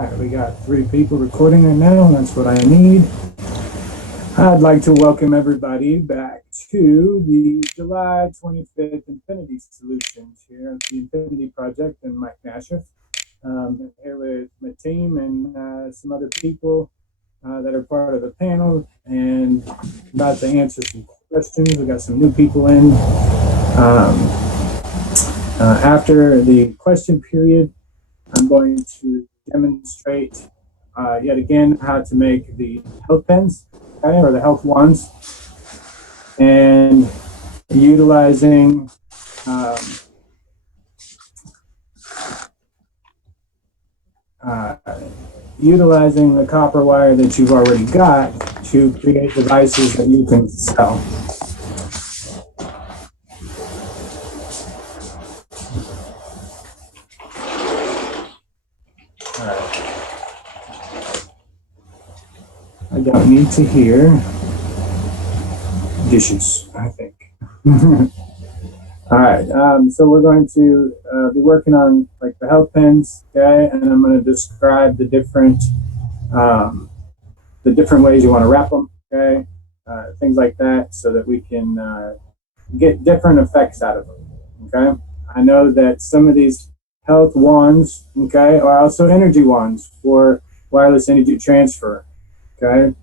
Alright, we got 3 people recording right now, and that's what I need. I'd like to welcome everybody back to the July 25th Infinity Solutions here at the Infinity Project and Mike Nashif. Here with my team and some other people that are part of the panel, and about to answer some questions. We got some new people in. After the question period, I'm going to demonstrate yet again how to make the health pens, okay, or the health wands, and utilizing utilizing the copper wire that you've already got to create devices that you can sell. I don't need to hear dishes, I think. All right, so we're going to be working on like the health pens, okay, and I'm going to describe the different ways you want to wrap them, okay, things like that, so that we can get different effects out of them, okay. I know that some of these health wands, okay, are also energy wands for wireless energy transfer, okay.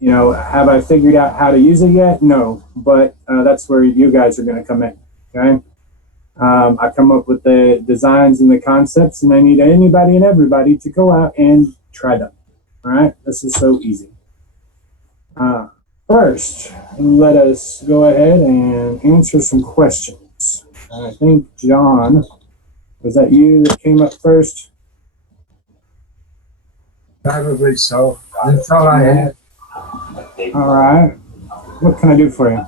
You know, have I figured out how to use it yet? No, but that's where you guys are going to come in, okay? I come up with the designs and the concepts, and I need anybody and everybody to go out and try them, all right? This is so easy. First, let us go ahead and answer some questions. I think, John, was that you that came up first? Probably so. That's all I had. All right. What can I do for you?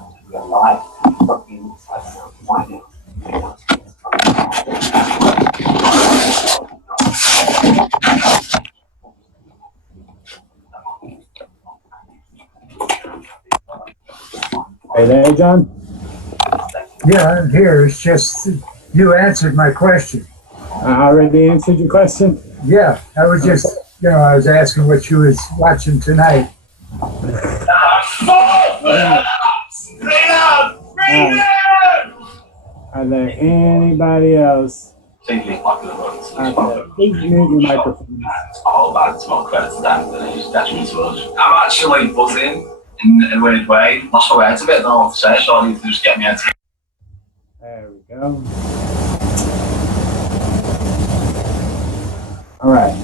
Hey there, John? Yeah, I'm here. It's just you answered my question. I already answered your question? Yeah, I was just, I was asking what you was watching tonight. Are there anybody else? Please mute your microphone. All back to my credit to them, and it's detriment to us. I'm actually buzzing in a weird way. Lost my words a bit, I don't know what to say, so I need to just get me out. There we go. All right.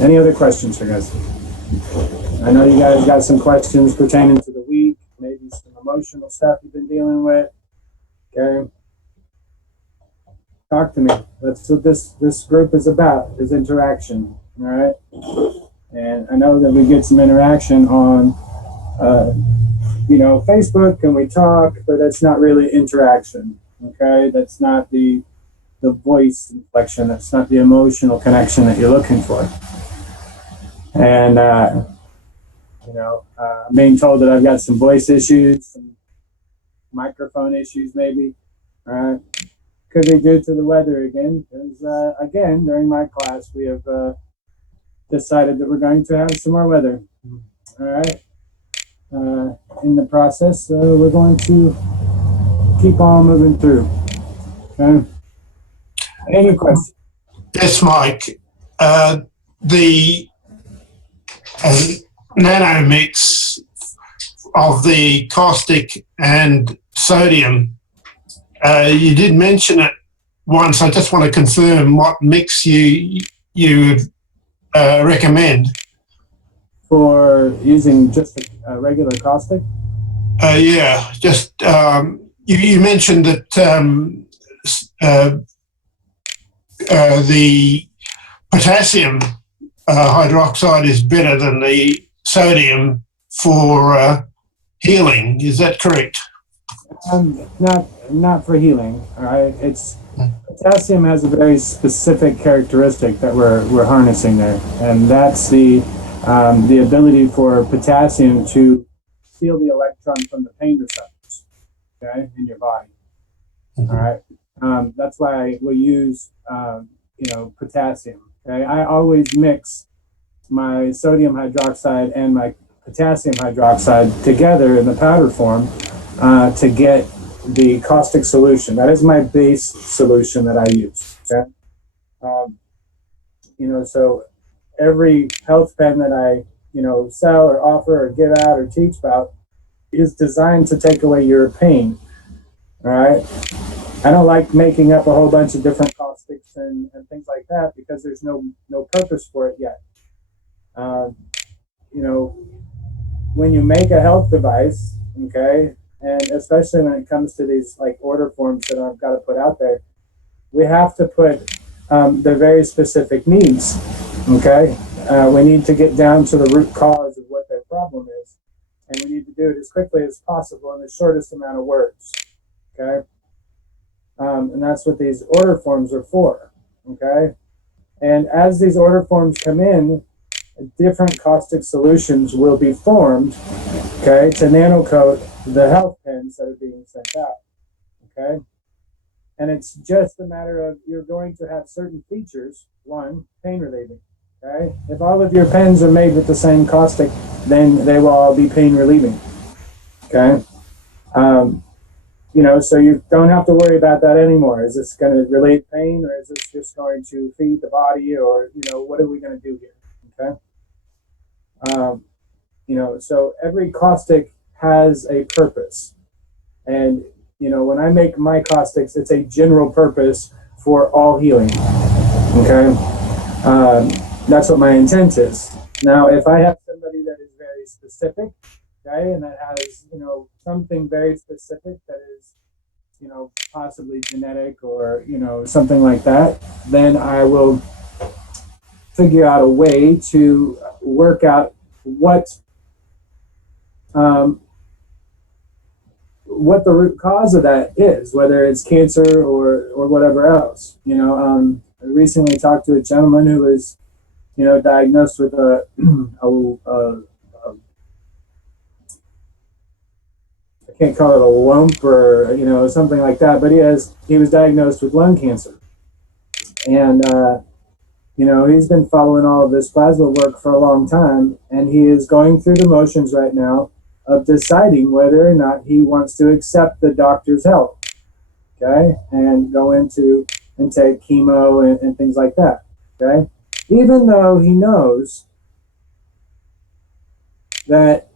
Any other questions for guys? I know you guys got some questions pertaining to the week, maybe some emotional stuff you've been dealing with. Okay. Talk to me. That's what this group is about, is interaction. All right. And I know that we get some interaction on, Facebook, and we talk, but that's not really interaction. Okay. That's not the voice inflection. That's not the emotional connection that you're looking for. And, I'm being told that I've got some voice issues, some microphone issues maybe. All right. Could be due to the weather again, because, again, during my class, we have decided that we're going to have some more weather. All right. In the process, we're going to keep on moving through. Okay. Any questions? Yes, Mike. The nano mix of the caustic and sodium, you did mention it once. I just want to confirm what mix you recommend. For using just a regular caustic? Yeah, just you mentioned that the potassium hydroxide is better than the sodium for healing. Is that correct? Not for healing. All right. Potassium has a very specific characteristic that we're harnessing there, and that's the ability for potassium to steal the electron from the pain receptors, okay, in your body. All right. That's why we use potassium. Okay, I always mix my sodium hydroxide and my potassium hydroxide together in the powder form to get the caustic solution. That is my base solution that I use. Okay, so every health pen that I sell or offer or give out or teach about is designed to take away your pain. All right. I don't like making up a whole bunch of different caustics and things like that because there's no purpose for it yet. When you make a health device, okay, and especially when it comes to these like order forms that I've got to put out there, we have to put their very specific needs. Okay, we need to get down to the root cause of what their problem is, and we need to do it as quickly as possible in the shortest amount of words. Okay. And that's what these order forms are for, okay? And as these order forms come in, different caustic solutions will be formed, okay, to nanocoat the health pens that are being sent out, okay? And it's just a matter of you're going to have certain features. One, pain relieving, okay? If all of your pens are made with the same caustic, then they will all be pain relieving, okay? So you don't have to worry about that anymore. Is this going to relieve pain, or is this just going to feed the body, or what are we going to do here? Okay. So every caustic has a purpose, and when I make my caustics, it's a general purpose for all healing. Okay. That's what my intent is. Now, if I have somebody that is very specific, okay, and that has something very specific that is possibly genetic or something like that, then I will figure out a way to work out what the root cause of that is, whether it's cancer or whatever else. I recently talked to a gentleman who was diagnosed with a I can't call it a lump or something like that, but he was diagnosed with lung cancer, and he's been following all of this plasma work for a long time, and he is going through the motions right now of deciding whether or not he wants to accept the doctor's help, okay, and go into and take chemo and things like that, okay, even though he knows that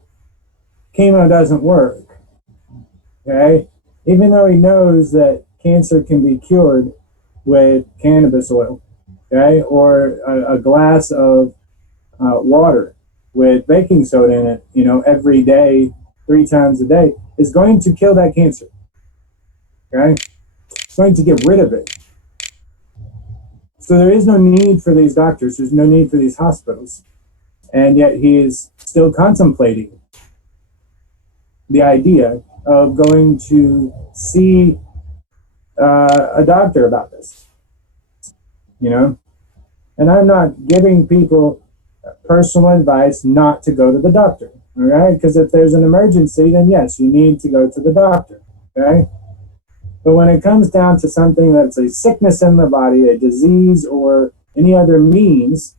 chemo doesn't work. Okay, even though he knows that cancer can be cured with cannabis oil, okay, or a glass of water with baking soda in it, every day, 3 times a day, is going to kill that cancer. Okay, it's going to get rid of it. So there is no need for these doctors. There's no need for these hospitals, and yet he is still contemplating the idea of going to see a doctor about this, and I'm not giving people personal advice not to go to the doctor, all right? Because if there's an emergency, then yes, you need to go to the doctor, okay? But when it comes down to something that's a sickness in the body, a disease, or any other means,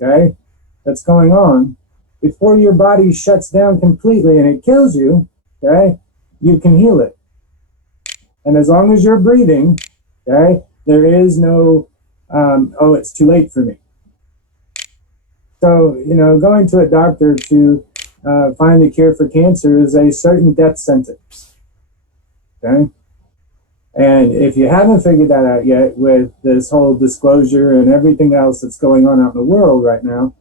okay, that's going on, before your body shuts down completely and it kills you, okay, you can heal it. And as long as you're breathing, okay, there is no, it's too late for me. So, going to a doctor to find the cure for cancer is a certain death sentence, okay? And if you haven't figured that out yet with this whole disclosure and everything else that's going on out in the world right now,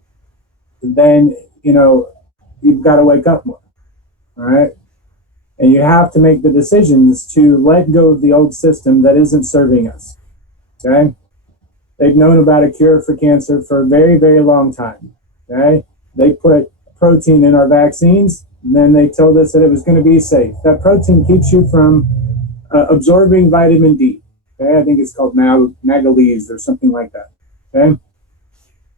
then, you've got to wake up more, all right? And you have to make the decisions to let go of the old system that isn't serving us, okay? They've known about a cure for cancer for a very, very long time, okay? They put protein in our vaccines, and then they told us that it was going to be safe. That protein keeps you from absorbing vitamin D, okay? I think it's called magalese or something like that, okay?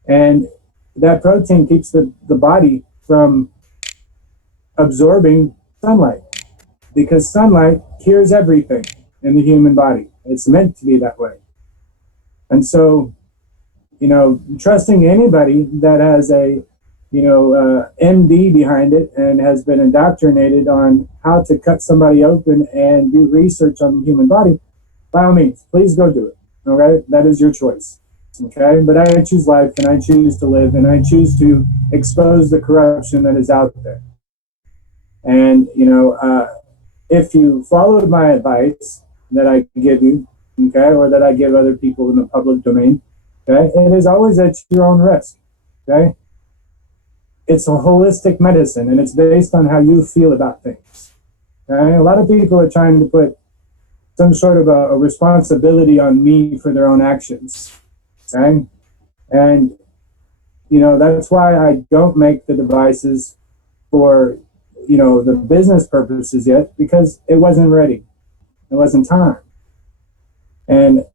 And that protein keeps the body from absorbing sunlight, because sunlight cures everything in the human body. It's meant to be that way. And so trusting anybody that has a, MD behind it and has been indoctrinated on how to cut somebody open and do research on the human body, by all means, please go do it. Okay, that is your choice. Okay, but I choose life, and I choose to live, and I choose to expose the corruption that is out there. And if you followed my advice that I give you, okay, or that I give other people in the public domain, okay, it is always at your own risk. Okay, it's a holistic medicine, and it's based on how you feel about things. Okay, a lot of people are trying to put some sort of a responsibility on me for their own actions. Okay, and that's why I don't make the devices for the business purposes yet, because it wasn't ready. It wasn't time. And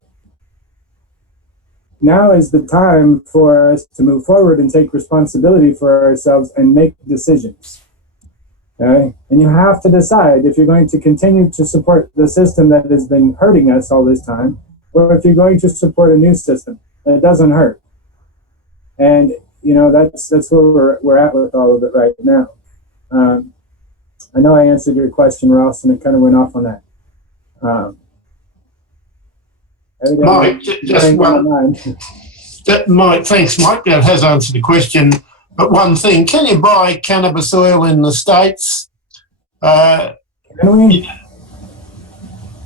now is the time for us to move forward and take responsibility for ourselves and make decisions. Okay? And you have to decide if you're going to continue to support the system that has been hurting us all this time, or if you're going to support a new system that doesn't hurt. And that's where we're at with all of it right now. I know I answered your question, Ross, and it kind of went off on that. Mike, just one. Mike, thanks, Mike. That has answered the question. But one thing, can you buy cannabis oil in the States? Can we?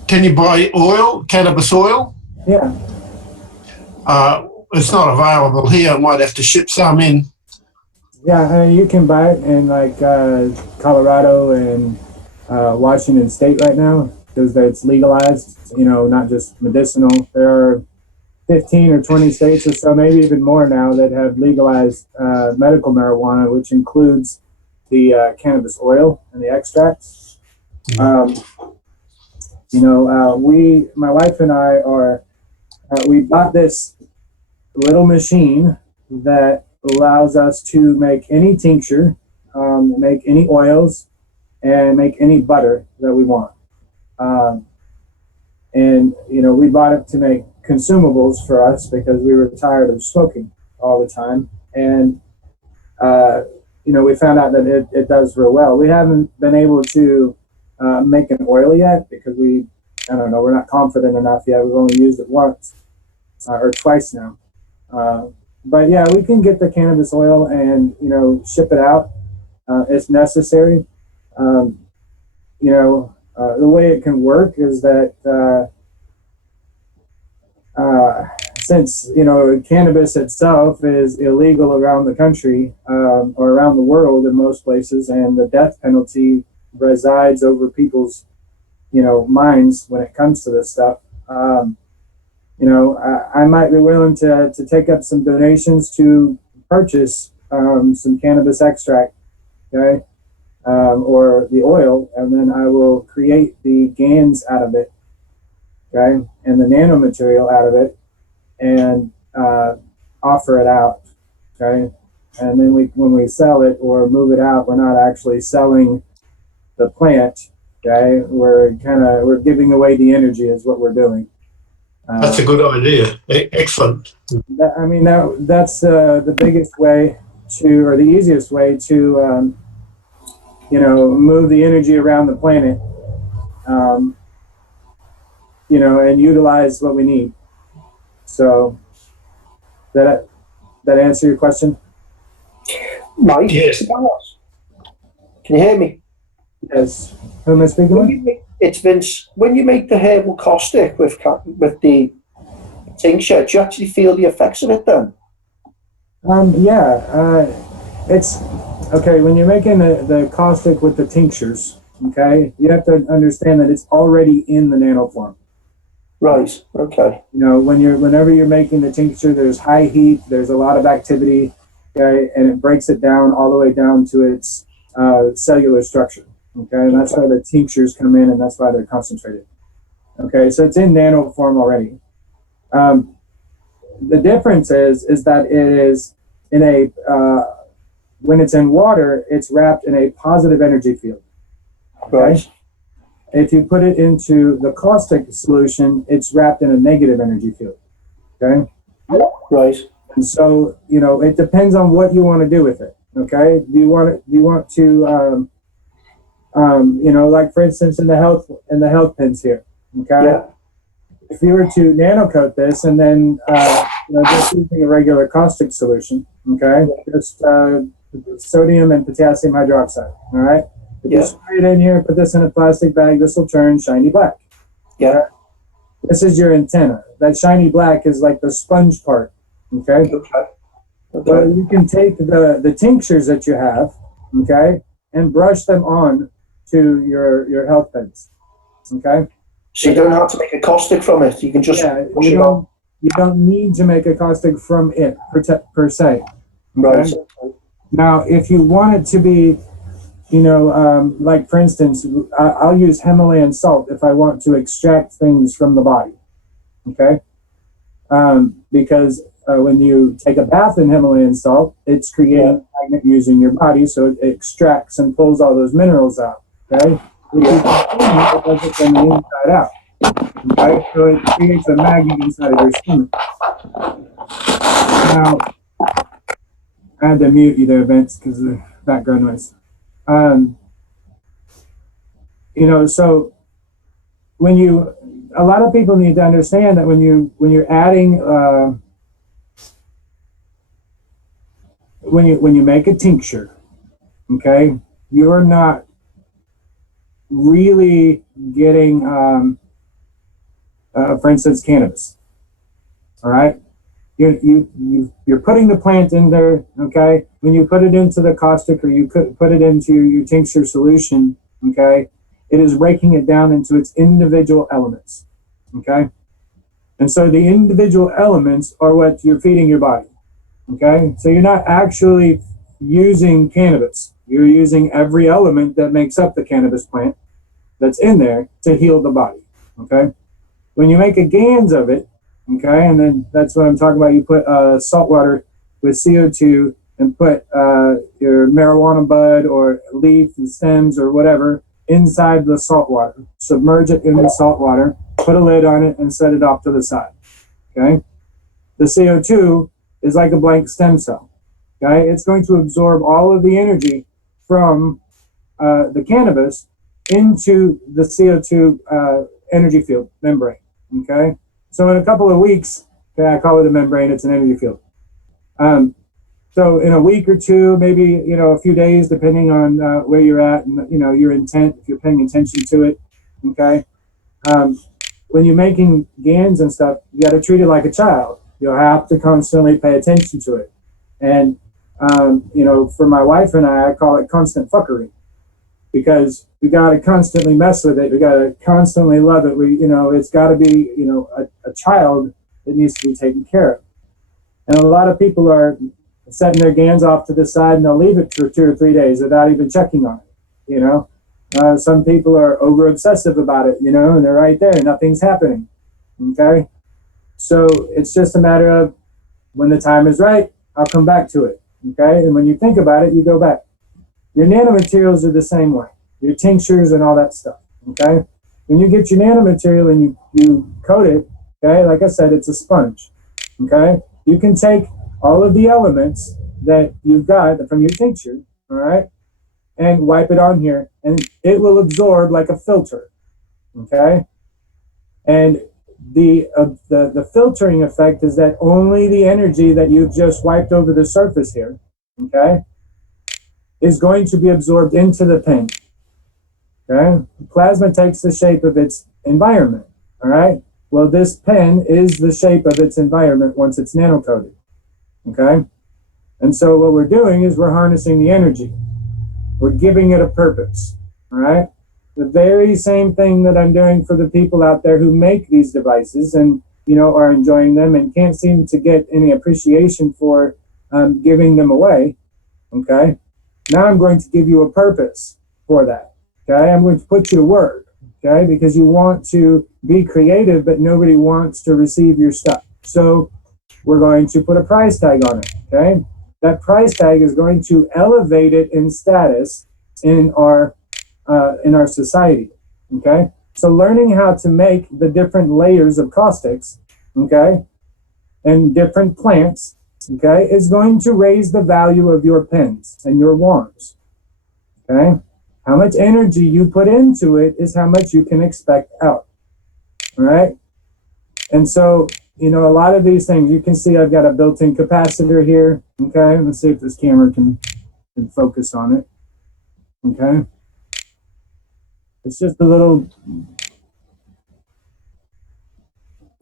Can you buy oil, cannabis oil? Yeah. It's not available here. I might have to ship some in. Yeah, you can buy it in Colorado and Washington State right now, because it's legalized, not just medicinal. There are 15 or 20 states or so, maybe even more now, that have legalized medical marijuana, which includes the cannabis oil and the extracts. My wife and I we bought this little machine that allows us to make any tincture, make any oils, and make any butter that we want. We bought it to make consumables for us because we were tired of smoking all the time. And, we found out that it does real well. We haven't been able to make an oil yet because we're not confident enough yet. We've only used it once or twice now. But yeah, we can get the cannabis oil and, ship it out if necessary. The way it can work is that since, cannabis itself is illegal around the country or around the world in most places, and the death penalty resides over people's, minds when it comes to this stuff. I might be willing to take up some donations to purchase some cannabis extract, okay, or the oil, and then I will create the GANs out of it, okay, and the nanomaterial out of it, and offer it out, okay, and then when we sell it or move it out, we're not actually selling the plant, okay, we're giving away the energy is what we're doing. That's a good idea. Excellent. That's the biggest way to, or the easiest way to, move the energy around the planet, and utilize what we need. So, that answer your question? Mike? Yes. Can you hear me? Yes. Who am I speaking with? It's Vince. When you make the herbal caustic with the tincture, do you actually feel the effects of it then? It's okay when you're making the caustic with the tinctures. Okay, you have to understand that it's already in the nanoform. Right. Okay. Whenever you're making the tincture, there's high heat, there's a lot of activity, okay, and it breaks it down all the way down to its cellular structure. Okay, and that's why the tinctures come in, and that's why they're concentrated. Okay, so it's in nano form already. The difference is that it is in a when it's in water, it's wrapped in a positive energy field. Okay? Right. If you put it into the caustic solution, it's wrapped in a negative energy field. Okay. Right. And so, it depends on what you want to do with it. Okay. Do you want to, like for instance, in the health pins here. Okay. Yeah. If you were to nanocoat this and then, just using a regular caustic solution, okay, just sodium and potassium hydroxide, all right? If you spray it in here, put this in a plastic bag, this will turn shiny black. Yeah. Right? This is your antenna. That shiny black is like the sponge part, okay? Okay. So you can take the tinctures that you have, okay, and brush them on to your health pins, okay? So you don't have to make a caustic from it. You can just wash it on. You don't need to make a caustic from it per se. Right. Okay? Now, if you want it to be, like for instance, I'll use Himalayan salt if I want to extract things from the body. Okay, because when you take a bath in Himalayan salt, it's creating a magnet using your body, so it extracts and pulls all those minerals out. Okay, if you continue, it does it from the inside out. Okay, so it creates a magnet inside of your stomach. Now, I had to mute you there, Vince, because of the background noise. So a lot of people need to understand that when you're adding, when you make a tincture, okay, you're not really getting, for instance, cannabis. All right. You're putting the plant in there, okay? When you put it into the caustic or you put it into your tincture solution, okay, it is breaking it down into its individual elements, okay? And so the individual elements are what you're feeding your body, okay? So you're not actually using cannabis. You're using every element that makes up the cannabis plant that's in there to heal the body, okay? When you make a GANS of it, okay, and then that's what I'm talking about. You put salt water with CO2 and put your marijuana bud or leaf and stems or whatever inside the salt water. Submerge it in the salt water, put a lid on it, and set it off to the side. Okay, the CO2 is like a blank stem cell. Okay, it's going to absorb all of the energy from the cannabis into the CO2 energy field membrane. Okay. So in a couple of weeks, okay, I call it a membrane, it's an energy field. So in a week or two, maybe, a few days, depending on where you're at and, your intent, if you're paying attention to it, okay? When you're making GANs and stuff, you got to treat it like a child. You'll have to constantly pay attention to it. And, for my wife and I call it constant fuckery. Because we got to constantly mess with it. We got to constantly love it. It's got to be, a child that needs to be taken care of. And a lot of people are setting their GANs off to the side and they'll leave it for 2 or 3 days without even checking on it. Some people are over obsessive about it, and they're right there. Nothing's happening. Okay. So it's just a matter of when the time is right, I'll come back to it. Okay. And when you think about it, you go back. Your nanomaterials are the same way. Your tinctures and all that stuff, okay? When you get your nanomaterial and you coat it, okay, like I said, it's a sponge, okay? You can take all of the elements that you've got from your tincture, all right, and wipe it on here, and it will absorb like a filter, okay? And the filtering effect is that only the energy that you've just wiped over the surface here, okay, is going to be absorbed into the pen. Okay? Plasma takes the shape of its environment. All right? Well, this pen is the shape of its environment once it's nanocoated. Okay? And so what we're doing is we're harnessing the energy. We're giving it a purpose. All right? The very same thing that I'm doing for the people out there who make these devices and, are enjoying them and can't seem to get any appreciation for giving them away. Okay? Now I'm going to give you a purpose for that, okay? I'm going to put you to work, okay? Because you want to be creative, but nobody wants to receive your stuff. So we're going to put a price tag on it, okay? That price tag is going to elevate it in status in our society, okay? So learning how to make the different layers of caustics, okay, and different plants okay, is going to raise the value of your pens and your wands. Okay? How much energy you put into it is how much you can expect out. All right? And so, you know, a lot of these things, you can see I've got a built-in capacitor here. Okay? Let's see if this camera can focus on it. Okay? It's just a little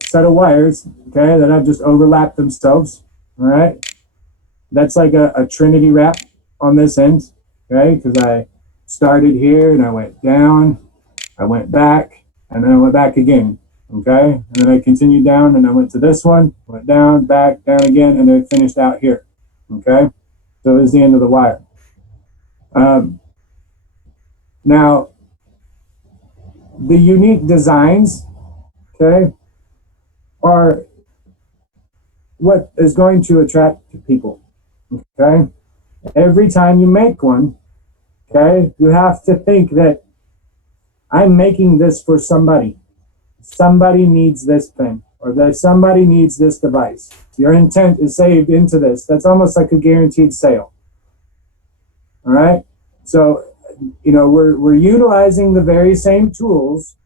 set of wires, okay, that have just overlapped themselves. All right? That's like a Trinity wrap on this end, okay? Because I started here and I went down, I went back, and then I went back again, okay? And then I continued down and I went to this one, went down, back, down again, and then finished out here, okay? So it was the end of the wire. Now, the unique designs, okay, are what is going to attract people, okay? Every time you make one, okay, you have to think that I'm making this for somebody. Somebody needs this pen, or that somebody needs this device. Your intent is saved into this. That's almost like a guaranteed sale. All right? So, you know, we're utilizing the very same tools,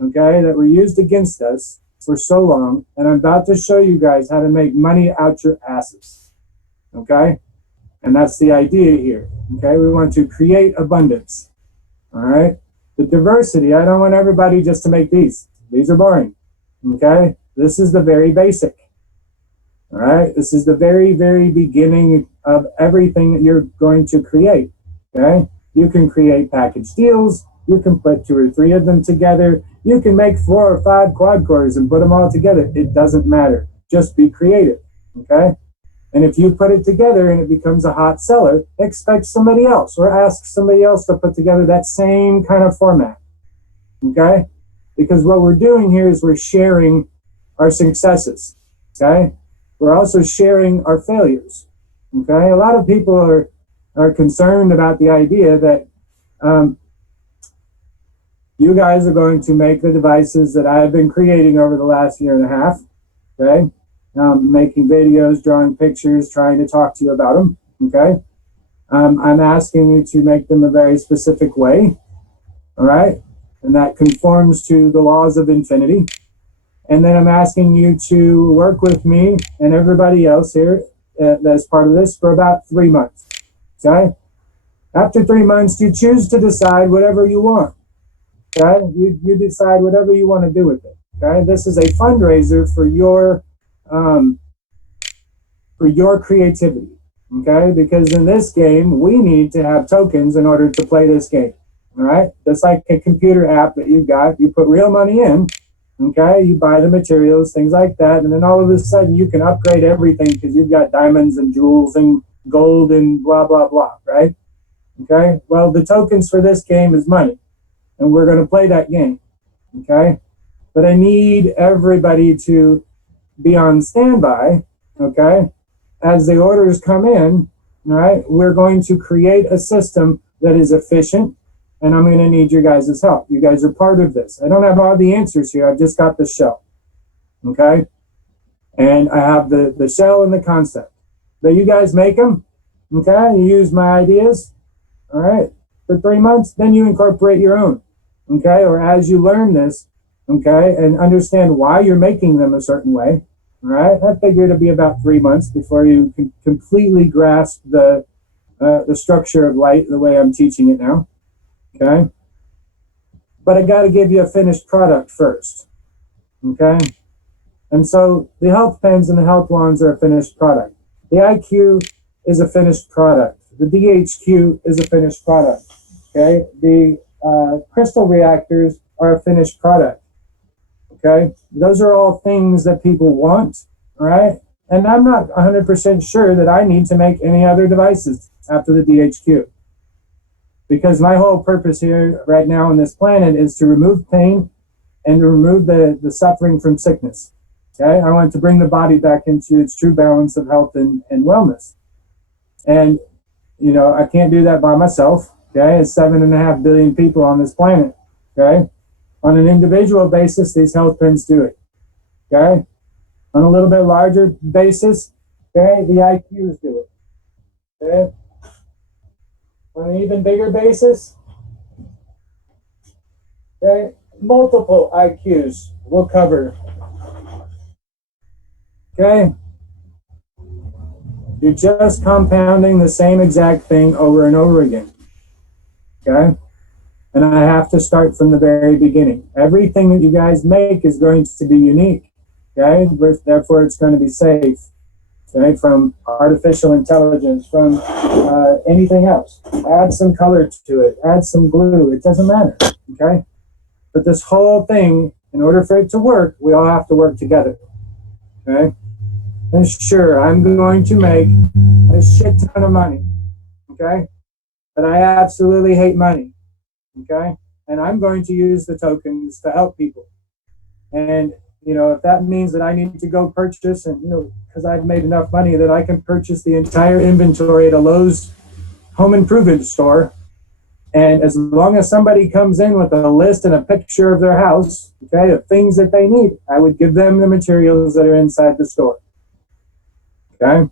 okay, that were used against us for so long, and I'm about to show you guys how to make money out your asses, okay? And that's the idea here, okay? We want to create abundance, all right? The diversity, I don't want everybody just to make these. These are boring, okay? This is the very basic, all right? This is the very, very beginning of everything that you're going to create, okay? You can create package deals. You can put 2 or 3 of them together. You can make 4 or 5 quad cores and put them all together. It doesn't matter. Just be creative, okay? And if you put it together and it becomes a hot seller, expect somebody else or ask somebody else to put together that same kind of format, okay? Because what we're doing here is we're sharing our successes, okay? We're also sharing our failures, okay? A lot of people are concerned about the idea that you guys are going to make the devices that I've been creating over the last year and a half, okay? Making videos, drawing pictures, trying to talk to you about them, okay? I'm asking you to make them a very specific way, all right? And that conforms to the laws of infinity. And then I'm asking you to work with me and everybody else here that's part of this for about 3 months, okay? After 3 months, you choose to decide whatever you want. Okay, you decide whatever you want to do with it. Okay, this is a fundraiser for your creativity. Okay, because in this game we need to have tokens in order to play this game. All right, just like a computer app that you've got, you put real money in. Okay, you buy the materials, things like that, and then all of a sudden you can upgrade everything because you've got diamonds and jewels and gold and blah blah blah. Right? Okay, well the tokens for this game is money. And we're going to play that game, okay? But I need everybody to be on standby, okay? As the orders come in, all right, we're going to create a system that is efficient, and I'm going to need your guys' help. You guys are part of this. I don't have all the answers here. I've just got the shell, okay? And I have the shell and the concept. But you guys make them, okay? You use my ideas, all right? For 3 months, then you incorporate your own. Okay, or as you learn this, okay, and understand why you're making them a certain way, all right, I figure it'll be about 3 months before you can completely grasp the structure of light the way I'm teaching it now, okay? But I got to give you a finished product first, okay? And so the health pens and the health wands are a finished product. The IQ is a finished product. The DHQ is a finished product, okay? The crystal reactors are a finished product, okay? Those are all things that people want, all right? And I'm not 100% sure that I need to make any other devices after the DHQ, because my whole purpose here right now on this planet is to remove pain and to remove the suffering from sickness, okay? I want to bring the body back into its true balance of health and wellness. And, you know, I can't do that by myself. Okay, it's 7.5 billion people on this planet. Okay, on an individual basis, these health pens do it. Okay, on a little bit larger basis, Okay, the IQs do it. Okay, on an even bigger basis, okay, multiple IQs will cover. Okay, you're just compounding the same exact thing over and over again. Okay, and I have to start from the very beginning. Everything that you guys make is going to be unique. Okay, therefore it's going to be safe. Okay, from artificial intelligence, from anything else. Add some color to it, add some glue, it doesn't matter, okay? But this whole thing, in order for it to work, we all have to work together, okay? And sure, I'm going to make a shit ton of money, okay? But I absolutely hate money, okay? And I'm going to use the tokens to help people. And you know, if that means that I need to go purchase, and you know, because I've made enough money that I can purchase the entire inventory at a Lowe's home improvement store, and as long as somebody comes in with a list and a picture of their house, okay, of things that they need, I would give them the materials that are inside the store. Okay,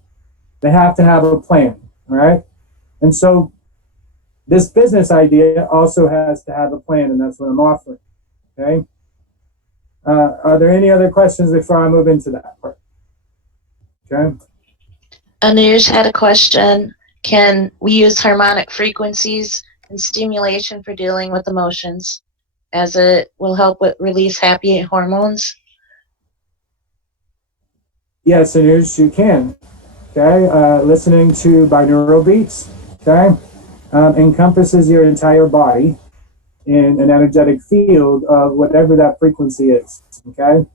they have to have a plan, all right, and so this business idea also has to have a plan, and that's what I'm offering. Okay. Are there any other questions before I move into that part? Okay. Anuj had a question. Can we use harmonic frequencies and stimulation for dealing with emotions, as it will help with release happy hormones? Yes, Anuj, you can. Okay. Listening to binaural beats, okay, encompasses your entire body in an energetic field of whatever that frequency is, okay?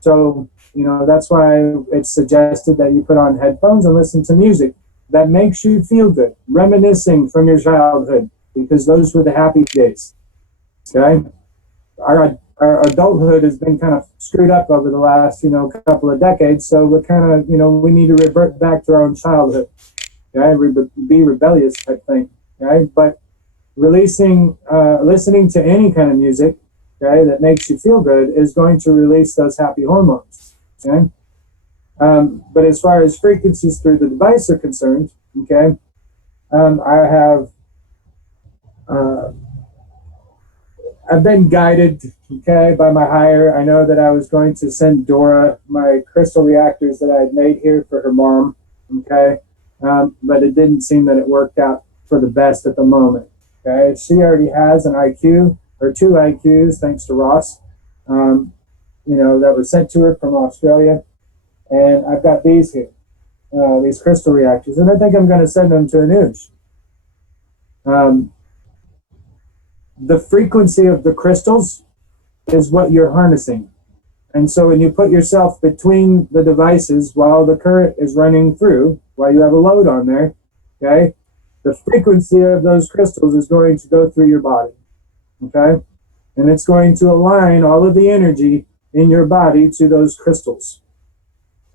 So, you know, that's why it's suggested that you put on headphones and listen to music that makes you feel good, reminiscing from your childhood, because those were the happy days, okay? Our adulthood has been kind of screwed up over the last, you know, couple of decades, so we're kind of, you know, we need to revert back to our own childhood, okay? Be rebellious type thing, okay? But listening to any kind of music, okay, that makes you feel good is going to release those happy hormones, okay? But as far as frequencies through the device are concerned, okay, I've been guided, okay, by my higher. I know that I was going to send Dora my crystal reactors that I had made here for her mom, okay, but it didn't seem that it worked out for the best at the moment. Okay, she already has an IQ, or 2 IQs, thanks to Ross, you know, that was sent to her from Australia. And I've got these here, these crystal reactors, and I think I'm going to send them to Anuj. The frequency of the crystals is what you're harnessing. And so when you put yourself between the devices while the current is running through, while you have a load on there, okay, the frequency of those crystals is going to go through your body, okay? And it's going to align all of the energy in your body to those crystals,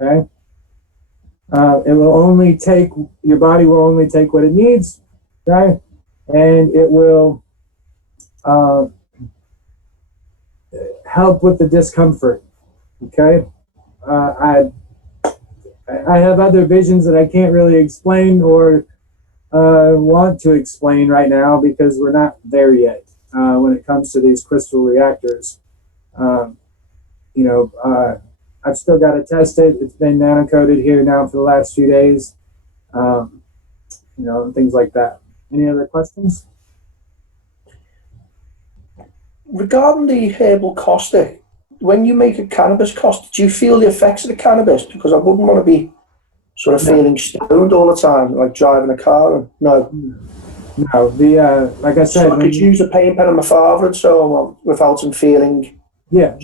okay? It will only take, your body will only take what it needs, okay? And it will help with the discomfort, okay? I have other visions that I can't really explain or want to explain right now because we're not there yet when it comes to these crystal reactors. You know, I've still got to test it. It's been nano-coated here now for the last few days. You know, and things like that. Any other questions? Regarding the herbal caustic, when you make a cannabis caustic, do you feel the effects of the cannabis? Because I wouldn't want to be sort of feeling stoned all the time, like driving a car. And no, like I said, so I could use a paint pen on my father and so on without him feeling. Yeah,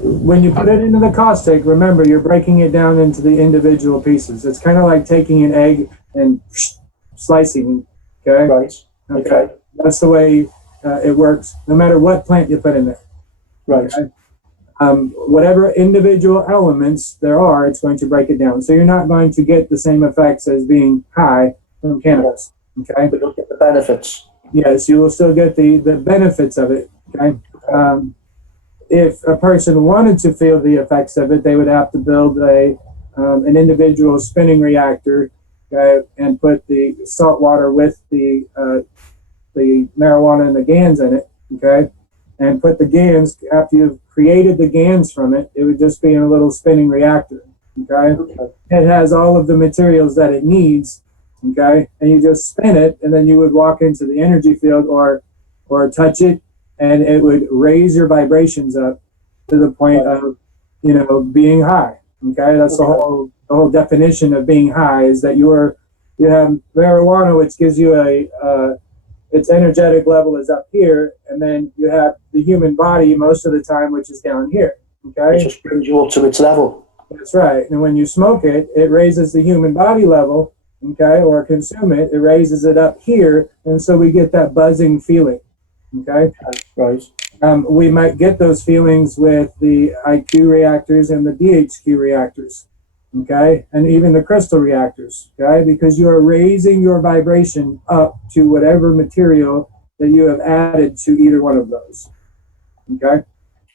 when you put it into the caustic, remember you're breaking it down into the individual pieces. It's kind of like taking an egg and slicing. Okay. Right. Okay. That's the way it works. No matter what plant you put in there. Right. Okay? Whatever individual elements there are, it's going to break it down. So you're not going to get the same effects as being high from cannabis. Okay. But you'll get the benefits. Yes, you will still get the benefits of it. Okay. If a person wanted to feel the effects of it, they would have to build a an individual spinning reactor, okay, and put the salt water with the marijuana and the GANs in it, okay, and put the GANs, after you've created the GANs from it, it would just be in a little spinning reactor, okay? It has all of the materials that it needs, okay, and you just spin it, and then you would walk into the energy field or touch it, and it would raise your vibrations up to the point of, you know, being high, okay? That's the whole definition of being high, is that you have marijuana, which gives you its energetic level is up here, and then you have the human body most of the time, which is down here, okay? It just brings you up to its level. That's right. And when you smoke it, it raises the human body level, okay, or consume it, it raises it up here, and so we get that buzzing feeling, okay? Right. We might get those feelings with the IQ reactors and the DHQ reactors, okay, and even the crystal reactors, okay, because you are raising your vibration up to whatever material that you have added to either one of those, okay?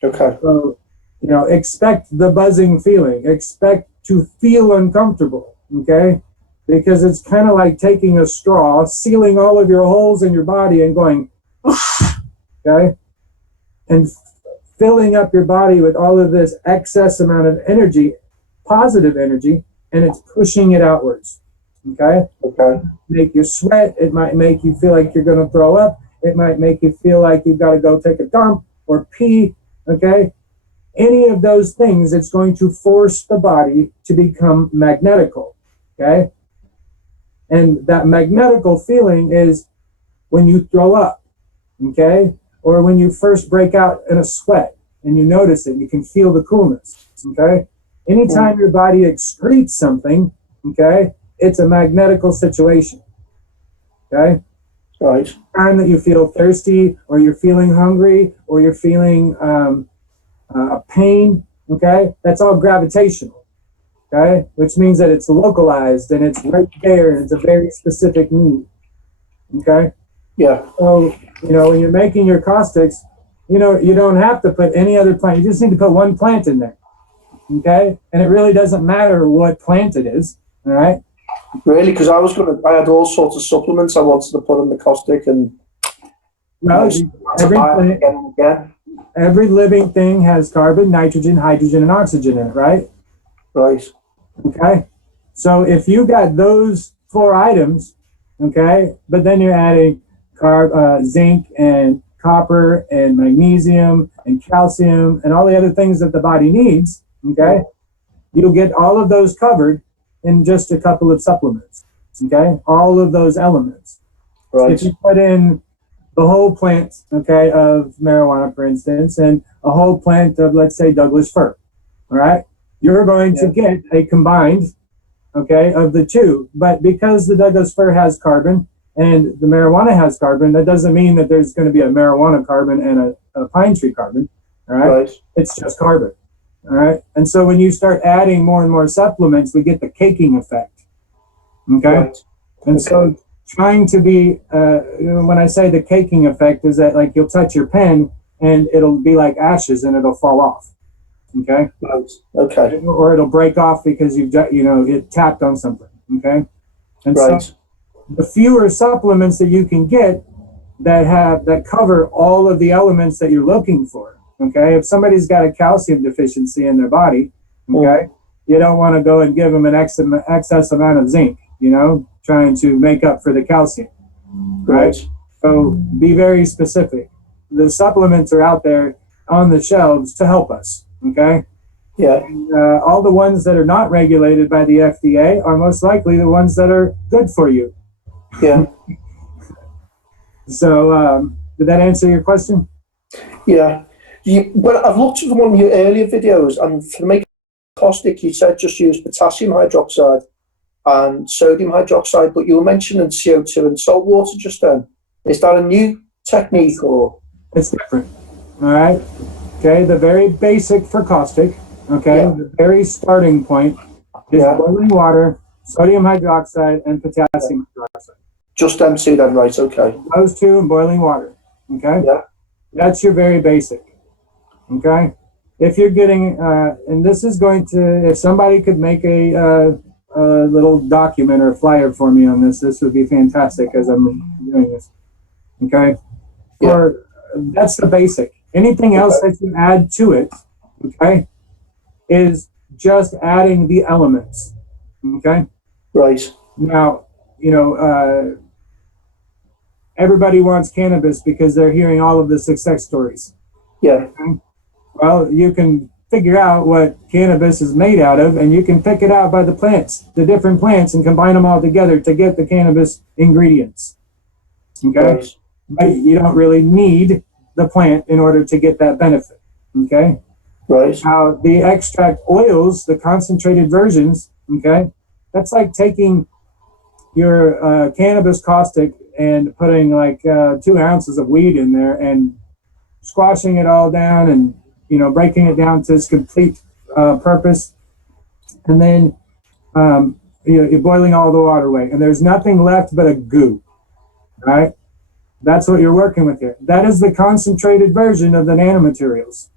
Okay. So, you know, expect the buzzing feeling, expect to feel uncomfortable, okay, because it's kind of like taking a straw, sealing all of your holes in your body and going, okay, and filling up your body with all of this excess amount of energy, positive energy, and it's pushing it outwards, okay? Okay. Make you sweat. It might make you feel like you're going to throw up. It might make you feel like you've got to go take a dump or pee, okay? Any of those things, it's going to force the body to become magnetical, okay? And that magnetical feeling is when you throw up, okay? Or when you first break out in a sweat and you notice it, you can feel the coolness, okay? Anytime your body excretes something, okay, it's a magnetical situation, okay? Right. Time that you feel thirsty, or you're feeling hungry, or you're feeling pain, okay, that's all gravitational, okay, which means that it's localized and it's right there and it's a very specific need, okay? Yeah. So, you know, when you're making your caustics, you know, you don't have to put any other plant. You just need to put one plant in there, okay? And it really doesn't matter what plant it is, all right? Really? Because I had all sorts of supplements I wanted to put in the caustic, and Well, every living thing has carbon, nitrogen, hydrogen, and oxygen in it, right? Right. Okay? So if you got those 4 items, okay, but then you're adding zinc and copper and magnesium and calcium and all the other things that the body needs, okay, you'll get all of those covered in just a couple of supplements, okay, all of those elements. Right. If you put in the whole plant, okay, of marijuana, for instance, and a whole plant of, let's say, Douglas fir, all right, you're going to get a combined, okay, of the two. But because the Douglas fir has carbon and the marijuana has carbon, that doesn't mean that there's going to be a marijuana carbon and a pine tree carbon, all right? Right. It's just carbon, all right? And so when you start adding more and more supplements, we get the caking effect, okay? Right. And so trying to be, when I say the caking effect, is that like you'll touch your pen and it'll be like ashes and it'll fall off, okay? Right. Okay. Or it'll break off because it tapped on something, okay? And Right. so the fewer supplements that you can get that cover all of the elements that you're looking for, okay? If somebody's got a calcium deficiency in their body, okay, you don't want to go and give them an excess amount of zinc, trying to make up for the calcium, right? So be very specific. The supplements are out there on the shelves to help us, okay? Yeah. All the ones that are not regulated by the FDA are most likely the ones that are good for you. Yeah. So did that answer your question? Yeah. Well, I've looked at one of your earlier videos, and to make caustic, you said just use potassium hydroxide and sodium hydroxide, but you were mentioning CO2 and salt water just then. Is that a new technique, or? It's different. All right. Okay. The very basic for caustic, okay, the very starting point is boiling water, sodium hydroxide, and potassium hydroxide. Just them two then, right? Okay. Those two and boiling water. Okay. Yeah. That's your very basic. Okay. if you're getting, and this is going to, if somebody could make a little document or a flyer for me on this, this would be fantastic as I'm doing this. Okay. Yeah. Or that's the basic. Anything else that you add to it, okay, is just adding the elements. Okay. Right. Now, you know, everybody wants cannabis because they're hearing all of the success stories. Yeah. Well, you can figure out what cannabis is made out of, and you can pick it out by the plants, the different plants, and combine them all together to get the cannabis ingredients. Okay? Right. But you don't really need the plant in order to get that benefit. Okay? Right. Now, the extract oils, the concentrated versions, okay, that's like taking your cannabis caustic and putting like 2 ounces of weed in there and squashing it all down and, you know, breaking it down to its complete purpose. And then you're boiling all the water away. And there's nothing left but a goo, right? That's what you're working with here. That is the concentrated version of the nanomaterials.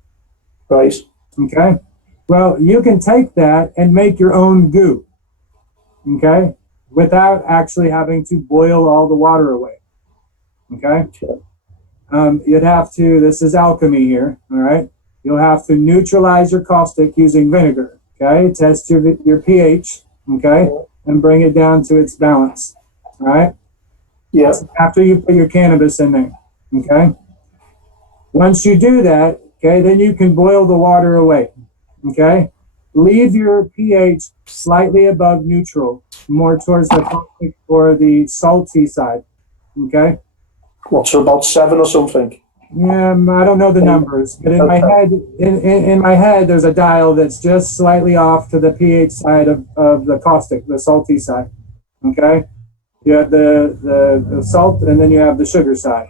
Right. Okay. Well, you can take that and make your own goo. Okay. Without actually having to boil all the water away. Okay. Sure. You'd have to, this is alchemy here. All right. You'll have to neutralize your caustic using vinegar. Okay. Test your pH. Okay. And bring it down to its balance. All right. Yeah. After you put your cannabis in there. Okay. Once you do that, okay, then you can boil the water away. Okay. Leave your pH slightly above neutral, more towards the caustic or the salty side. Okay. What, so about 7 or something? Yeah, I don't know the numbers, but in my head, in my head, there's a dial that's just slightly off to the pH side of the caustic, the salty side. Okay. You have the salt, and then you have the sugar side.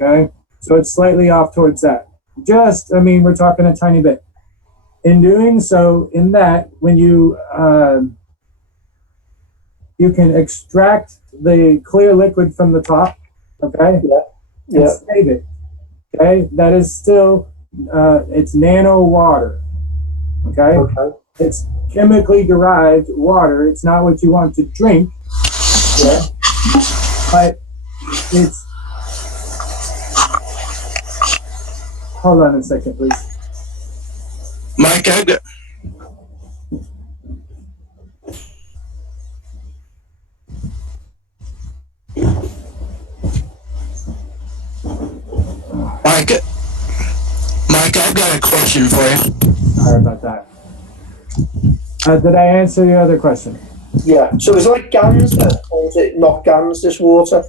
Okay. So it's slightly off towards that. Just, I mean, we're talking a tiny bit. In doing so, in that, when you can extract the clear liquid from the top, okay? Yeah. And save it, okay? That is still, it's nano water, okay? Okay. It's chemically derived water. It's not what you want to drink, yeah? But it's, hold on a second, please. Mike, I've got. Mike, I've got a question for you. Sorry about that. Did I answer your other question? Yeah. So is it like GANs then? Or is it not GANs, this water?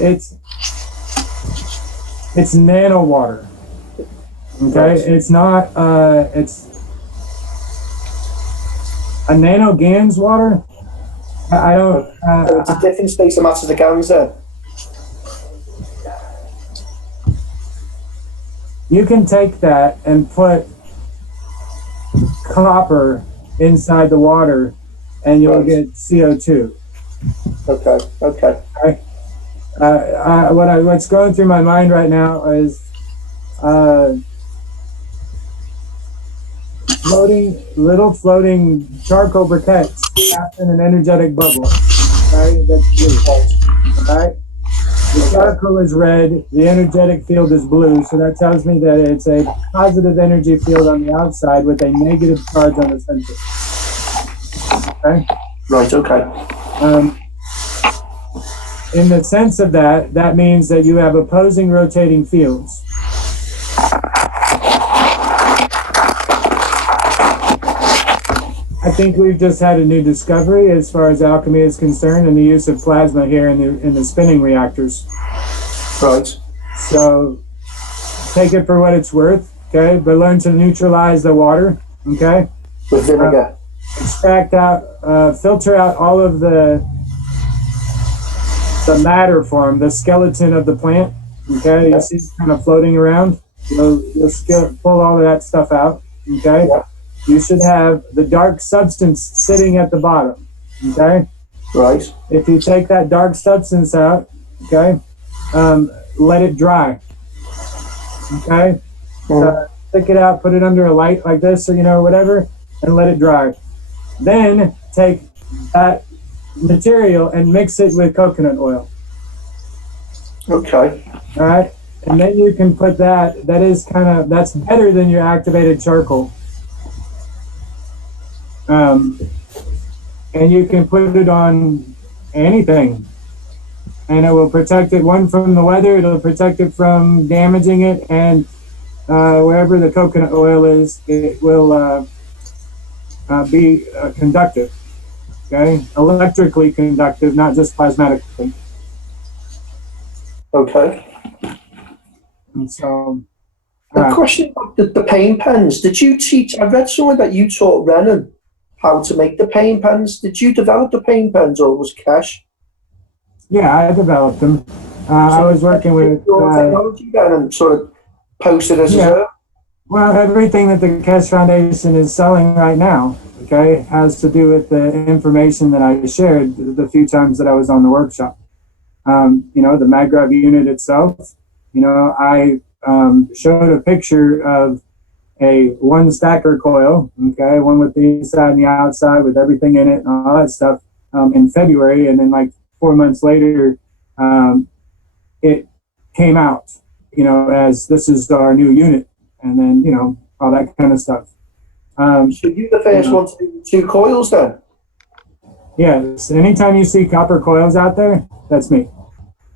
It's nano water. Okay, Right. it's not. It's a nano GANs water. I don't. So it's a different space that matches the GANs then? You can take that and put copper inside the water, and you'll Right. get CO2. Okay. Okay. What's going through my mind right now is floating charcoal briquettes trapped in an energetic bubble. Right? That's blue. Right? The charcoal is red, the energetic field is blue, so that tells me that it's a positive energy field on the outside with a negative charge on the center. Okay? Right. Okay. In the sense of that, that means that you have opposing rotating fields. I think we've just had a new discovery as far as alchemy is concerned, and the use of plasma here in the spinning reactors. Right. So take it for what it's worth, okay? But learn to neutralize the water, okay? With vinegar. Extract out, filter out all of the matter form, the skeleton of the plant, okay? You see it kind of floating around. You'll pull all of that stuff out, okay? Yeah. You should have the dark substance sitting at the bottom, okay? Right. If you take that dark substance out, okay, let it dry, okay? stick it out, put it under a light like this, or whatever, and let it dry. Then take that material and mix it with coconut oil. Okay. All right, and then you can put that. That's better than your activated charcoal. And you can put it on anything, and it will protect it, one, from the weather. It'll protect it from damaging it, and wherever the coconut oil is, it will be conductive. Okay, electrically conductive, not just plasmatically. Okay. And so, A question about the paint pens. Did you teach? I read somewhere that you taught Renan how to make the paint pens. Did you develop the paint pens, or was Kesh? yeah, I developed them. I was working with your technology then and sort of posted as Yeah. a. well, everything that the Kesh Foundation is selling right now, okay, has to do with the information that I shared the few times that I was on the workshop. The MagGrav unit itself, I showed a picture of a one stacker coil, okay, one with the inside and the outside with everything in it and all that stuff, in February. And then like 4 months later, it came out, as this is our new unit, and then, all that kind of stuff. So you're the first one to do 2 coils then? Yes, anytime you see copper coils out there, that's me,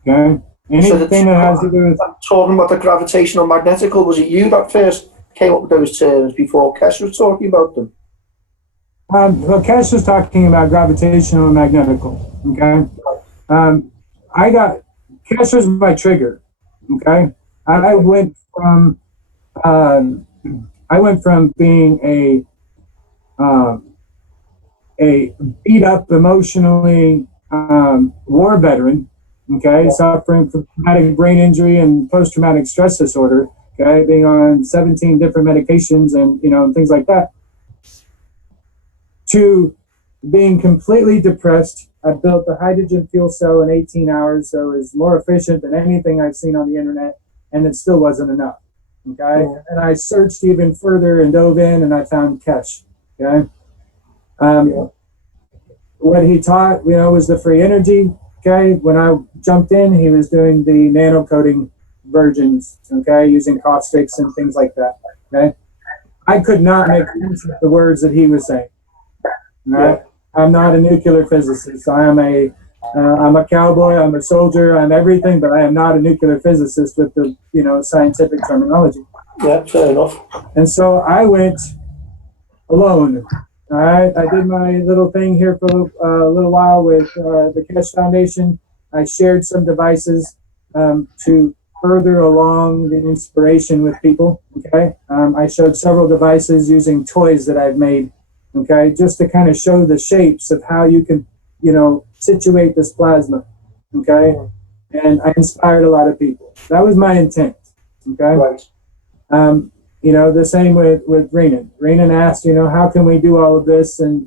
okay? Anything that has to do with... Talking about the gravitational magnetical, was it you that first came up with those terms before Kesh was talking about them? Well, Kesh was talking about gravitational and magnetical, okay? Kesh was my trigger, okay? I went from being a beat up emotionally war veteran, okay, suffering from traumatic brain injury and post-traumatic stress disorder, okay, being on 17 different medications and things like that, to being completely depressed. I built a hydrogen fuel cell in 18 hours, so it was more efficient than anything I've seen on the internet, and it still wasn't enough. Okay, and I searched even further and dove in, and I found Kesh. Okay, what he taught, was the free energy. Okay, when I jumped in, he was doing the nano coating versions. Okay, using caustics and things like that. Okay, I could not make sense of the words that he was saying. All right, I'm not a nuclear physicist. I'm a cowboy. I'm a soldier. I'm everything, but I am not a nuclear physicist with the scientific terminology. Yeah, fair enough. And so I went alone. All right, I did my little thing here for a little while with the Kesh Foundation. I shared some devices to further along the inspiration with people. Okay, I showed several devices using toys that I've made. Okay, just to kind of show the shapes of how you can, situate this plasma. Okay, and I inspired a lot of people. That was my intent. Okay. Right. The same with Renan. Renan asked, how can we do all of this and,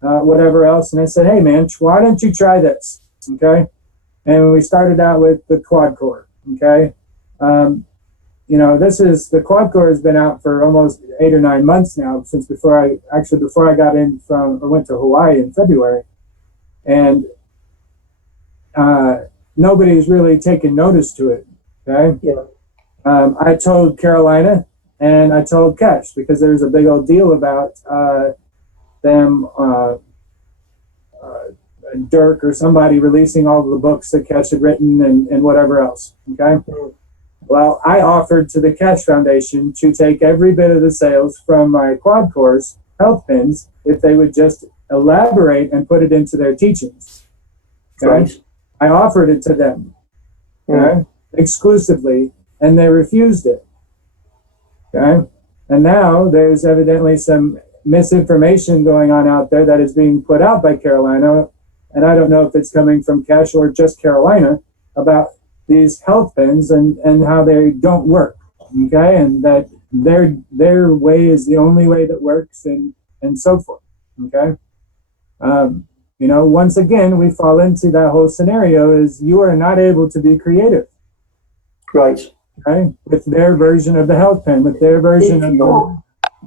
whatever else. And I said, hey, man, why don't you try this? Okay. And we started out with the quad core. Okay. The quad core has been out for almost 8 or 9 months now, since before I got in went to Hawaii in February. And nobody's really taken notice to it. Okay. Yeah. I told Carolina and I told Kesh, because there's a big old deal about them, Dirk or somebody releasing all of the books that Kesh had written and whatever else. Okay. Well, I offered to the Kesh Foundation to take every bit of the sales from my quad cores, health pins, if they would just elaborate and put it into their teachings. Okay. Right. I offered it to them, okay, exclusively, and they refused it. Okay, and now there's evidently some misinformation going on out there that is being put out by Carolina, and I don't know if it's coming from Kesh or just Carolina, about these health pins and how they don't work. Okay, and that their way is the only way that works, and so forth. Okay. Once again, we fall into that whole scenario is you are not able to be creative. Right. okay, with their version of the health pen, with their version of the,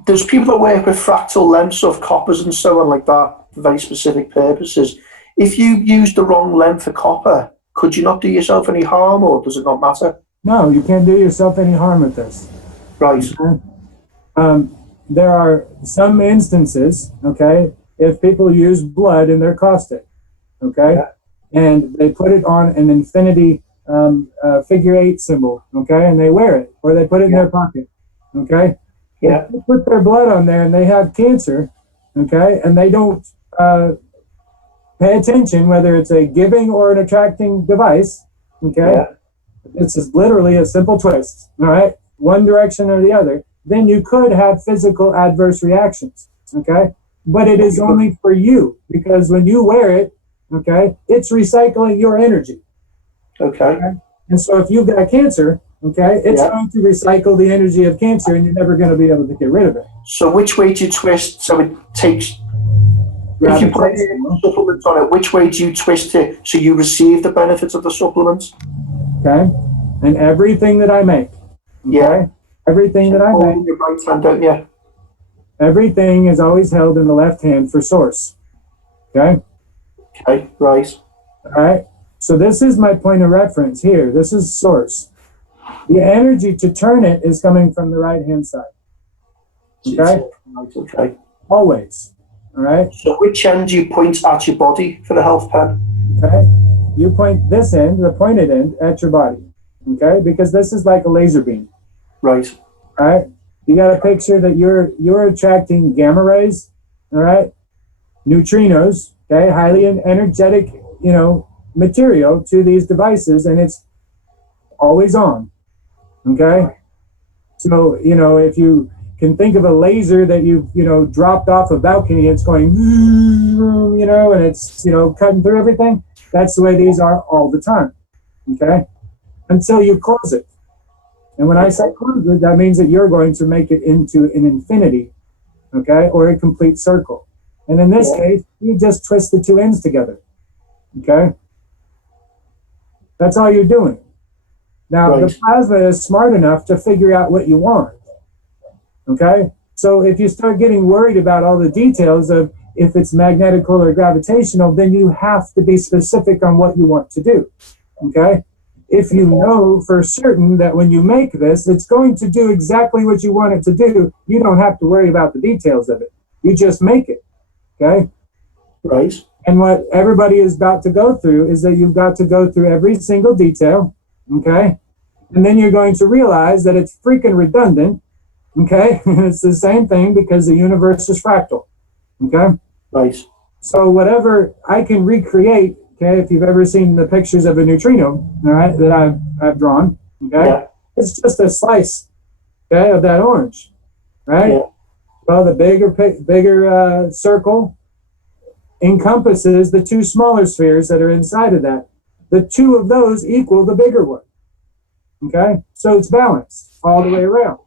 There's people that work with fractal lengths of coppers and so on like that for very specific purposes. If you use the wrong length for copper, could you not do yourself any harm, or does it not matter? no, you can't do yourself any harm with this. Right. There are some instances, okay, if people use blood in their caustic, okay, and they put it on an infinity figure 8 symbol, okay, and they wear it, or they put it in their pocket, okay. Yeah. If they put their blood on there and they have cancer, okay, and they don't pay attention whether it's a giving or an attracting device, okay, Yeah. this is literally a simple twist, all right, one direction or the other, then you could have physical adverse reactions, okay, but it is only for you, because when you wear it, okay, it's recycling your energy. Okay. And so if you've got cancer, okay, it's Yeah. going to recycle the energy of cancer, and you're never going to be able to get rid of it. So which way do you twist so it takes, if you put a supplement on it, which way do you twist it so you receive the benefits of the supplements? Okay, and everything that I make, okay, Yeah. everything that I Hold make, in your right hand, don't you? everything is always held in the left hand for source. Okay, Okay, right. all right. So this is my point of reference here. This is source. The energy to turn it is coming from the right hand side. Okay, Right, okay. always. All right. So which end do you point at your body for the health pen? Okay, you point this end, the pointed end, at your body. Okay, because this is like a laser beam. Right. All right. You got to picture that you're attracting gamma rays. All right, neutrinos. Okay, highly energetic, material to these devices, and it's always on. Okay, so if you can think of a laser that you've dropped off a balcony, it's going and it's cutting through everything. That's the way these are all the time. Okay, until you close it. And when I say close it, that means that you're going to make it into an infinity, okay, or a complete circle. And in this case, you just twist the two ends together. Okay, that's all you're doing. Now, Right. the plasma is smart enough to figure out what you want. Okay? So if you start getting worried about all the details of if it's magnetical or gravitational, then you have to be specific on what you want to do. Okay? If you know for certain that when you make this, it's going to do exactly what you want it to do, you don't have to worry about the details of it. You just make it. Okay? Right. And what everybody is about to go through is that you've got to go through every single detail, okay? And then you're going to realize that it's freaking redundant, okay? It's the same thing because the universe is fractal, okay? Right. So whatever I can recreate, okay, if you've ever seen the pictures of a neutrino, all right, that I've drawn, okay? Yeah. It's just a slice, okay, of that orange, right? Yeah. Well, the bigger circle encompasses the two smaller spheres that are inside of that. The two of those equal the bigger one. Okay? So it's balanced all the way around.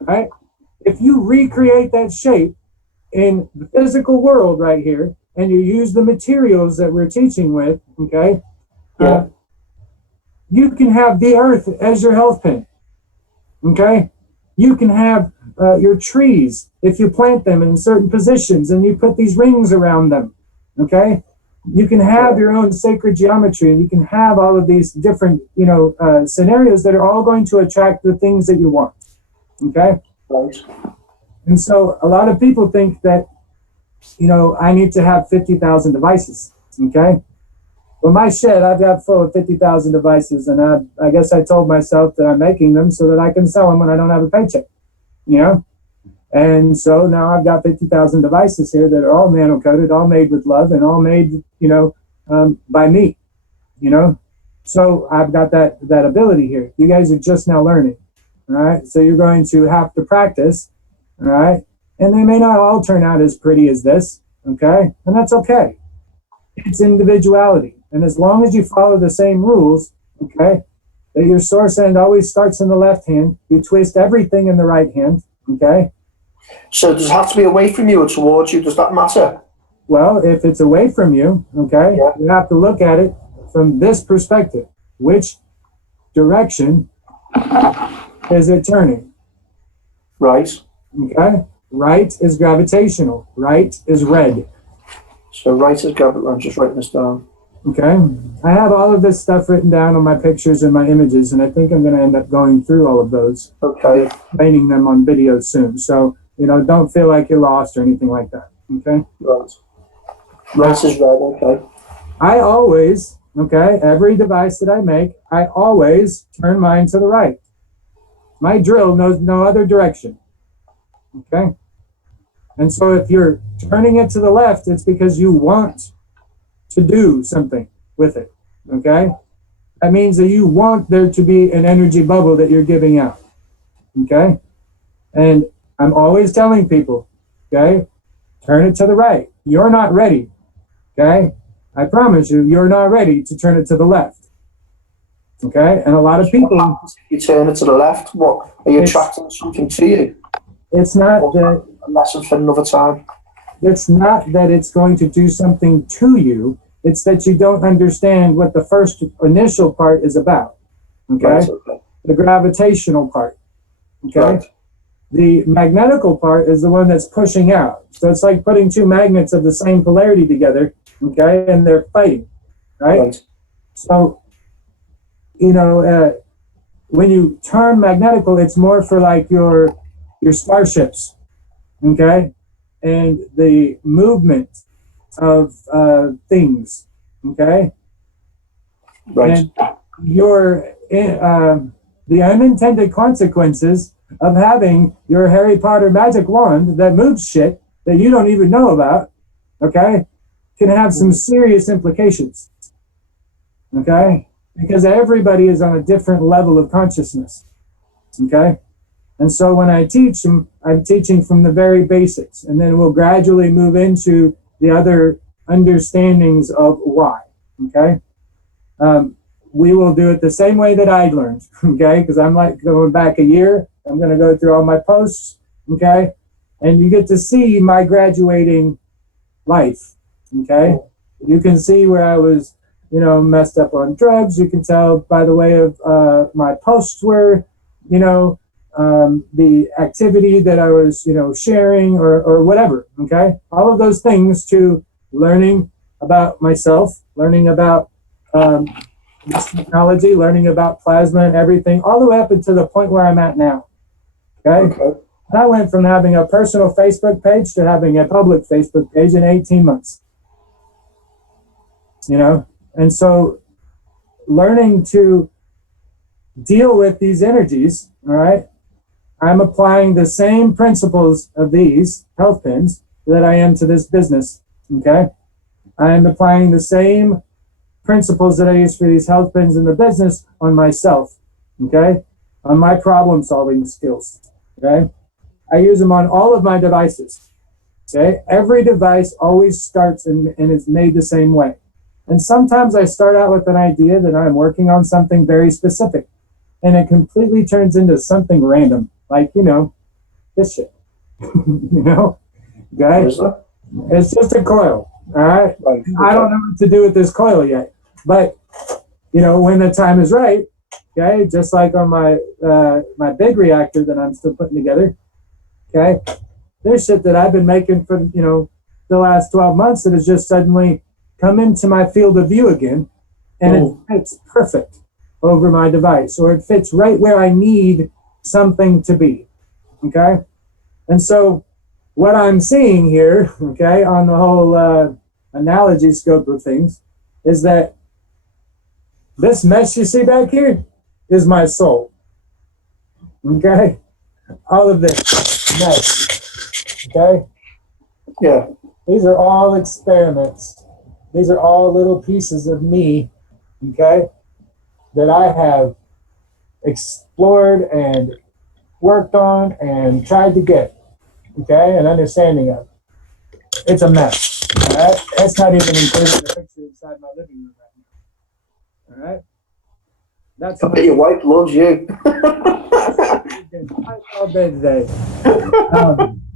Right? If you recreate that shape in the physical world right here, and you use the materials that we're teaching with, okay? Yeah. You can have the earth as your health pin. Okay? You can have your trees, if you plant them in certain positions and you put these rings around them. Okay, you can have your own sacred geometry, and you can have all of these different, scenarios that are all going to attract the things that you want. Okay, Right. and so a lot of people think that, I need to have 50,000 devices. Okay, well, my shed I've got full of 50,000 devices, and I guess I told myself that I'm making them so that I can sell them when I don't have a paycheck. And so now I've got 50,000 devices here that are all nano-coated, all made with love, and all made, by me, So I've got that ability here. You guys are just now learning, all right? So you're going to have to practice, all right? And they may not all turn out as pretty as this, okay? And that's okay. It's individuality. And as long as you follow the same rules, okay, that your source end always starts in the left hand, you twist everything in the right hand, okay? So does it have to be away from you or towards you? Does that matter? Well, if it's away from you, okay, Yeah. you have to look at it from this perspective. Which direction is it turning? Right. Okay. Right is gravitational. Right is red. So right is gravity. I'm just writing this down. Okay. I have all of this stuff written down on my pictures and my images, and I think I'm going to end up going through all of those, Okay. explaining them on video soon. So, don't feel like you're lost or anything like that. Okay. Right. Right is red. Okay. I always, every device that I make, I always turn mine to the right. My drill knows no other direction. Okay. And so if you're turning it to the left, it's because you want to do something with it. Okay. That means that you want there to be an energy bubble that you're giving out. Okay. And I'm always telling people, turn it to the right. You're not ready. Okay. I promise you, you're not ready to turn it to the left. Okay. And a lot of people, You turn it to the left. What are you attracting something to you? it's not that A lesson for another time. it's not that it's going to do something to you. It's that you don't understand what the first initial part is about. Okay. Right, okay. The gravitational part. Okay. Right. The magnetical part is the one that's pushing out. So it's like putting two magnets of the same polarity together. Okay. And they're fighting. Right. So, when you turn magnetical, it's more for like your starships. Okay. And the movement of things. Okay. Right. And the unintended consequences of having your Harry Potter magic wand that moves shit that you don't even know about, can have some serious implications. Okay? Because everybody is on a different level of consciousness. Okay? And so when I teach them, I'm teaching from the very basics, and then we'll gradually move into the other understandings of why. Okay? We will do it the same way that I learned, because I'm like going back a year. I'm going to go through all my posts, and you get to see my graduating life, You can see where I was, messed up on drugs. You can tell by the way of my posts were, the activity that I was, sharing or whatever, All of those things to learning about myself, learning about this technology, learning about plasma and everything, all the way up until the point where I'm at now. Okay. And I went from having a personal Facebook page to having a public Facebook page in 18 months. And so learning to deal with these energies, all right, I'm applying the same principles of these health pins that I am to this business. Okay. I'm applying the same principles that I use for these health pins in the business on myself, on my problem solving skills, I use them on all of my devices, Every device always starts and is made the same way. And sometimes I start out with an idea that I'm working on something very specific, and it completely turns into something random, like, this shit, It's just a coil, all right? I don't know what to do with this coil yet. But, when the time is right, just like on my my big reactor that I'm still putting together, there's shit that I've been making for, the last 12 months that has just suddenly come into my field of view again, and it fits perfect over my device, or it fits right where I need something to be, And so what I'm seeing here, on the whole analogy scope of things, is that this mess you see back here is my soul. All of this mess. Yeah. These are all experiments. These are all little pieces of me, that I have explored and worked on and tried to get, an understanding of. It's a mess. All right? That's not even including the picture inside my living room right now. All right? That's I bet your wife loves you. all day today.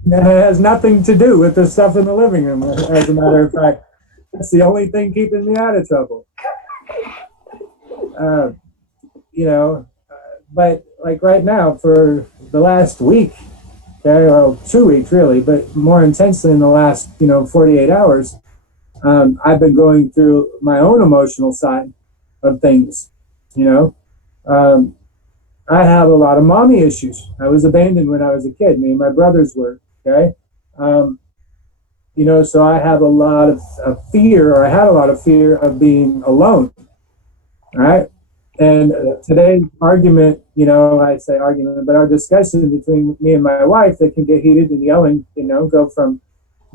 It has nothing to do with the stuff in the living room, as a matter of fact. That's the only thing keeping me out of trouble. But like right now for the last week, okay, well, 2 weeks really, but more intensely in the last, 48 hours, I've been going through my own emotional side of things, you know. I have a lot of mommy issues. I was abandoned when I was a kid. Me and my brothers were, okay. So I have a lot of fear, or I had a lot of fear of being alone, right? And today's argument, I say argument, but our discussion between me and my wife, that can get heated and yelling, go from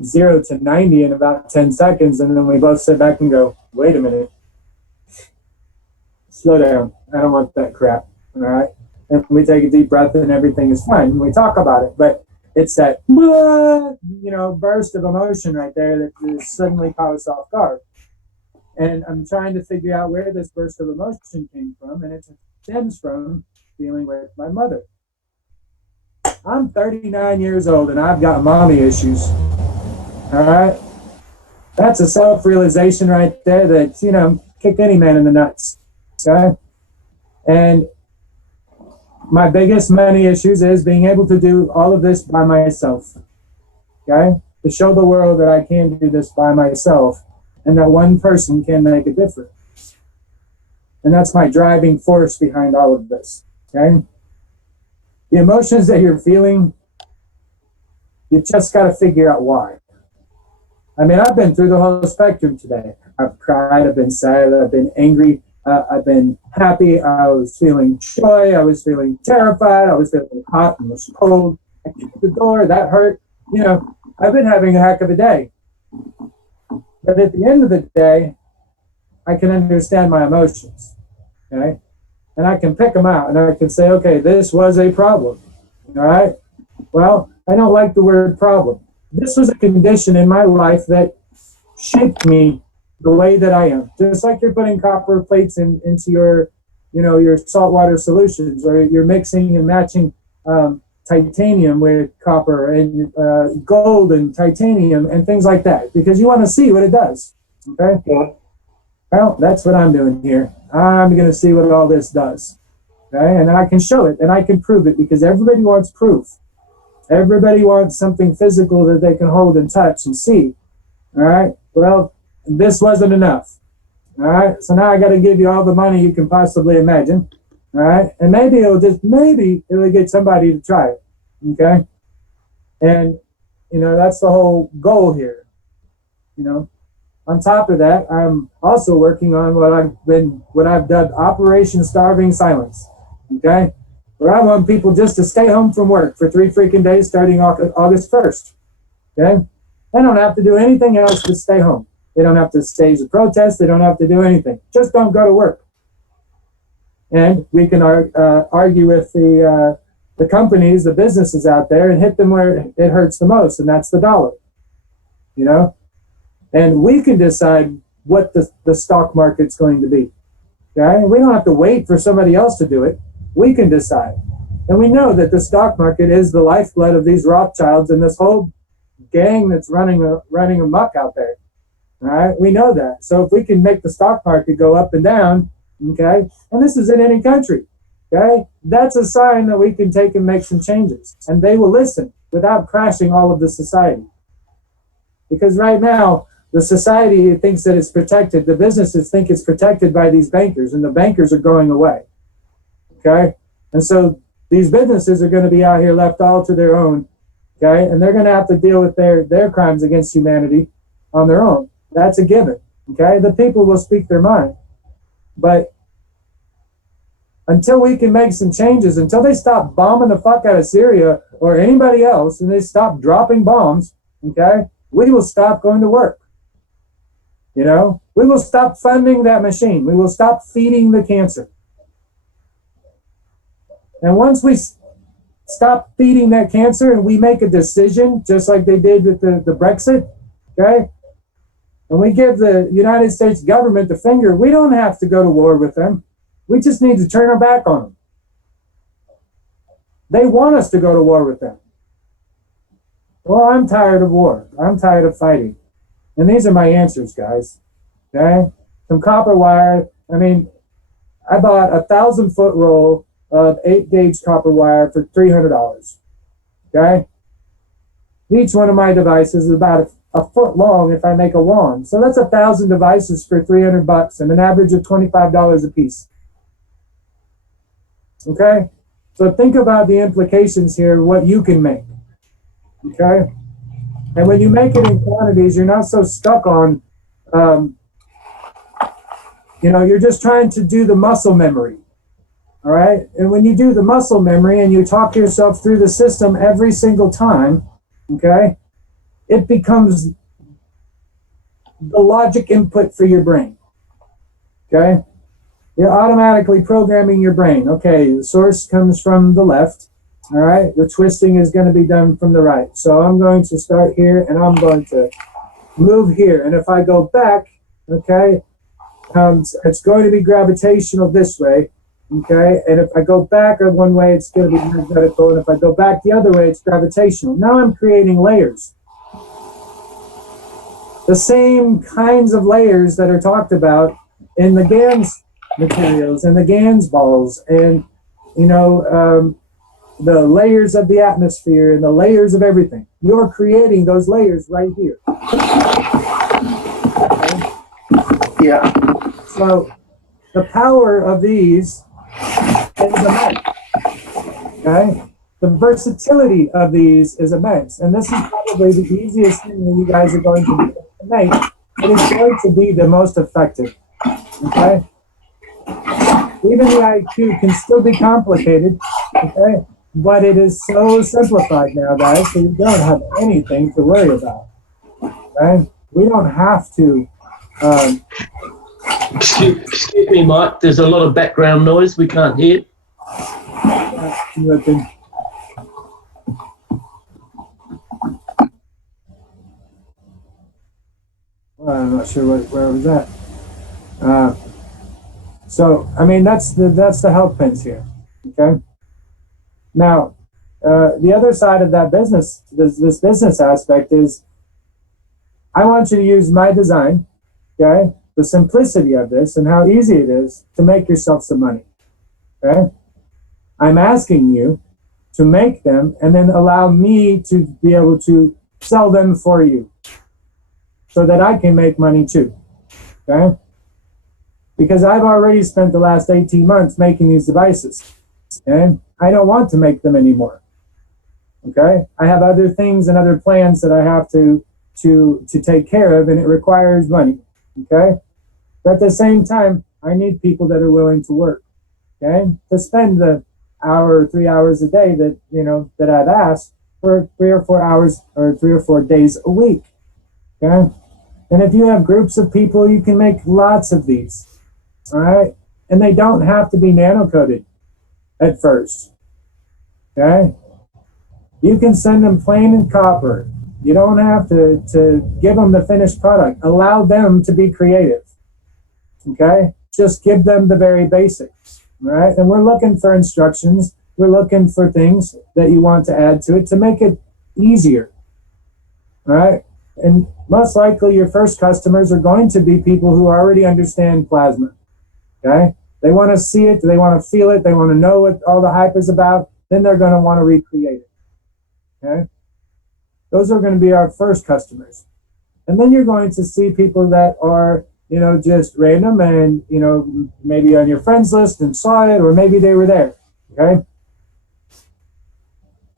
0 to 90 in about 10 seconds. And then we both sit back and go, wait a minute, slow down. I don't want that crap. All right. And we take a deep breath and everything is fine. And we talk about it, but it's that, burst of emotion right there that just suddenly caught us off guard. And I'm trying to figure out where this burst of emotion came from, and it stems from dealing with my mother. I'm 39 years old, and I've got mommy issues. All right? That's a self-realization right there that, kick any man in the nuts. Okay? And my biggest money issues is being able to do all of this by myself. Okay? To show the world that I can do this by myself, and that one person can make a difference. And that's my driving force behind all of this, okay? The emotions that you're feeling, you just got to figure out why. I mean, I've been through the whole spectrum today. I've cried, I've been sad, I've been angry, I've been happy, I was feeling joy, I was feeling terrified, I was feeling hot and was cold. I kicked the door, that hurt. I've been having a heck of a day. But at the end of the day, I can understand my emotions, okay? And I can pick them out, and I can say, okay, this was a problem, all right? Well, I don't like the word problem. This was a condition in my life that shaped me the way that I am. Just like you're putting copper plates into your, your saltwater solutions, or you're mixing and matching titanium with copper and gold and titanium and things like that, because you want to see what it does. Okay? Well, that's what I'm doing here. I'm going to see what all this does. Okay? And then I can show it and I can prove it, because everybody wants proof. Everybody wants something physical that they can hold and touch and see. All right? Well, this wasn't enough. All right? So now I got to give you all the money you can possibly imagine. All right, and maybe it'll get somebody to try it, okay? And, that's the whole goal here, On top of that, I'm also working on what I've dubbed Operation Starving Silence, okay? Where I want people just to stay home from work for 3 freaking days starting August 1st, okay? They don't have to do anything else but stay home. They don't have to stage a protest. They don't have to do anything. Just don't go to work. And we can argue with the companies, the businesses out there, and hit them where it hurts the most, and that's the dollar. And we can decide what the stock market's going to be. Okay? We don't have to wait for somebody else to do it. We can decide. And we know that the stock market is the lifeblood of these Rothschilds and this whole gang that's running amok out there. All right? We know that. So if we can make the stock market go up and down, okay, and this is in any country, okay, that's a sign that we can take and make some changes, and they will listen without crashing all of the society. Because right now, the society thinks that it's protected, the businesses think it's protected by these bankers, and the bankers are going away, okay? And so these businesses are going to be out here left all to their own, okay, and they're going to have to deal with their crimes against humanity on their own. That's a given, okay? The people will speak their mind. But until we can make some changes, until they stop bombing the fuck out of Syria or anybody else, and they stop dropping bombs, okay, we will stop going to work. We will stop funding that machine. We will stop feeding the cancer. And once we stop feeding that cancer and we make a decision, just like they did with the Brexit, okay, and we give the United States government the finger, we don't have to go to war with them. We just need to turn our back on them. They want us to go to war with them. Well, I'm tired of war. I'm tired of fighting. And these are my answers, guys. Okay? Some copper wire. I mean, I bought a 1,000-foot roll of 8-gauge copper wire for $300. Okay? Each one of my devices is about a foot long if I make a wand. So that's 1,000 devices for $300 and an average of $25 a piece. Okay? So think about the implications here, what you can make. Okay? And when you make it in quantities, you're not so stuck on, you're just trying to do the muscle memory. All right? And when you do the muscle memory and you talk yourself through the system every single time, okay, it becomes the logic input for your brain. Okay? You're automatically programming your brain. Okay, the source comes from the left. All right, the twisting is going to be done from the right. So I'm going to start here and I'm going to move here. And if I go back, okay, it's going to be gravitational this way. Okay, and if I go back one way, it's going to be magnetical. And if I go back the other way, it's gravitational. Now I'm creating layers. The same kinds of layers that are talked about in the GANS materials and the GANS balls and, the layers of the atmosphere and the layers of everything. You're creating those layers right here. Okay? Yeah. So the power of these is immense. Okay? The versatility of these is immense. And this is probably the easiest thing that you guys are going to be able to make. It is going to be the most effective. Okay? Even the IQ can still be complicated. Okay? But it is so simplified now, guys, so you don't have anything to worry about. Okay? We don't have to. Excuse me, Mike. There's a lot of background noise. We can't hear. Well, I'm not sure where I was at. So, I mean, that's the health pins here. Okay. Now, the other side of that business, this business aspect is, I want you to use my design, okay, the simplicity of this and how easy it is to make yourself some money, okay? I'm asking you to make them and then allow me to be able to sell them for you so that I can make money too, okay? Because I've already spent the last 18 months making these devices, okay? I don't want to make them anymore. Okay, I have other things and other plans that I have to take care of, and it requires money. Okay, but at the same time, I need people that are willing to work. Okay, to spend the hour or 3 hours a day that I've asked for 3 or 4 hours or 3 or 4 days a week. Okay, and if you have groups of people, you can make lots of these. All right, and they don't have to be nano-coated at first. Okay? You can send them plain in copper. You don't have to give them the finished product. Allow them to be creative. Okay? Just give them the very basics. All right? And we're looking for instructions. We're looking for things that you want to add to it to make it easier. All right? And most likely your first customers are going to be people who already understand plasma. Okay? They want to see it, they want to feel it, they want to know what all the hype is about, then they're going to want to recreate it. Okay? Those are going to be our first customers. And then you're going to see people that are, just random and, maybe on your friends list and saw it, or maybe they were there. Okay?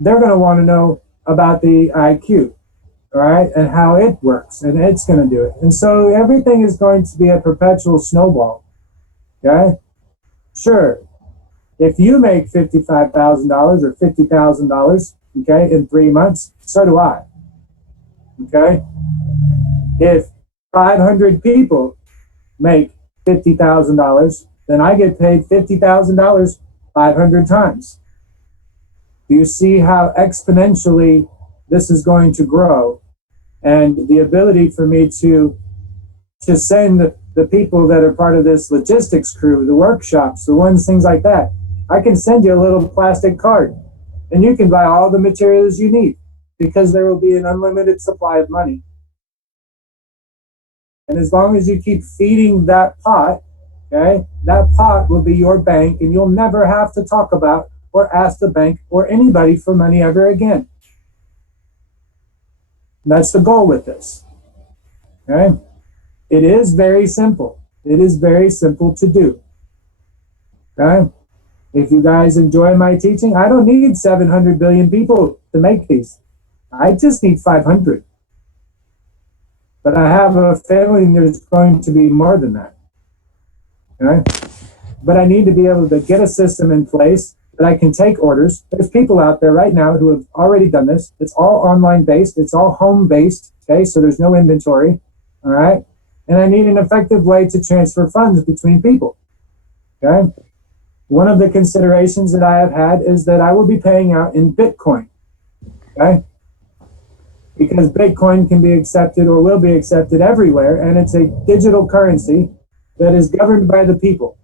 They're going to want to know about the IQ, all right, and how it works, and it's going to do it. And so everything is going to be a perpetual snowball. Okay? Sure, if you make $55,000 or $50,000, okay, in 3 months, so do I. Okay? If 500 people make $50,000, then I get paid $50,000 500 times. Do you see how exponentially this is going to grow? And the ability for me to send the people that are part of this logistics crew, the workshops, things like that, I can send you a little plastic card and you can buy all the materials you need because there will be an unlimited supply of money. And as long as you keep feeding that pot, Okay? That pot will be your bank, and you'll never have to talk about or ask the bank or anybody for money ever again. That's the goal with this. Okay? It is very simple. It is very simple to do. Okay? If you guys enjoy my teaching, I don't need 700 billion people to make these. I just need 500. But I have a feeling there's going to be more than that. Okay? But I need to be able to get a system in place that I can take orders. There's people out there right now who have already done this. It's all online based. It's all home based. Okay, so there's no inventory. All right, and I need an effective way to transfer funds between people. Okay, one of the considerations that I have had is that I will be paying out in Bitcoin. Okay, because Bitcoin can be accepted or will be accepted everywhere, and it's a digital currency that is governed by the people.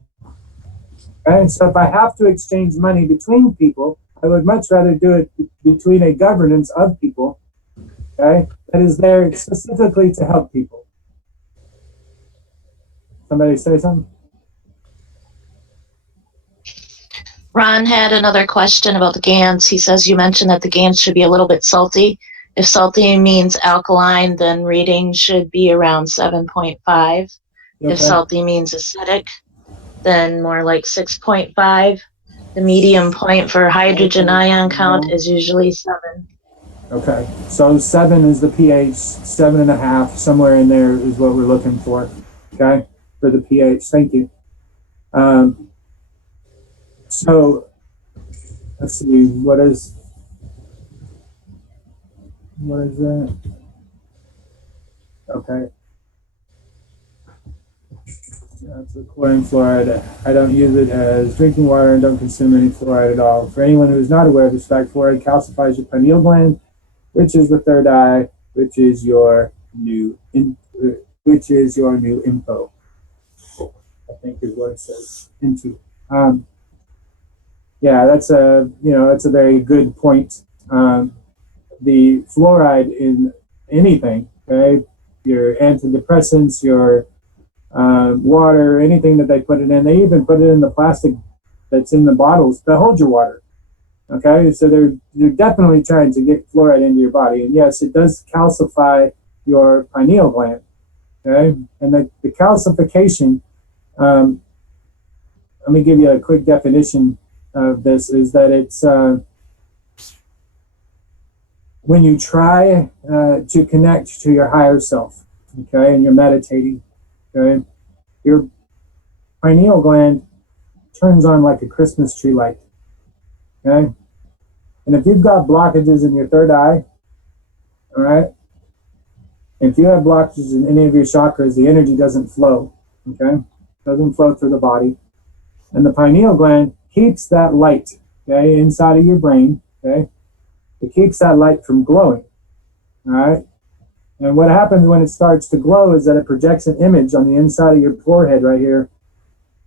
And so if I have to exchange money between people, I would much rather do it between a governance of people, okay, that is there specifically to help people. Somebody say something? Ron had another question about the GANs. He says you mentioned that the GANs should be a little bit salty. If salty means alkaline, then reading should be around 7.5. Okay. If salty means acidic, then more like 6.5. The medium point for hydrogen ion count is usually 7. Okay, so 7 is the pH, 7.5, somewhere in there is what we're looking for, okay, for the pH. Thank you. So, let's see, what is that? Okay. That's a chlorine fluoride. I don't use it as drinking water and don't consume any fluoride at all. For anyone who is not aware of this fact, fluoride calcifies your pineal gland, which is the third eye, which is your new info. I think is what it says. Into. Yeah, that's a very good point. The fluoride in anything, okay, your antidepressants, your water, anything that they put it in. They even put it in the plastic that's in the bottles to hold your water. Okay, so they're definitely trying to get fluoride into your body. And yes, it does calcify your pineal gland. Okay, and the calcification, let me give you a quick definition of this, is that it's when you try to connect to your higher self, okay, and you're meditating, okay, your pineal gland turns on like a Christmas tree light, okay? And if you've got blockages in your third eye, all right, if you have blockages in any of your chakras, the energy doesn't flow, okay? Doesn't flow through the body. And the pineal gland keeps that light, okay, inside of your brain, okay? It keeps that light from glowing, all right? And what happens when it starts to glow is that it projects an image on the inside of your forehead right here,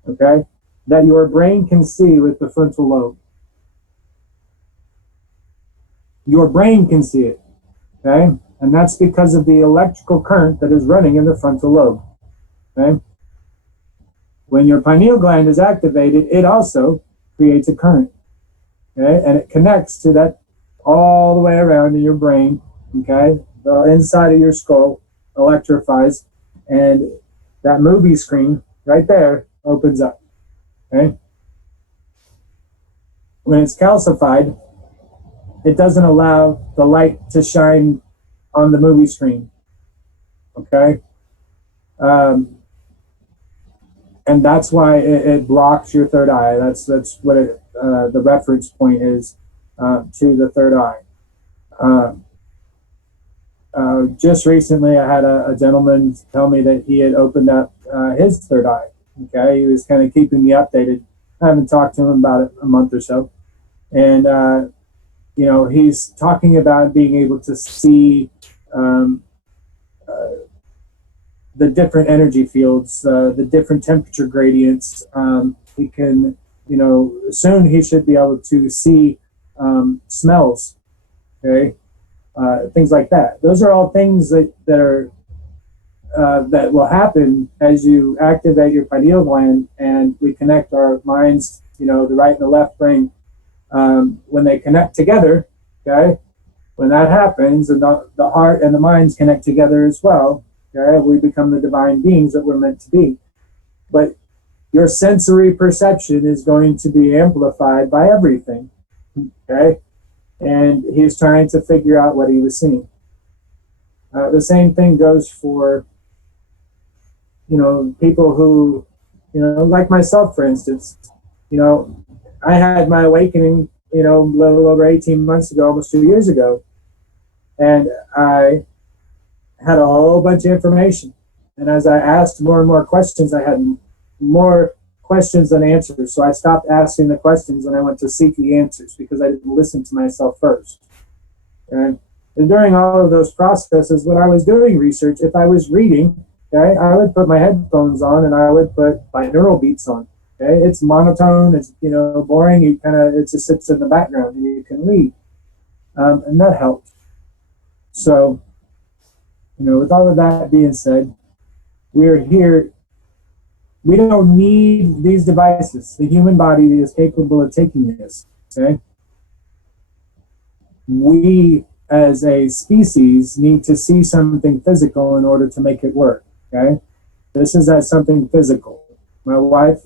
okay, that your brain can see with the frontal lobe. Your brain can see it, okay? And that's because of the electrical current that is running in the frontal lobe, okay? When your pineal gland is activated, it also creates a current, okay? And it connects to that all the way around in your brain, okay? The inside of your skull electrifies, and that movie screen right there opens up, okay? When it's calcified, it doesn't allow the light to shine on the movie screen, okay? And that's why it blocks your third eye. That's what the reference point is to the third eye. Just recently, I had a gentleman tell me that he had opened up his third eye. Okay, he was kind of keeping me updated. I haven't talked to him about it a month or so, and he's talking about being able to see the different energy fields, the different temperature gradients. He can, soon he should be able to see smells. Okay. Things like that. Those are all things that are that will happen as you activate your pineal gland and we connect our minds, the right and the left brain, when they connect together, okay? When that happens and the heart and the minds connect together as well, okay, we become the divine beings that we're meant to be. But your sensory perception is going to be amplified by everything, okay? And he's trying to figure out what he was seeing. The same thing goes for, people who, like myself, for instance. I had my awakening, a little over 18 months ago, almost 2 years ago. And I had a whole bunch of information. And as I asked more and more questions, I had more questions than answers. So I stopped asking the questions and I went to seek the answers because I didn't listen to myself first. And during all of those processes, when I was doing research, if I was reading, okay, I would put my headphones on and I would put binaural beats on. Okay, it's monotone, it's boring. It just sits in the background and you can read, and that helped. So, with all of that being said, we're here. We don't need these devices. The human body is capable of taking this. Okay, we as a species need to see something physical in order to make it work. Okay, this is that something physical. My wife,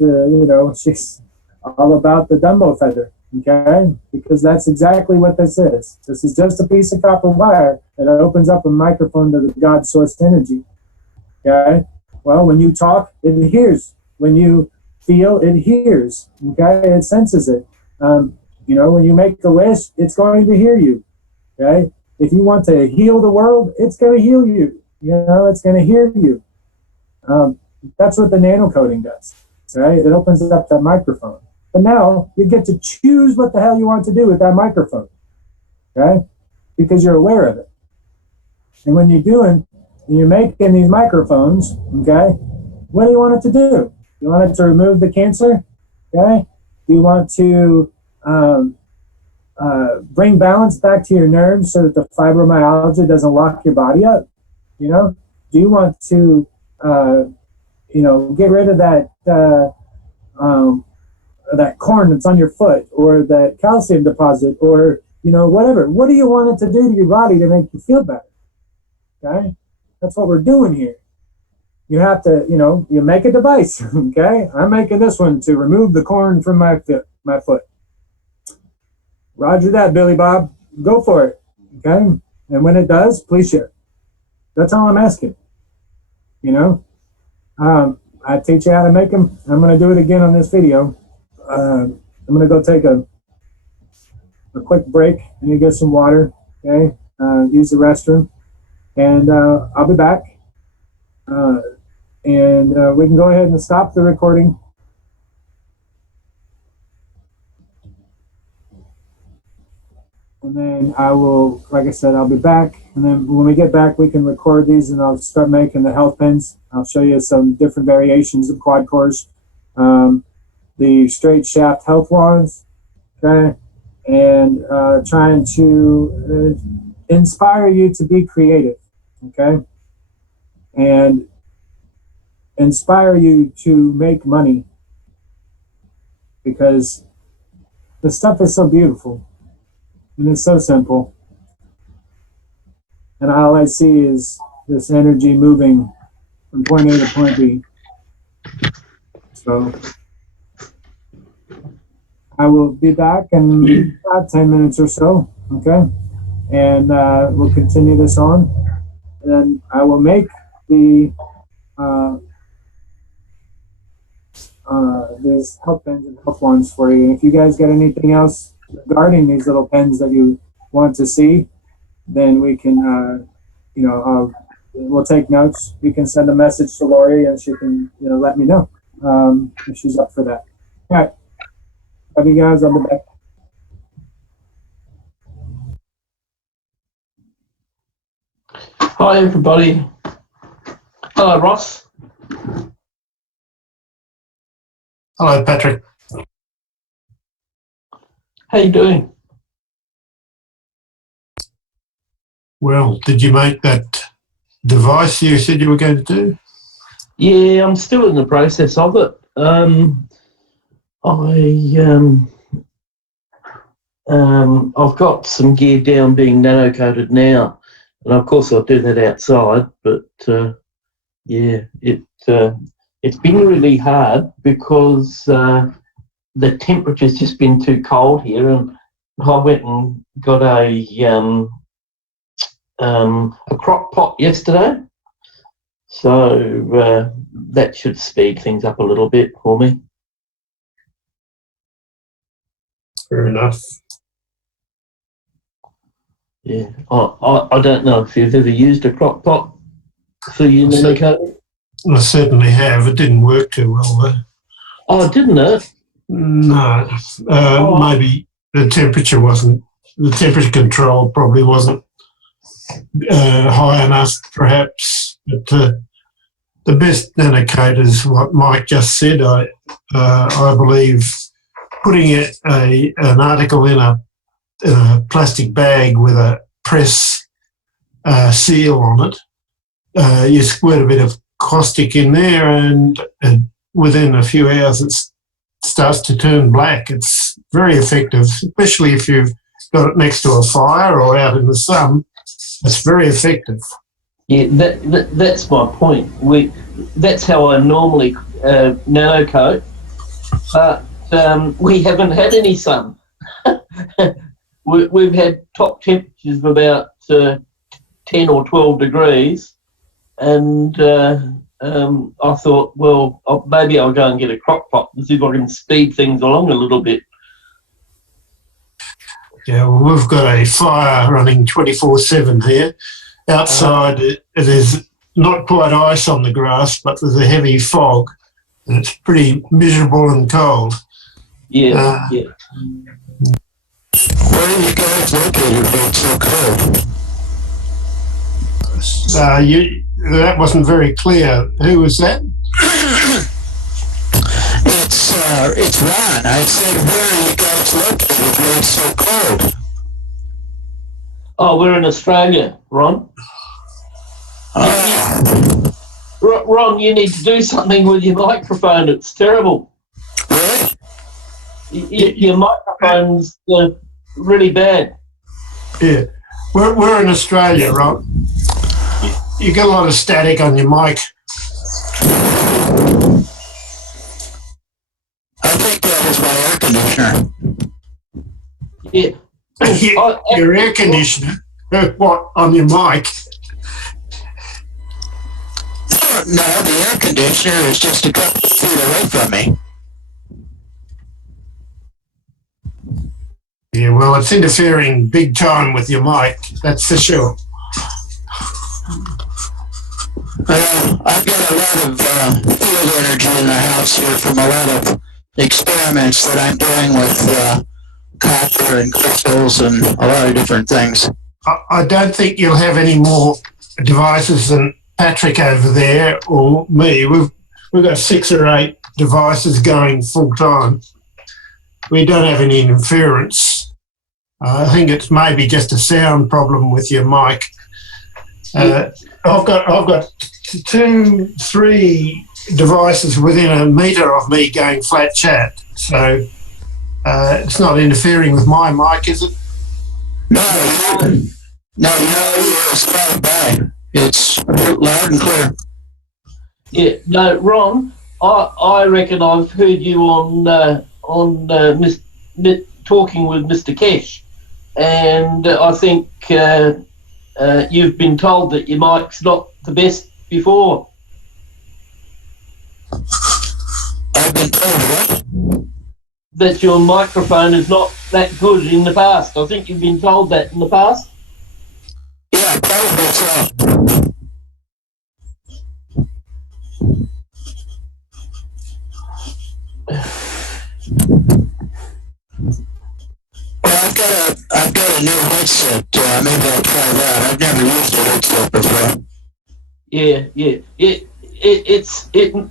she's all about the Dumbo feather, okay? Because that's exactly what this is. This is just a piece of copper wire that opens up a microphone to the God source energy, okay? Well, when you talk, it hears. When you feel, it hears, okay? It senses it. When you make a wish, it's going to hear you, okay? If you want to heal the world, it's going to heal you. It's going to hear you. That's what the nanocoding does, right? It opens up that microphone. But now you get to choose what the hell you want to do with that microphone, okay? Because you're aware of it. And when you're making these microphones, okay, what do you want it to do? You want it to remove the cancer, okay? Do you want to bring balance back to your nerves so that the fibromyalgia doesn't lock your body up? Do you want to get rid of that corn that's on your foot or that calcium deposit or, whatever. What do you want it to do to your body to make you feel better? Okay? That's what we're doing here. You have to, you make a device, okay? I'm making this one to remove the corn from my foot. Roger that, Billy Bob. Go for it, okay? And when it does, please share. That's all I'm asking, I teach you how to make them. I'm going to do it again on this video. I'm going to go take a quick break and get some water, okay? Use the restroom. And I'll be back. And we can go ahead and stop the recording. And then I will, like I said, I'll be back. And then when we get back, we can record these and I'll start making the health pins. I'll show you some different variations of quad cores. The straight shaft health wands, okay? And trying to inspire you to be creative, okay? And inspire you to make money because the stuff is so beautiful. And it's so simple. And all I see is this energy moving from point A to point B. So I will be back in about 10 minutes or so, okay? And we'll continue this on. And then I will make these health pens and health wands for you. And if you guys got anything else regarding these little pens that you want to see, then we can, we'll take notes. You can send a message to Lori and she can, let me know if she's up for that. All right. Love you guys. I'll be back. Hi, everybody. Hello, Ross. Hello, Patrick. How you doing? Well, did you make that device you said you were going to do? Yeah, I'm still in the process of it. I've got some gear down being nano coated now, and of course I'll do that outside. But it's been really hard because the temperature's just been too cold here, and I went and got a crock pot yesterday, so that should speed things up a little bit for me. Fair enough. Yeah, I don't know if you've ever used a crock pot for your nano coating. I certainly have. It didn't work too well, though. Oh, didn't it? No. Maybe the temperature control probably wasn't high enough, perhaps. But the best nanocoat is what Mike just said. I believe putting an article in a plastic bag with a press seal on it, you squirt a bit of caustic in there, and within a few hours it starts to turn black. It's very effective, especially if you've got it next to a fire or out in the sun. It's very effective. Yeah, that's my point. That's how I normally nano coat, but we haven't had any sun. We've had top temperatures of about 10 or 12 degrees, and I thought, well, maybe I'll go and get a crock pot and see if I can speed things along a little bit. Yeah, well, we've got a fire running 24/7 here. Outside, there's not quite ice on the grass, but there's a heavy fog, and it's pretty miserable and cold. Yeah, yeah. Where are you guys located when it's so cold? That wasn't very clear. Who was that? It's Ron. I said, where are you guys located when it's so cold? Oh, we're in Australia, Ron. Ron, you need to do something with your microphone. It's terrible. Really? Your microphone's really bad. Yeah, we're in Australia, Rob. You got a lot of static on your mic. I think that was my air conditioner. Yeah. Your air conditioner? What, on your mic? No, the air conditioner is just a couple feet away from me. Yeah, well, it's interfering big time with your mic, that's for sure. I've got a lot of field energy in the house here from a lot of experiments that I'm doing with copper and crystals and a lot of different things. I don't think you'll have any more devices than Patrick over there or me. We've got 6 or 8 devices going full time. We don't have any interference. I think it's maybe just a sound problem with your mic. I've got 2, 3 devices within a metre of me going flat chat, so it's not interfering with my mic, is it? No, you're as far by. It's loud and clear. Yeah, no, Ron, I reckon I've heard you on talking with Mr. Kesh, and I think you've been told that your mic's not the best before. I've been told what? That your microphone is not that good in the past. I think you've been told that in the past. Yeah, probably so. Well, I've got a new headset. Maybe I'll try that. I've never used a headset before. Yeah.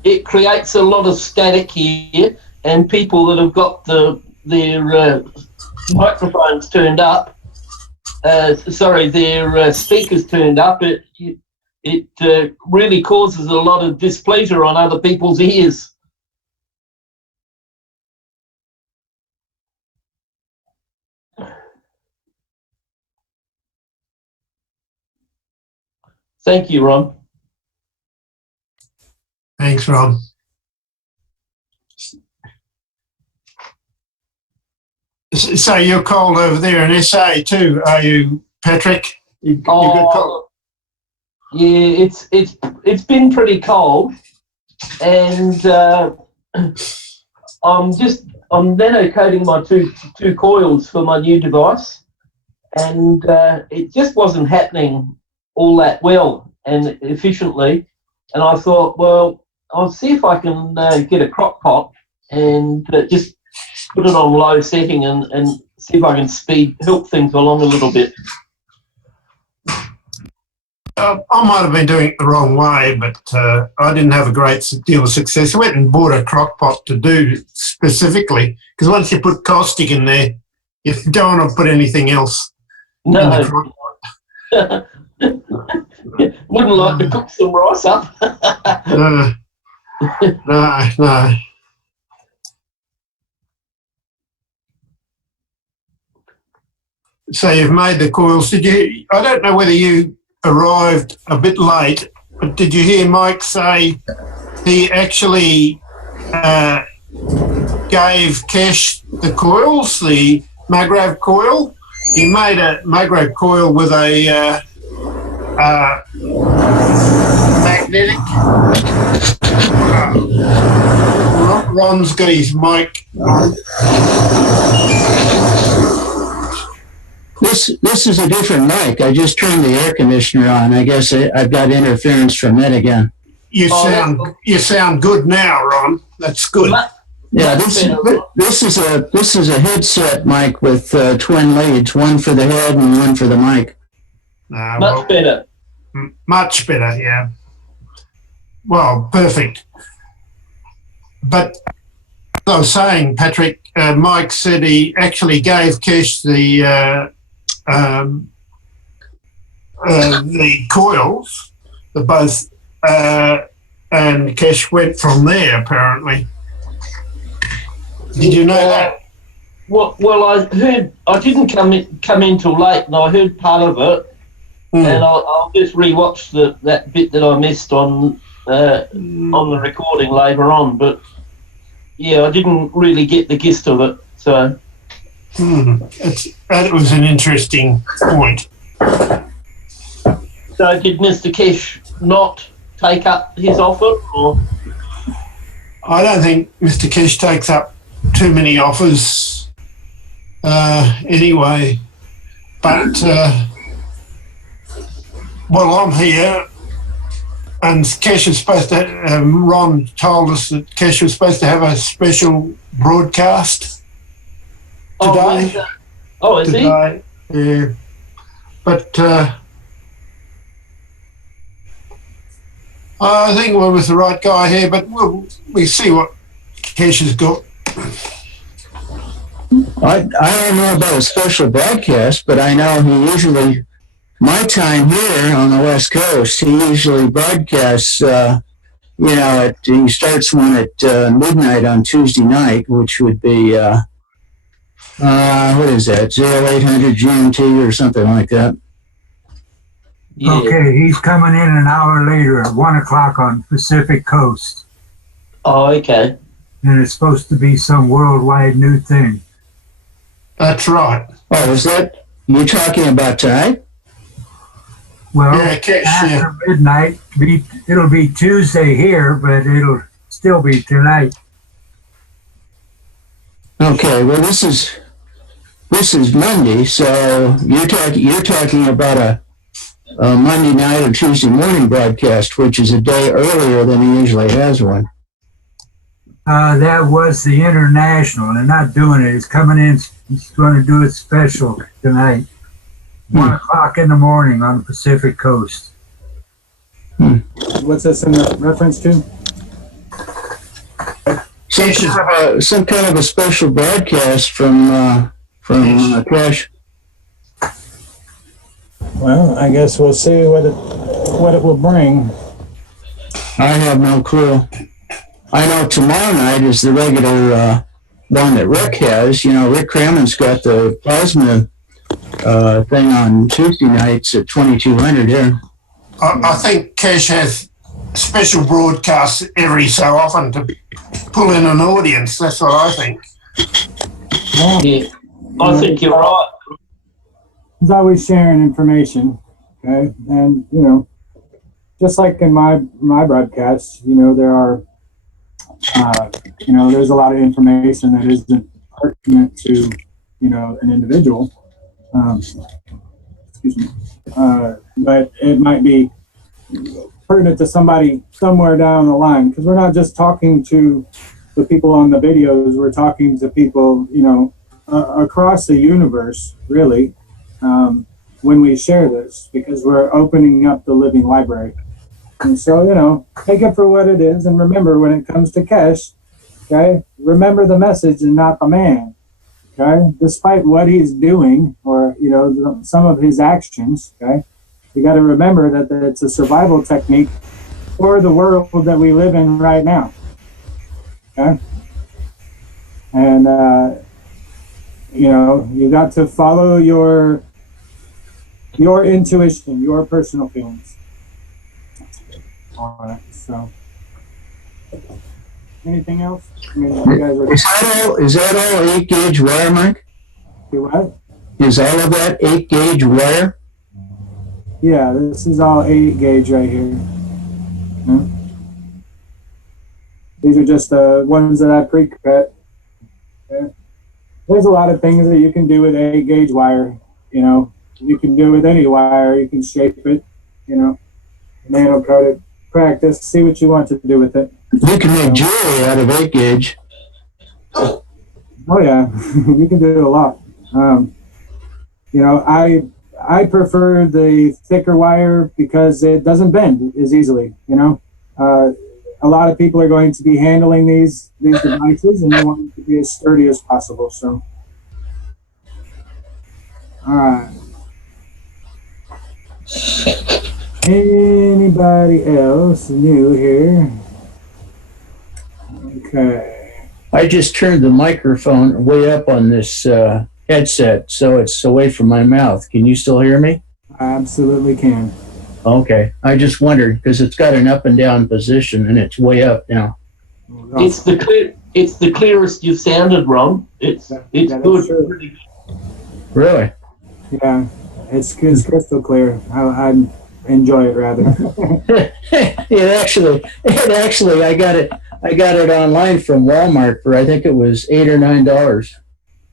It creates a lot of static here, and people that have got their microphones turned up, their speakers turned up, it really causes a lot of displeasure on other people's ears. Thank you, Ron. Thanks, Ron. So you're cold over there in SA too, are you, Patrick? You got cold? Yeah, it's been pretty cold, and I'm nano coating my two coils for my new device, and it just wasn't happening all that well and efficiently. And I thought, well, I'll see if I can get a crock pot and just put it on low setting and see if I can help things along a little bit. I might have been doing it the wrong way, but I didn't have a great deal of success. I went and bought a crock pot to do specifically, because once you put caustic in there, you don't want to put anything else in the crock pot. Wouldn't like to cook some rice up. No. So you've made the coils. Did you? I don't know whether you arrived a bit late, but did you hear Mike say he actually gave Kesh the coils, the Magrav coil? He made a Magrav coil with a magnetic. Ron's got his mic on. This is a different mic. I just turned the air conditioner on. I guess I've got interference from it again. You sound good now, Ron. That's good. Yeah, this is a headset mic with twin leads, one for the head and one for the mic. Much better. Much better, yeah. Well, perfect. But as I was saying, Patrick, Mike said he actually gave Kesh the coils, and Kesh went from there, apparently. Did you know that? Well, I heard. I didn't come in till late, and I heard part of it. And I'll just rewatch that bit that I missed on the recording later on. But yeah, I didn't really get the gist of it. So that was an interesting point. So did Mr. Kesh not take up his offer, or? I don't think Mr. Kesh takes up too many offers anyway. But well, I'm here, and Kesh is supposed to. Ron told us that Kesh was supposed to have a special broadcast today. Is today, he? Yeah. But I think we're with the right guy here. But we see what Kesh has got. I don't know about a special broadcast, but I know he usually. My time here on the West Coast, he usually broadcasts, he starts one at midnight on Tuesday night, which would be, what is that, 0800 GMT or something like that. Yeah. Okay, he's coming in an hour later at 1 o'clock on Pacific Coast. Oh, okay. And it's supposed to be some worldwide new thing. That's right. Oh, is that you're talking about tonight? Well, Yeah, Kesh, after midnight, it'll be Tuesday here, but it'll still be tonight. Okay, well this is Monday, so you're talking about a Monday night or Tuesday morning broadcast, which is a day earlier than he usually has one. That was the international. They're not doing it. It's coming in. He's going to do it special tonight. 1 o'clock in the morning on the Pacific Coast. What's this in reference to? Some kind of a special broadcast from Kesh. Well, I guess we'll see what what it will bring. I have no clue. I know tomorrow night is the regular one that Rick has. You know, Rick Crammond's got the plasma thing on Tuesday nights at 2200 here. I think Cash has special broadcasts every so often to pull in an audience. That's what I think. Yeah, I think you're right. He's always sharing information, okay? And, you know, just like in my broadcasts, you know, there are, you know, there's a lot of information that isn't pertinent to, you know, an individual. Excuse me. But it might be pertinent to somebody somewhere down the line, because we're not just talking to the people on the videos, we're talking to people, you know, across the universe, really, when we share this, because we're opening up the living library. And so, you know, take it for what it is, and remember, when it comes to Kesh, okay, remember the message and not the man, okay? Despite what he's doing, or, you know, some of his actions, okay, you got to remember that it's a survival technique for the world that we live in right now, okay? And, you know, you got to follow your intuition, your personal feelings. All right, so anything else? I mean, you guys are. Is that all 8-gauge wire, Mike? Do what? Is all of that 8-gauge wire? Yeah, this is all 8-gauge right here. Yeah. These are just the ones that I pre-cut. Okay. There's a lot of things that you can do with 8-gauge wire. You know, you can do with any wire. You can shape it, you know, nano cut it, practice, see what you want to do with it. You can make jewelry out of 8-gauge. Oh yeah, you can do a lot. You know, I prefer the thicker wire because it doesn't bend as easily. You know, a lot of people are going to be handling these devices, and they want them to be as sturdy as possible. So, all right. Anybody else new here? Okay. I just turned the microphone way up on this headset, so it's away from my mouth. Can you still hear me? I absolutely can. Okay. I just wondered, because it's got an up and down position, and it's way up now. It's the clearest you've sounded, Ron. It's good. True. Really? Yeah, it's crystal clear. I enjoy it rather. it actually I got it online from Walmart for, I think it was $8 or $9.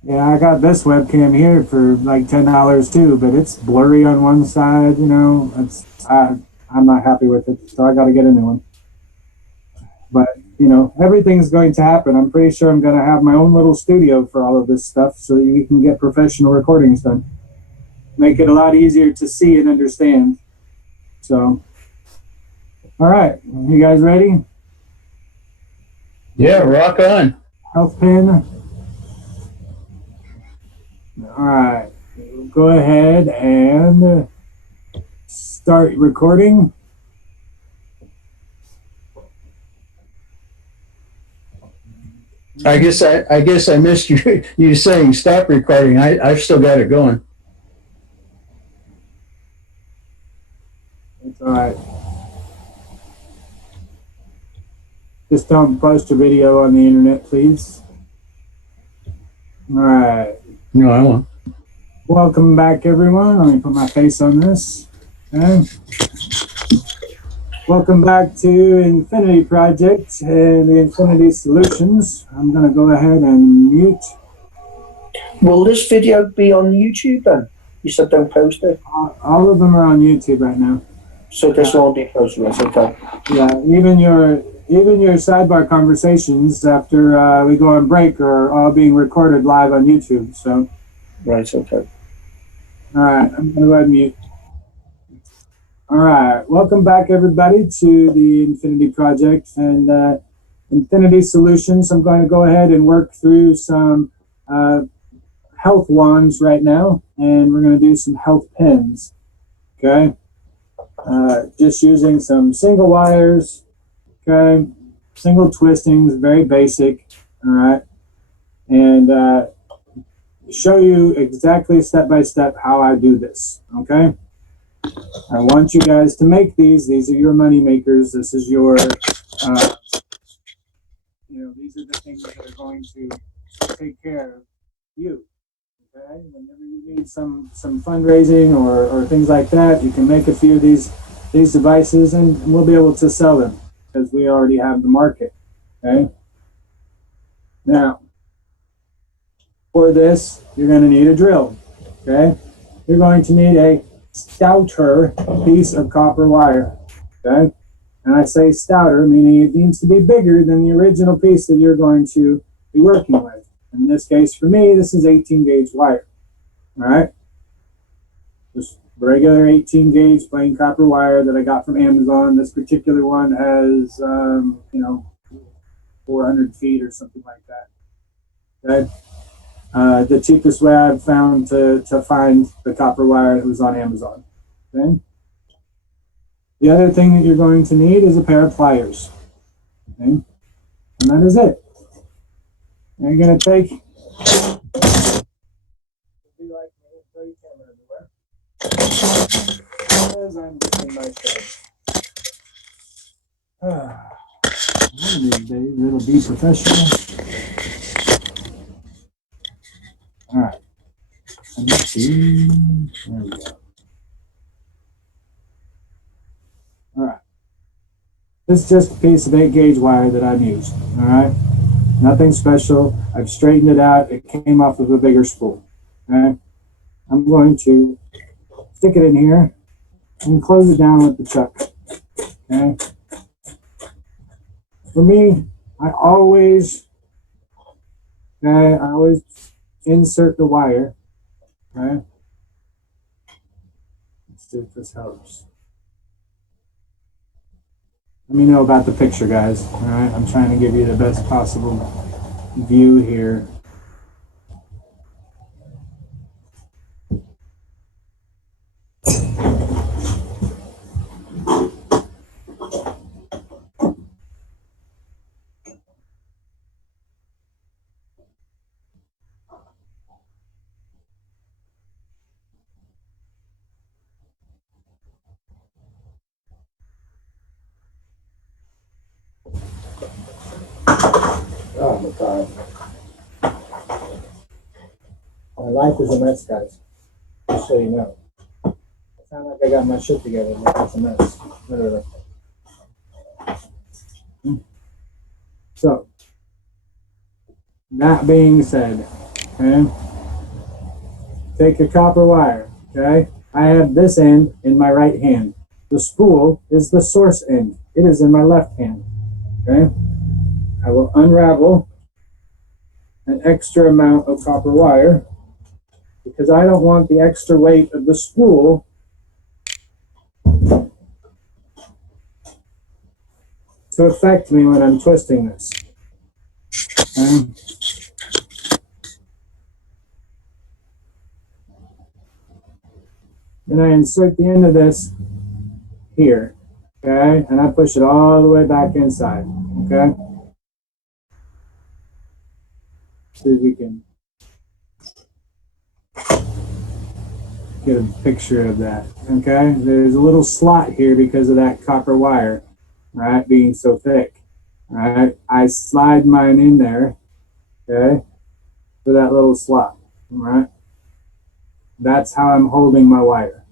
Yeah, I got this webcam here for like $10 too, but it's blurry on one side. You know, I'm not happy with it, so I got to get a new one. But you know, everything's going to happen. I'm pretty sure I'm going to have my own little studio for all of this stuff, so that you can get professional recordings done. Make it a lot easier to see and understand. So, all right, you guys ready? Yeah, rock on. Health pin. All right, go ahead and start recording. I guess I missed you saying stop recording. I've still got it going. It's all right. Just don't post a video on the internet, please. All right. No, I won't. Welcome back, everyone. Let me put my face on this. Okay. Welcome back to Infinity Project and the Infinity Solutions. I'm going to go ahead and mute. Will this video be on YouTube then? You said don't post it. All of them are on YouTube right now. So this won't be posted, right? Okay. Yeah, even your sidebar conversations after we go on break are all being recorded live on YouTube. So. Right. Okay. All right, I'm going to go ahead and mute. All right, welcome back, everybody, to the Infinity Project and Infinity Solutions. I'm going to go ahead and work through some health wands right now, and we're going to do some health pins. Okay. just using some single wires, okay, single twistings, very basic, all right, and show you exactly step by step how I do this, okay? I want you guys to make these. These are your money makers. This is your, these are the things that are going to take care of you, okay? Whenever you need some fundraising or things like that, you can make a few of these devices and we'll be able to sell them because we already have the market, okay? Now, for this, you're going to need a drill, okay? You're going to need a stouter piece of copper wire, okay? And I say stouter, meaning it needs to be bigger than the original piece that you're going to be working with. In this case, for me, this is 18 gauge wire, all right? Just regular 18 gauge plain copper wire that I got from Amazon. This particular one has, 400 feet or something like that, okay? The cheapest way I've found to find the copper wire was on Amazon. Okay? The other thing that you're going to need is a pair of pliers. Okay? And that is it. And you're going to take, as I'm doing my show. One of these days it'll be professional. All right. And let's see. There we go. All right. This is just a piece of 8 gauge wire that I've used. All right. Nothing special. I've straightened it out. It came off of a bigger spool. Okay. I'm going to stick it in here and close it down with the chuck. Okay. For me, I always insert the wire. Okay. Let's see if this helps. Let me know about the picture, guys. All right. I'm trying to give you the best possible view here. Oh my God. My life is a mess, guys. Just so you know. I sound like I got my shit together, but it's a mess. Literally. So, that being said, okay, take a copper wire, okay? I have this end in my right hand. The spool is the source end. It is in my left hand, okay? I will unravel an extra amount of copper wire because I don't want the extra weight of the spool to affect me when I'm twisting this. Okay? Then I insert the end of this here, okay? And I push it all the way back inside, okay? See if we can get a picture of that, okay? There's a little slot here because of that copper wire, right, being so thick, right? I slide mine in there, okay, for that little slot, right? That's how I'm holding my wire,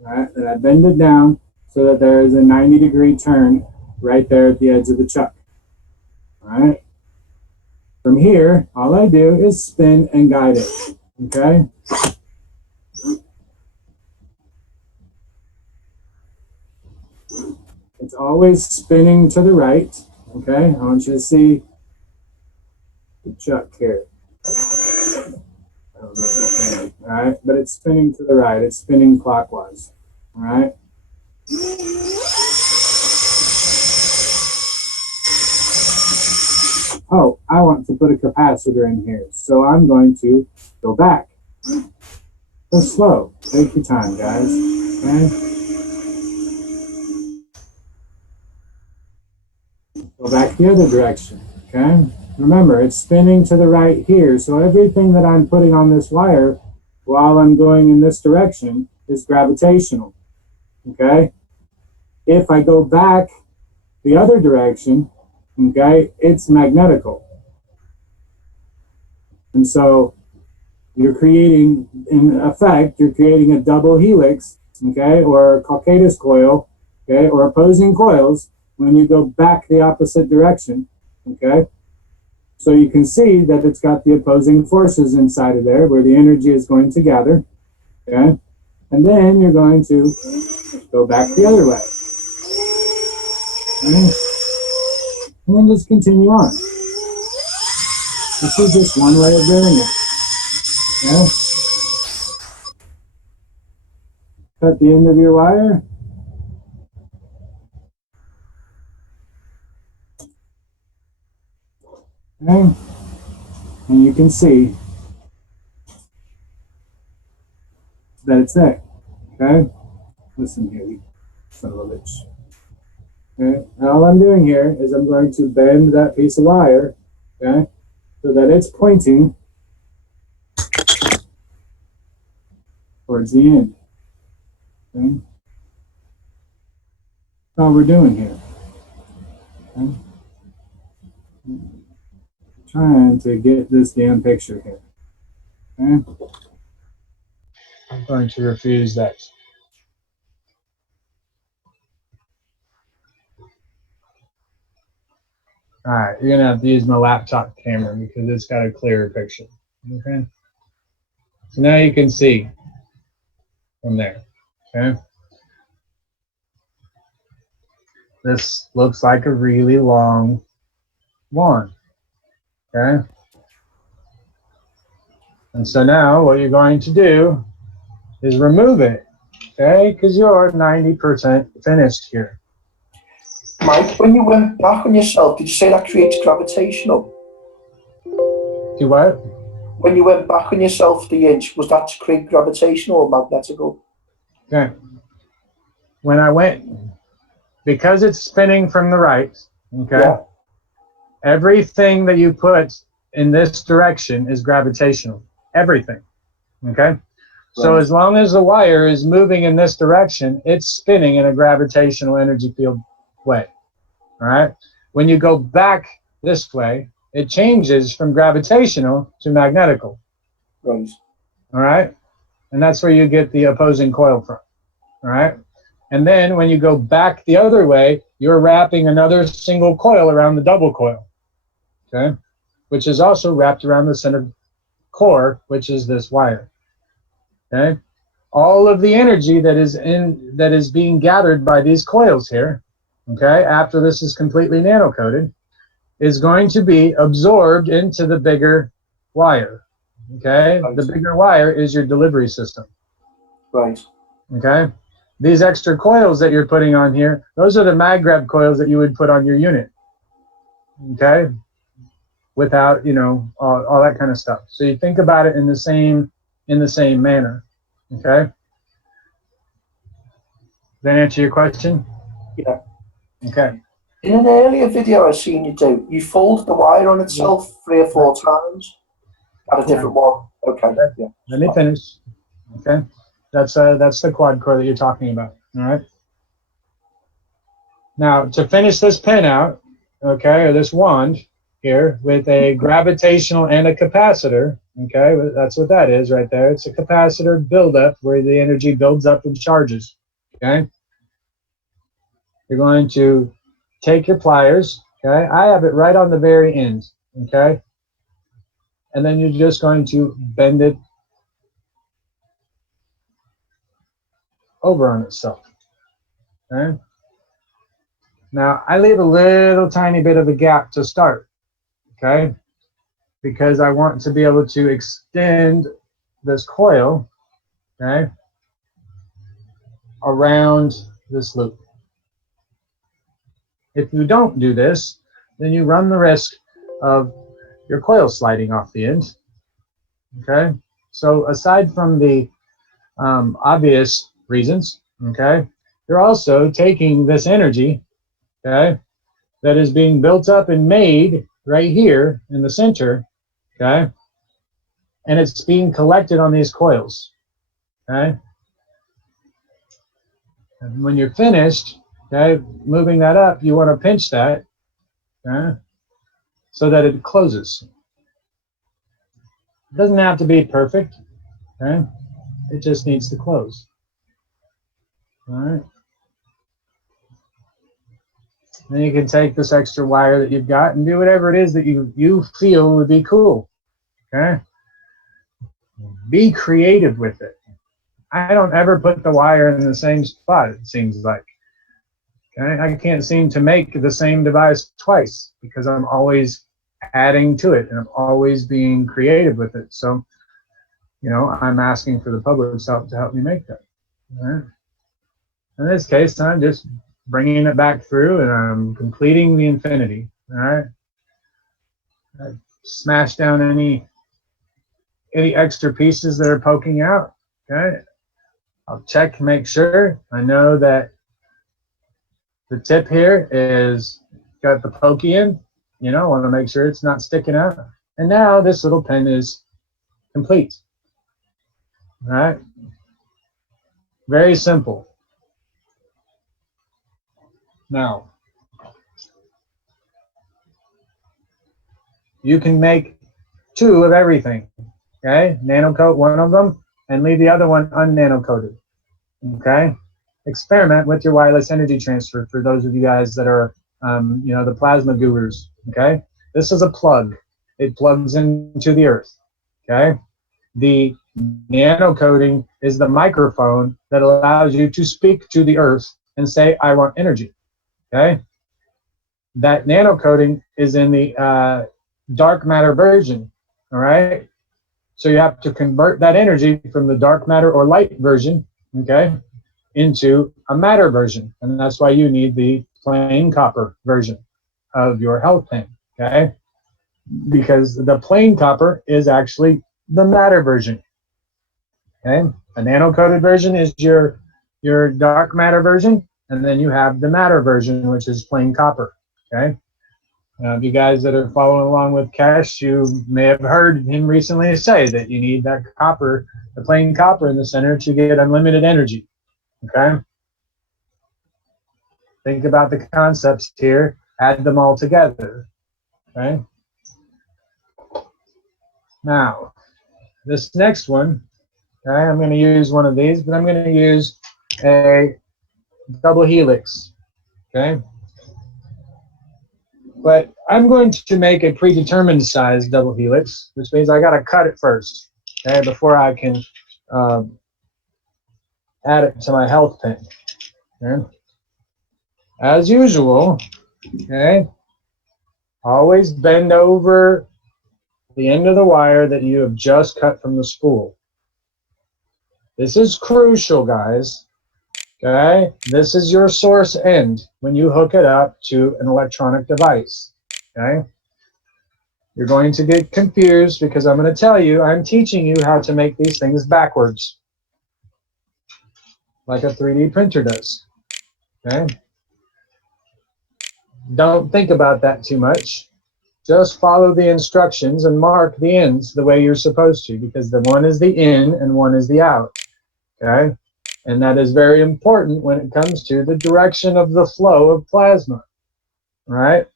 right? And I bend it down so that there is a 90-degree turn right there at the edge of the chuck, all right? From here, all I do is spin and guide it, okay? It's always spinning to the right, okay? I want you to see the chuck here. I don't know if you can, all right? But it's spinning to the right. It's spinning clockwise, all right? Oh, I want to put a capacitor in here, so I'm going to go back. Go slow. Take your time, guys. Okay? Go back the other direction, okay? Remember, it's spinning to the right here, so everything that I'm putting on this wire while I'm going in this direction is gravitational, okay? If I go back the other direction, okay, it's magnetical. And so you're creating, in effect, you're creating a double helix, okay, or a Coccadus coil, okay, or opposing coils when you go back the opposite direction, okay? So you can see that it's got the opposing forces inside of there where the energy is going to gather, okay? And then you're going to go back the other way, okay? And then just continue on. This is just one way of doing it, okay? Cut the end of your wire. Okay, and you can see that it's there. Okay, listen here, you son of a bitch. Okay, and all I'm doing here is I'm going to bend that piece of wire, okay, so that it's pointing towards the end. Okay, that's all we're doing here. Okay. Trying to get this damn picture here. Okay? I'm going to refuse that. Alright, you're gonna have to use my laptop camera because it's got a clearer picture. Okay? So now you can see from there. Okay? This looks like a really long lawn. Okay? And so now what you're going to do is remove it, okay? Because you're 90% finished here. Mike, when you went back on yourself, did you say that creates gravitational? Do what? When you went back on yourself the inch, was that to create gravitational or magnetical? Okay. When I went, because it's spinning from the right, okay? Yeah. Everything that you put in this direction is gravitational. Everything, okay? So as long as the wire is moving in this direction, it's spinning in a gravitational energy field way, all right? When you go back this way, it changes from gravitational to magnetical, Right. all right? And that's where you get the opposing coil from, all right? And then when you go back the other way, you're wrapping another single coil around the double coil, okay? Which is also wrapped around the center core, which is this wire. Okay, all of the energy that is being gathered by these coils here, okay, after this is completely nano-coated, is going to be absorbed into the bigger wire. Okay, right. The bigger wire is your delivery system. Right. Okay, these extra coils that you're putting on here, those are the MagGrab coils that you would put on your unit. Okay, without, you know, all that kind of stuff. So you think about it in the same manner. Okay. Does that answer your question? Yeah. Okay. In an earlier video I've seen you do, you folded the wire on itself 3 or 4 times at a different one. Okay. Yeah. Let me finish. Okay. That's the quad core that you're talking about. All right. Now to finish this pin out, okay, or this wand here with a gravitational and a capacitor. Okay, that's what that is right there. It's a capacitor buildup where the energy builds up and charges. Okay, you're going to take your pliers. Okay, I have it right on the very end. Okay, and then you're just going to bend it over on itself. Okay. Now I leave a little tiny bit of a gap to start. Okay, because I want to be able to extend this coil, okay, around this loop. If you don't do this, then you run the risk of your coil sliding off the end, okay? So aside from the obvious reasons, okay, you're also taking this energy, okay, that is being built up and made right here in the center, okay? And it's being collected on these coils, okay? And when you're finished, okay, moving that up, you want to pinch that, okay, so that it closes. It doesn't have to be perfect, okay? It just needs to close. All right. Then you can take this extra wire that you've got and do whatever it is that you feel would be cool, okay? Be creative with it. I don't ever put the wire in the same spot, it seems like. Okay? I can't seem to make the same device twice because I'm always adding to it and I'm always being creative with it. So, you know, I'm asking for the public's help to help me make that. All right? In this case, I'm just bringing it back through and I'm completing the infinity. All right? I smash down any extra pieces that are poking out. Okay? I'll check, make sure. I know that the tip here is got the pokey in. You know, I want to make sure it's not sticking out. And now this little pin is complete. All right? Very simple. Now, you can make 2 of everything. Okay? Nanocoat one of them and leave the other one unnanocoated. Okay? Experiment with your wireless energy transfer for those of you guys that are, you know, the plasma gurus. Okay? This is a plug. It plugs into the earth. Okay? The nanocoating is the microphone that allows you to speak to the earth and say, I want energy. Okay? That nanocoating is in the dark matter version. All right? So you have to convert that energy from the dark matter or light version, okay, into a matter version. And that's why you need the plain copper version of your health pin, okay? Because the plain copper is actually the matter version, okay? A nano-coated version is your dark matter version, and then you have the matter version, which is plain copper, okay? You guys that are following along with Kesh, you may have heard him recently say that you need that copper, the plain copper in the center to get unlimited energy, okay? Think about the concepts here, add them all together, okay? Now, this next one, okay, I'm going to use one of these, but I'm going to use a double helix, okay? But I'm going to make a predetermined size double helix, which means I got to cut it first, okay, before I can add it to my health pin. Okay? As usual, okay, always bend over the end of the wire that you have just cut from the spool. This is crucial, guys. Okay, this is your source end when you hook it up to an electronic device. Okay, you're going to get confused because I'm going to tell you, I'm teaching you how to make these things backwards, like a 3D printer does. Okay, don't think about that too much. Just follow the instructions and mark the ends the way you're supposed to, because the one is the in and one is the out. Okay. And that is very important when it comes to the direction of the flow of plasma, right?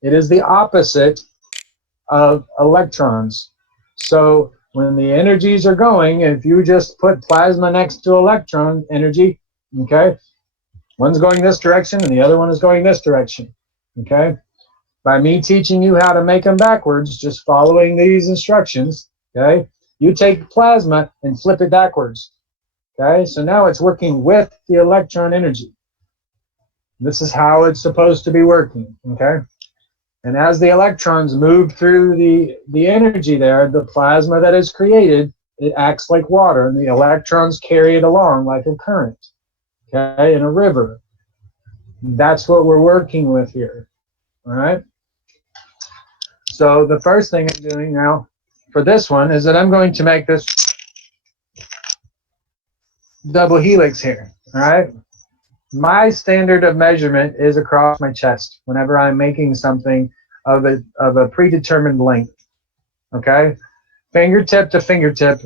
It is the opposite of electrons. So when the energies are going, if you just put plasma next to electron energy, okay, one's going this direction and the other one is going this direction, okay? By me teaching you how to make them backwards, just following these instructions, okay, you take plasma and flip it backwards. Okay, so now it's working with the electron energy. This is how it's supposed to be working, okay? And as the electrons move through the energy there, the plasma that is created, it acts like water, and the electrons carry it along like a current, okay, in a river. That's what we're working with here, all right? So the first thing I'm doing now for this one is that I'm going to make this double helix here, all right? my standard of measurement is across my chest whenever I'm making something of a predetermined length. Okay? Fingertip to fingertip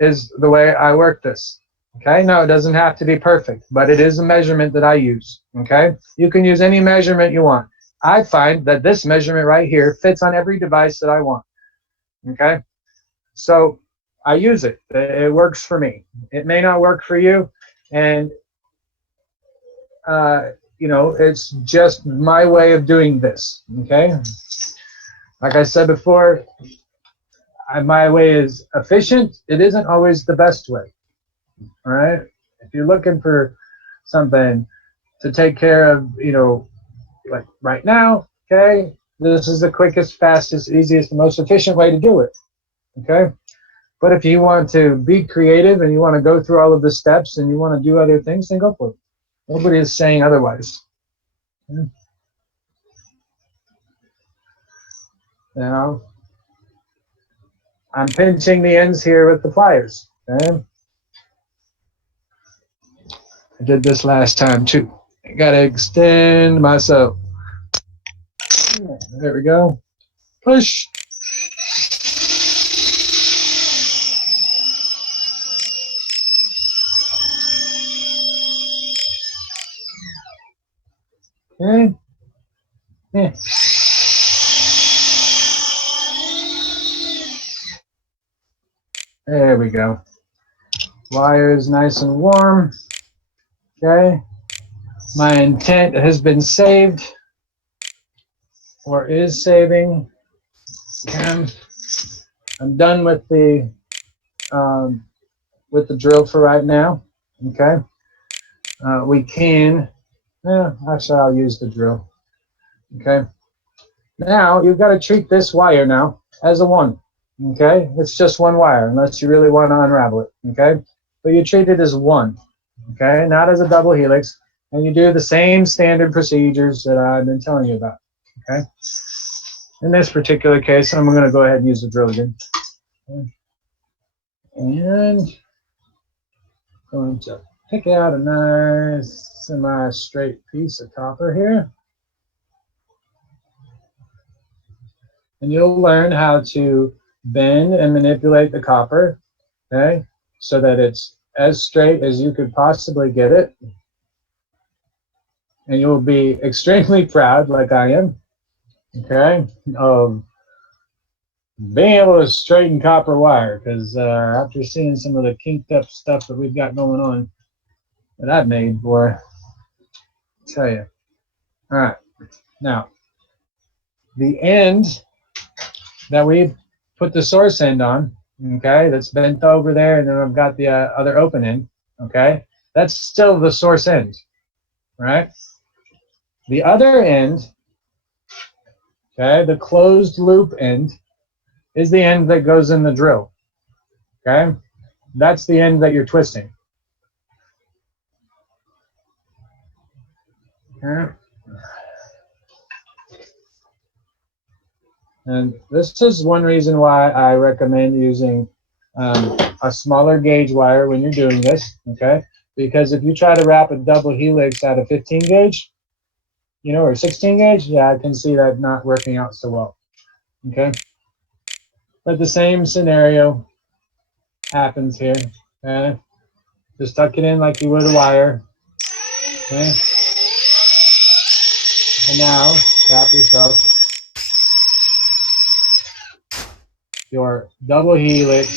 is the way I work this. Okay? No, it doesn't have to be perfect, but it is a measurement that I use. Okay? You can use any measurement you want. I find that this measurement right here fits on every device that I want. Okay? So I use it. It works for me. It may not work for you, and you know, it's just my way of doing this. Okay? Like I said before, my way is efficient. It isn't always the best way. All right? If you're looking for something to take care of, you know, like right now, okay, this is the quickest, fastest, easiest, most efficient way to do it. Okay? But if you want to be creative and you want to go through all of the steps and you want to do other things, then go for it. Nobody is saying otherwise. Yeah. Now, I'm pinching the ends here with the pliers. Okay? I did this last time too. I gotta extend myself. There we go. Push. Okay. Yeah. There we go. Wire is nice and warm. Okay. My intent has been saved or is saving. And I'm done with the drill for right now. Okay. We can. Actually, I'll use the drill. Okay. Now you've got to treat this wire now as a 1. Okay. It's just 1 wire unless you really want to unravel it. Okay. But you treat it as 1. Okay. Not as a double helix. And you do the same standard procedures that I've been telling you about. Okay. In this particular case, I'm going to go ahead and use the drill again. Okay. And going to pick out a nice semi-straight piece of copper here. And you'll learn how to bend and manipulate the copper, okay, so that it's as straight as you could possibly get it. And you'll be extremely proud, like I am, okay, of being able to straighten copper wire, because after seeing some of the kinked up stuff that we've got going on that I've made, boy, I'll tell you. All right, now the end that we put the source end on, okay, that's bent over there, and then I've got the other open end, okay, that's still the source end, right? The other end, okay, the closed loop end, is the end that goes in the drill, okay? That's the end that you're twisting. Okay. And this is one reason why I recommend using a smaller gauge wire when you're doing this, okay? Because if you try to wrap a double helix at a 15 gauge, you know, or 16 gauge, yeah, I can see that not working out so well, okay? But the same scenario happens here, okay? Just tuck it in like you would a wire, okay? And now, wrap yourself your double helix,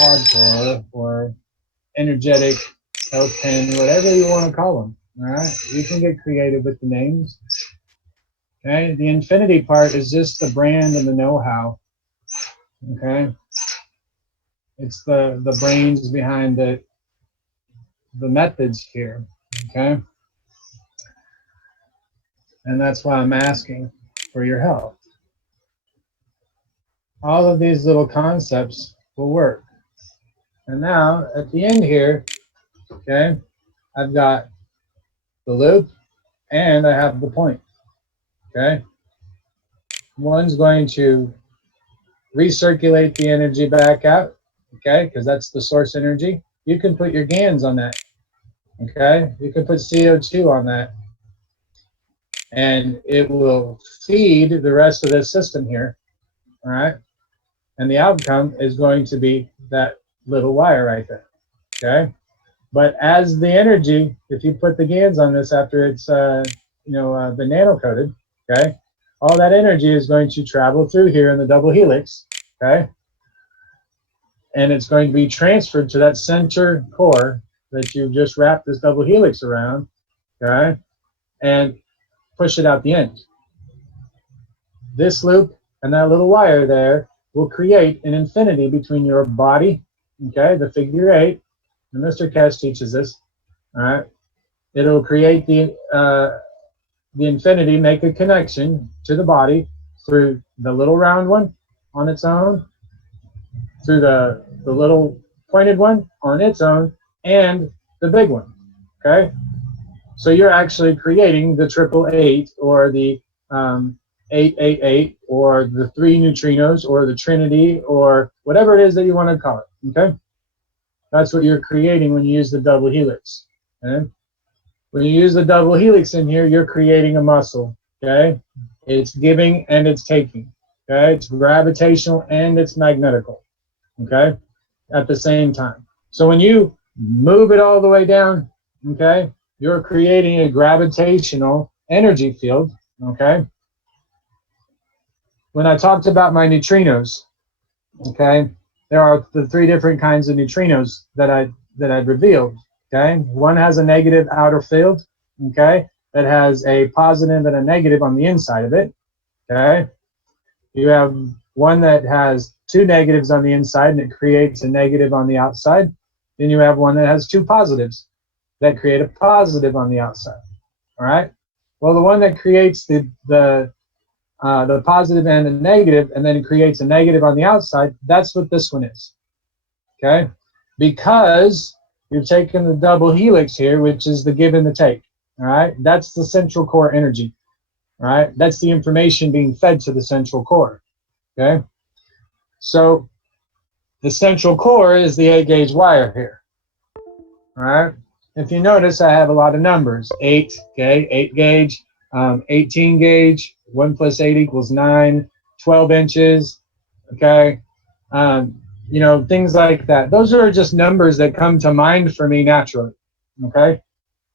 hardcore, or energetic L10, whatever you want to call them. All right, you can get creative with the names. Okay, the infinity part is just the brand and the know-how. Okay, it's the brains behind the methods here. Okay, and that's why I'm asking for your help. All of these little concepts will work. And now at the end here, okay, I've got the loop and I have the point, okay? One's going to recirculate the energy back out, okay, because that's the source energy. You can put your GANs on that Okay, you can put CO2 on that, and it will feed the rest of this system here. All right, and the outcome is going to be that little wire right there. Okay, but as the energy, if you put the GANs on this after it's been nano coated, okay, all that energy is going to travel through here in the double helix. Okay, and it's going to be transferred to that center core that you've just wrapped this double helix around, okay, and push it out the end. This loop and that little wire there will create an infinity between your body, okay, the figure 8, and Mr. Cash teaches this, all right. It'll create the infinity, make a connection to the body through the little round one on its own, through the little pointed one on its own, and the big one, okay? So you're actually creating the 888 or the 888 or the 3 neutrinos or the Trinity or whatever it is that you want to call it, okay? That's what you're creating when you use the double helix, okay? When you use the double helix in here, you're creating a muscle, okay? It's giving and it's taking, okay? It's gravitational and it's magnetical, okay? At the same time. So when you move it all the way down, okay, you're creating a gravitational energy field, okay? When I talked about my neutrinos, okay, there are the 3 different kinds of neutrinos that I've revealed, okay? One has a negative outer field, okay, that has a positive and a negative on the inside of it, okay? You have one that has 2 negatives on the inside and it creates a negative on the outside. Then you have one that has 2 positives that create a positive on the outside. All right. Well, the one that creates the positive and the negative, and then creates a negative on the outside, that's what this one is. Okay. Because you've taken the double helix here, which is the give and the take. All right. That's the central core energy. All right. That's the information being fed to the central core. Okay. So the central core is the 8-gauge wire here. All right. If you notice, I have a lot of numbers. 8, okay, 8 gauge, 18 gauge, 1 + 8 = 9, 12 inches, okay, things like that. Those are just numbers that come to mind for me naturally, okay,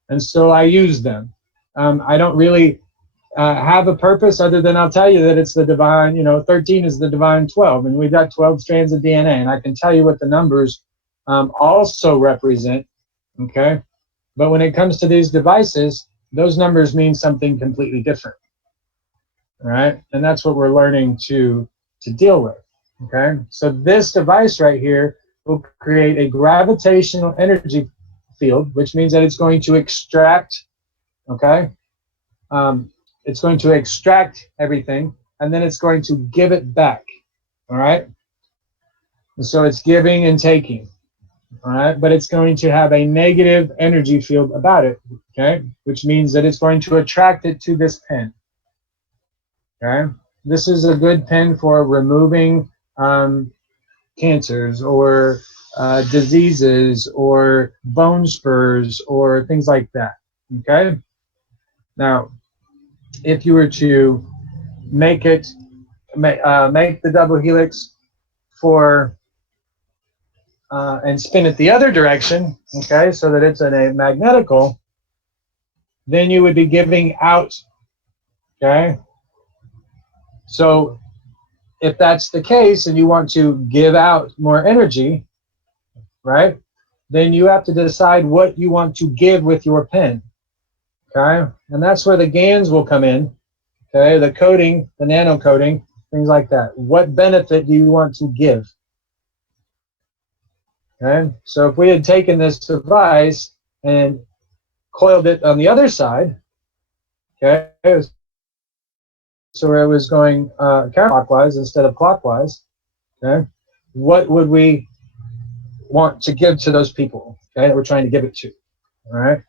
and so I use them. I don't really have a purpose other than I'll tell you that it's the divine, 13 is the divine 12, and we've got 12 strands of DNA, and I can tell you what the numbers also represent, okay? But when it comes to these devices, those numbers mean something completely different, all right? And that's what we're learning to deal with, okay? So this device right here will create a gravitational energy field, which means that it's going to extract, okay? It's going to extract everything, and then it's going to give it back, all right? And so it's giving and taking. All right, but it's going to have a negative energy field about it, okay, which means that it's going to attract it to this pen. Okay, this is a good pen for removing cancers or diseases or bone spurs or things like that. Okay, now if you were to make the double helix for and spin it the other direction, okay, so that it's in a magnetical, then you would be giving out, okay? So if that's the case and you want to give out more energy, right, then you have to decide what you want to give with your pen, okay? And that's where the GANs will come in, okay, the coating, the nano coating, things like that. What benefit do you want to give? Okay, so if we had taken this device and coiled it on the other side, okay, so where it was going counterclockwise instead of clockwise, okay, what would we want to give to those people, okay, that we're trying to give it to, all right?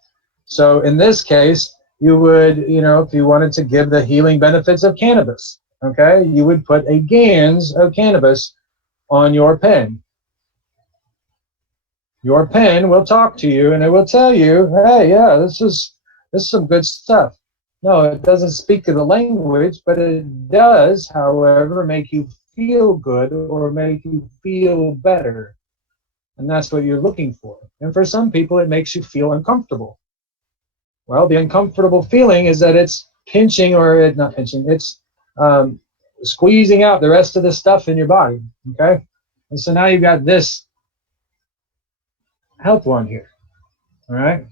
So in this case, you would, if you wanted to give the healing benefits of cannabis, okay, you would put a GANs of cannabis on your pen. your pen will talk to you and it will tell you, hey, yeah, this is some good stuff. No, it doesn't speak the language, but it does, however, make you feel good or make you feel better. And that's what you're looking for. And for some people, it makes you feel uncomfortable. Well, the uncomfortable feeling is that it's pinching, or not pinching, it's squeezing out the rest of the stuff in your body, okay? And so now you've got this health one here, all right?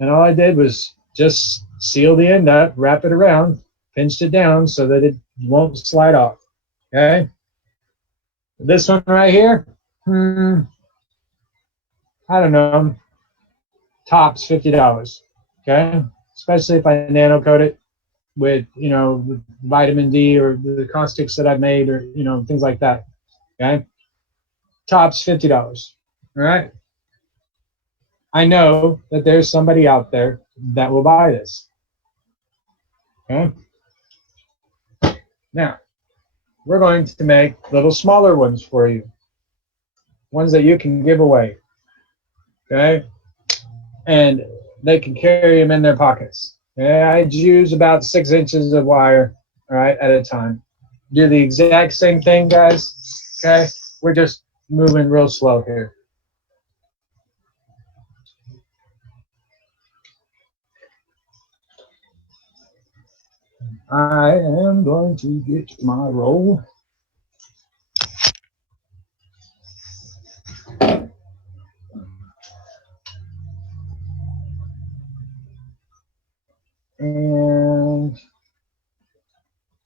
And all I did was just seal the end up, wrap it around, pinched it down so that it won't slide off, okay? This one right here, I don't know, tops $50, okay? Especially if I nano coat it with, vitamin D or the caustics that I've made, or, things like that, okay? Tops $50, all right? I know that there's somebody out there that will buy this, okay? Now, we're going to make little smaller ones for you, ones that you can give away, okay? And they can carry them in their pockets. Okay? I use about 6 inches of wire, all right, at a time. Do the exact same thing, guys, okay? We're just moving real slow here. I am going to get my roll. And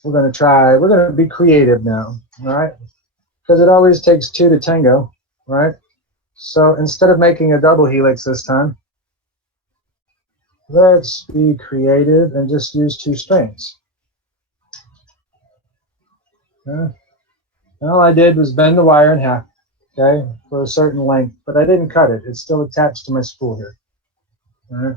we're going to be creative now, all right? Because it always takes 2 to tango, right? So instead of making a double helix this time, let's be creative and just use 2 strands. Okay? And all I did was bend the wire in half, okay, for a certain length, but I didn't cut it. It's still attached to my spool here. All right.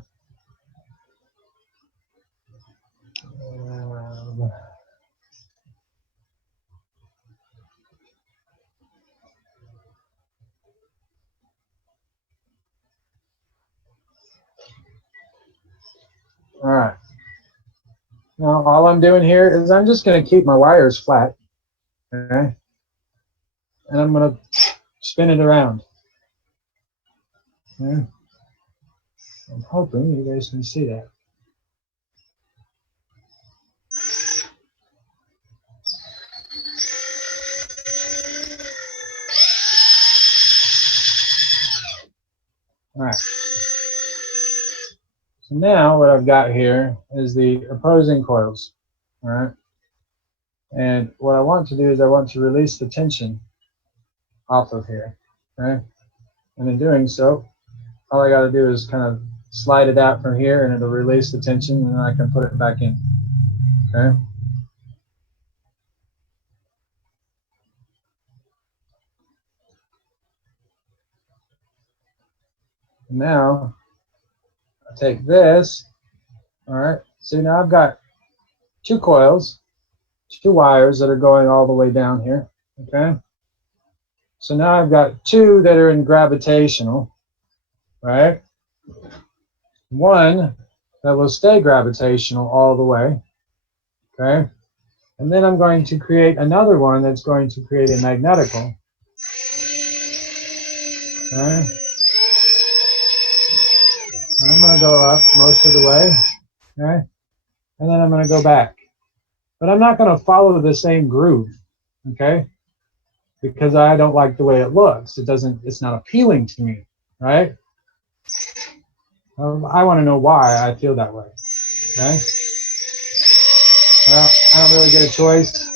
All right. Now all I'm doing here is I'm just going to keep my wires flat, okay, and I'm going to spin it around. Okay. I'm hoping you guys can see that. All right. So now what I've got here is the opposing coils. All right. And what I want to do is I want to release the tension off of here. Okay. And in doing so, all I got to do is kind of slide it out from here and it'll release the tension, and then I can put it back in. Okay. Now I take this, all right, see now I've got 2 coils, 2 wires that are going all the way down here, okay? So now I've got 2 that are in gravitational, right? 1 that will stay gravitational all the way, okay? And then I'm going to create another one that's going to create a magnetical, okay? I'm going to go up most of the way, okay? And then I'm going to go back. But I'm not going to follow the same groove, okay? Because I don't like the way it looks. It's not appealing to me, right? I want to know why I feel that way, okay? Well, I don't really get a choice.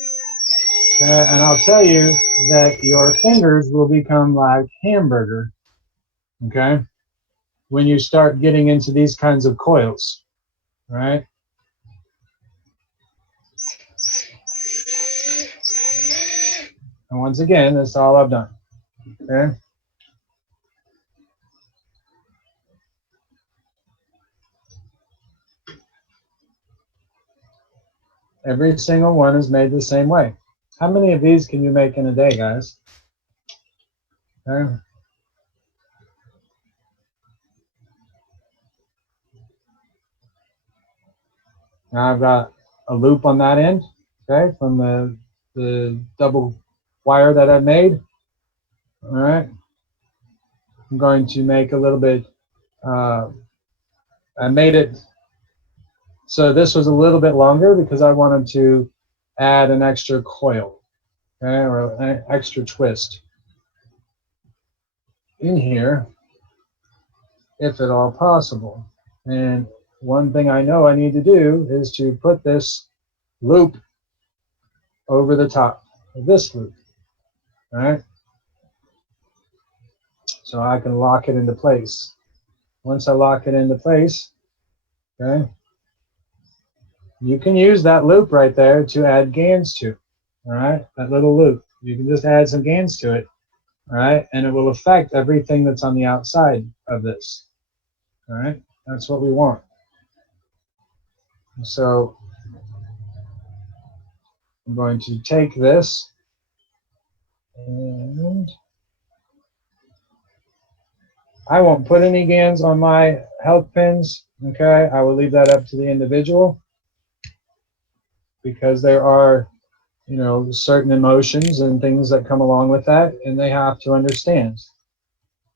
And I'll tell you that your fingers will become like hamburger, okay? When you start getting into these kinds of coils, right? And once again, that's all I've done, okay? Every single one is made the same way. How many of these can you make in a day, guys? Okay. Now I've got a loop on that end, okay, from the double wire that I made. All right. I'm going to make a little bit, I made it so this was a little bit longer because I wanted to add an extra coil, okay, or an extra twist in here, if at all possible. And one thing I know I need to do is to put this loop over the top of this loop, all right? So I can lock it into place. Once I lock it into place, okay, you can use that loop right there to add GANs to, all right? That little loop. You can just add some GANs to it, all right? And it will affect everything that's on the outside of this, all right? That's what we want. So I'm going to take this and I won't put any GANs on my health pins, okay? I will leave that up to the individual because there are, you know, certain emotions and things that come along with that, and they have to understand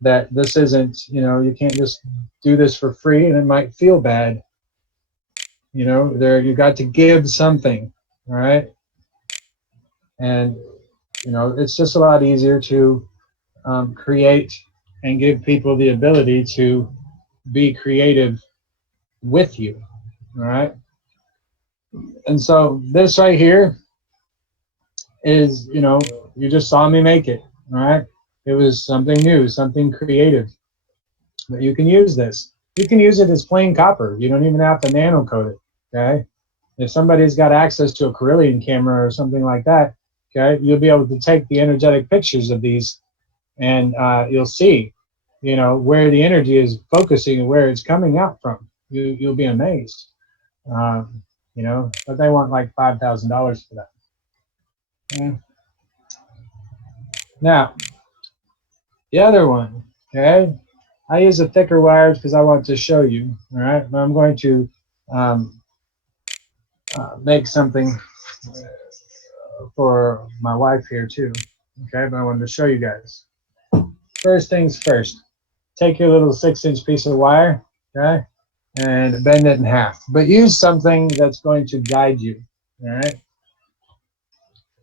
that this isn't, you know, you can't just do this for free and it might feel bad. You know, you got to give something, all right? And, you know, it's just a lot easier to create and give people the ability to be creative with you, all right? And so this right here is, you know, you just saw me make it, all right? It was something new, something creative. But you can use this. You can use it as plain copper. You don't even have to nano coat it, okay? If somebody's got access to a Carillion camera or something like that, okay, you'll be able to take the energetic pictures of these and you'll see, you know, where the energy is focusing and where it's coming out from. You'll be amazed. You know, but they want like $5,000 for that. Okay. Now, the other one, okay, I use a thicker wire because I want to show you, all right, but I'm going to make something for my wife here too, okay, but I wanted to show you guys. First things first, take your little 6-inch piece of wire, okay, and bend it in half, but use something that's going to guide you, all right?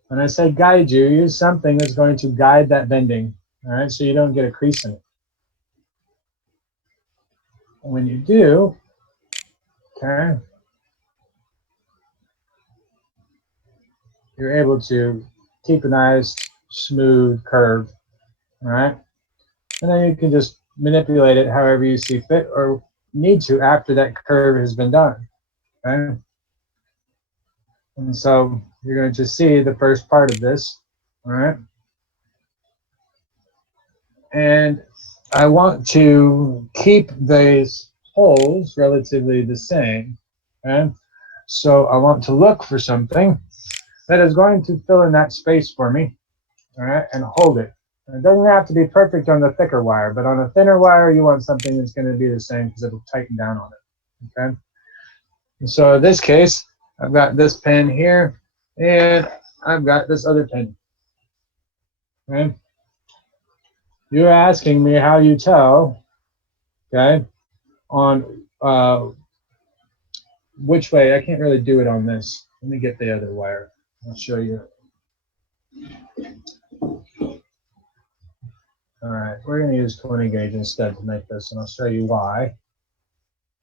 When I say guide you, use something that's going to guide that bending, all right, so you don't get a crease in it. And when you do, okay, you're able to keep a nice, smooth curve, all right? And then you can just manipulate it however you see fit or need to after that curve has been done, okay? And so you're going to see the first part of this, all right? And I want to keep these holes relatively the same, okay? So I want to look for something that is going to fill in that space for me, all right, and hold it. And it doesn't have to be perfect on the thicker wire, but on a thinner wire, you want something that's going to be the same because it'll tighten down on it, okay? And so in this case, I've got this pin here, and I've got this other pin, okay? You're asking me how you tell, okay, on which way. I can't really do it on this. Let me get the other wire. I'll show you. All right, we're going to use 20 gauge instead to make this, and I'll show you why.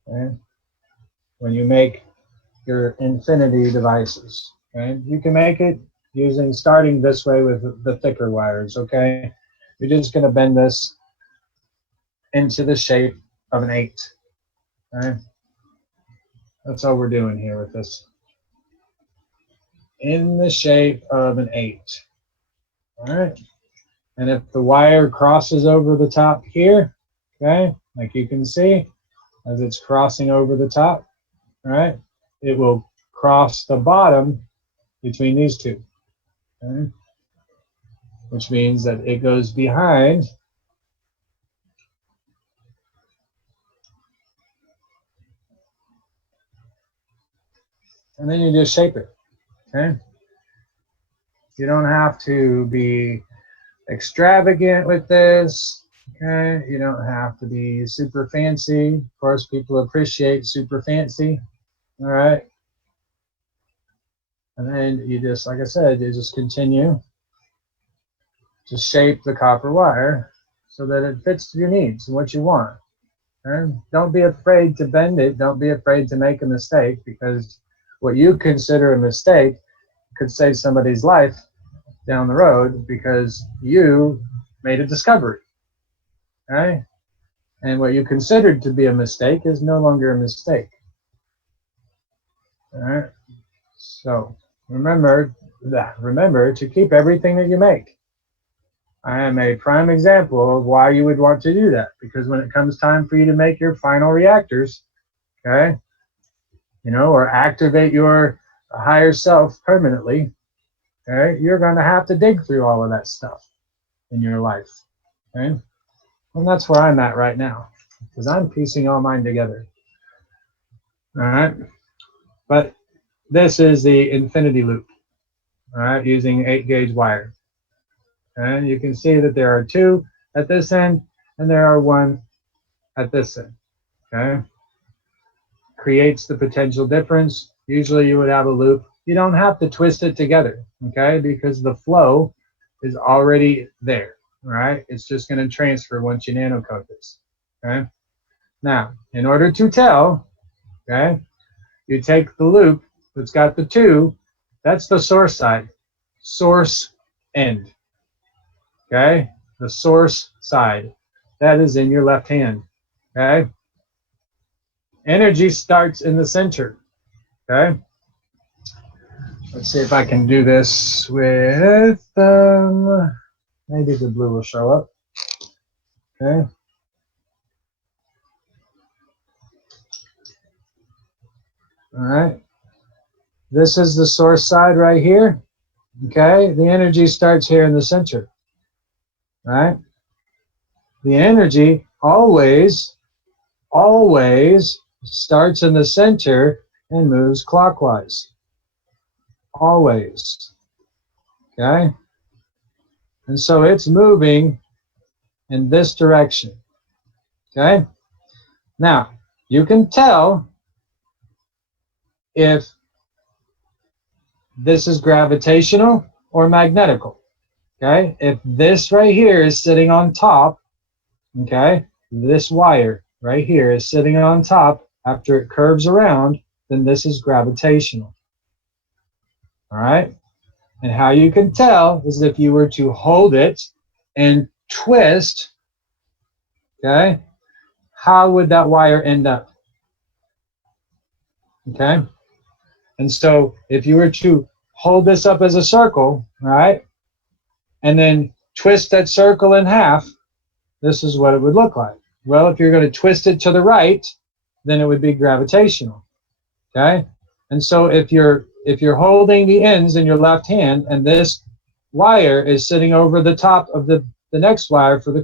Okay. When you make your infinity devices, okay, you can make it using starting this way with the thicker wires, okay? You're just going to bend this into the shape of an 8, okay? That's all we're doing here with this. In the shape of an 8, all right? And if the wire crosses over the top here, okay, like you can see, as it's crossing over the top, all right, it will cross the bottom between these two, okay? Which means that it goes behind and then you just shape it. Okay. You don't have to be extravagant with this. Okay. You don't have to be super fancy. Of course, people appreciate super fancy. All right. And then you just, like I said, you just continue to shape the copper wire so that it fits your needs and what you want. Okay? Don't be afraid to bend it. Don't be afraid to make a mistake, because what you consider a mistake could save somebody's life down the road because you made a discovery. Okay? And what you considered to be a mistake is no longer a mistake. All right? So remember to keep everything that you make. I am a prime example of why you would want to do that, because when it comes time for you to make your final reactors, okay, or activate your higher self permanently, okay, you're going to have to dig through all of that stuff in your life, okay? And that's where I'm at right now, because I'm piecing all mine together. All right, but this is the infinity loop, all right, using 8-gauge wire. And you can see that there are 2 at this end and there are 1 at this end. Okay. Creates the potential difference. Usually you would have a loop. You don't have to twist it together, okay, because the flow is already there. All right. It's just going to transfer once you nanocoat this. Okay. Now, in order to tell, okay, you take the loop that's got the 2, that's the source side, source end. Okay, the source side, that is in your left hand. Okay, energy starts in the center. Okay, let's see if I can do this with maybe the blue will show up. Okay, all right, this is the source side right here. Okay, the energy starts here in the center. Right? The energy always starts in the center and moves clockwise. Always. Okay? And so it's moving in this direction. Okay? Now, you can tell if this is gravitational or magnetical. Okay, if this right here is sitting on top, okay, this wire right here is sitting on top after it curves around, then this is gravitational. All right, and how you can tell is if you were to hold it and twist, okay, how would that wire end up? Okay, and so if you were to hold this up as a circle, right, and then twist that circle in half, this is what it would look like. Well, if you're going to twist it to the right, then it would be gravitational. Okay? And so if you're holding the ends in your left hand and this wire is sitting over the top of the next wire for the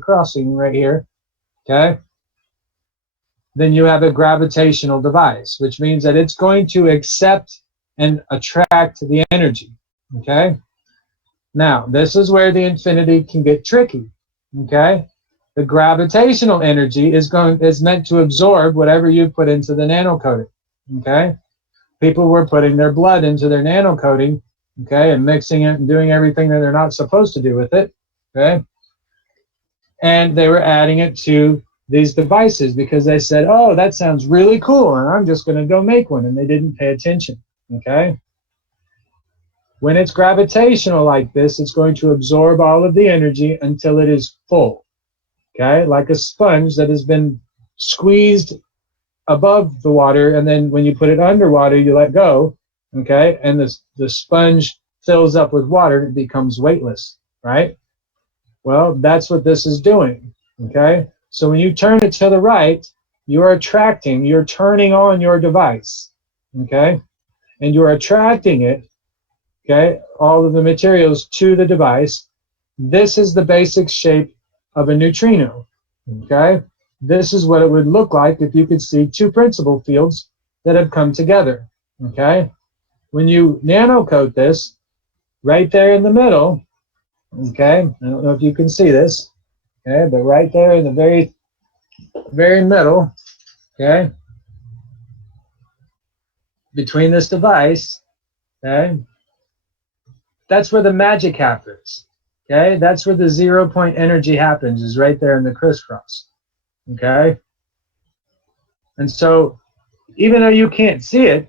crossing right here, okay? Then you have a gravitational device, which means that it's going to accept and attract the energy. Okay? Now, this is where the infinity can get tricky. Okay? The gravitational energy is meant to absorb whatever you put into the nanocoating. Okay? People were putting their blood into their nanocoating, okay, and mixing it and doing everything that they're not supposed to do with it. Okay? And they were adding it to these devices because they said, oh, that sounds really cool, and I'm just going to go make one, and they didn't pay attention. Okay? When it's gravitational like this, it's going to absorb all of the energy until it is full. Okay? Like a sponge that has been squeezed above the water, and then when you put it underwater, you let go. Okay? And the sponge fills up with water and it becomes weightless. Right? Well, that's what this is doing. Okay? So when you turn it to the right, you're turning on your device. Okay? And you're attracting it, okay, all of the materials to the device. This is the basic shape of a neutrino. Okay? This is what it would look like if you could see two principal fields that have come together. Okay? When you nano coat this, right there in the middle, okay? I don't know if you can see this, okay? But right there in the very, very middle, okay? Between this device, okay? That's where the magic happens, okay? That's where the 0 point energy happens, is right there in the crisscross, okay? And so even though you can't see it,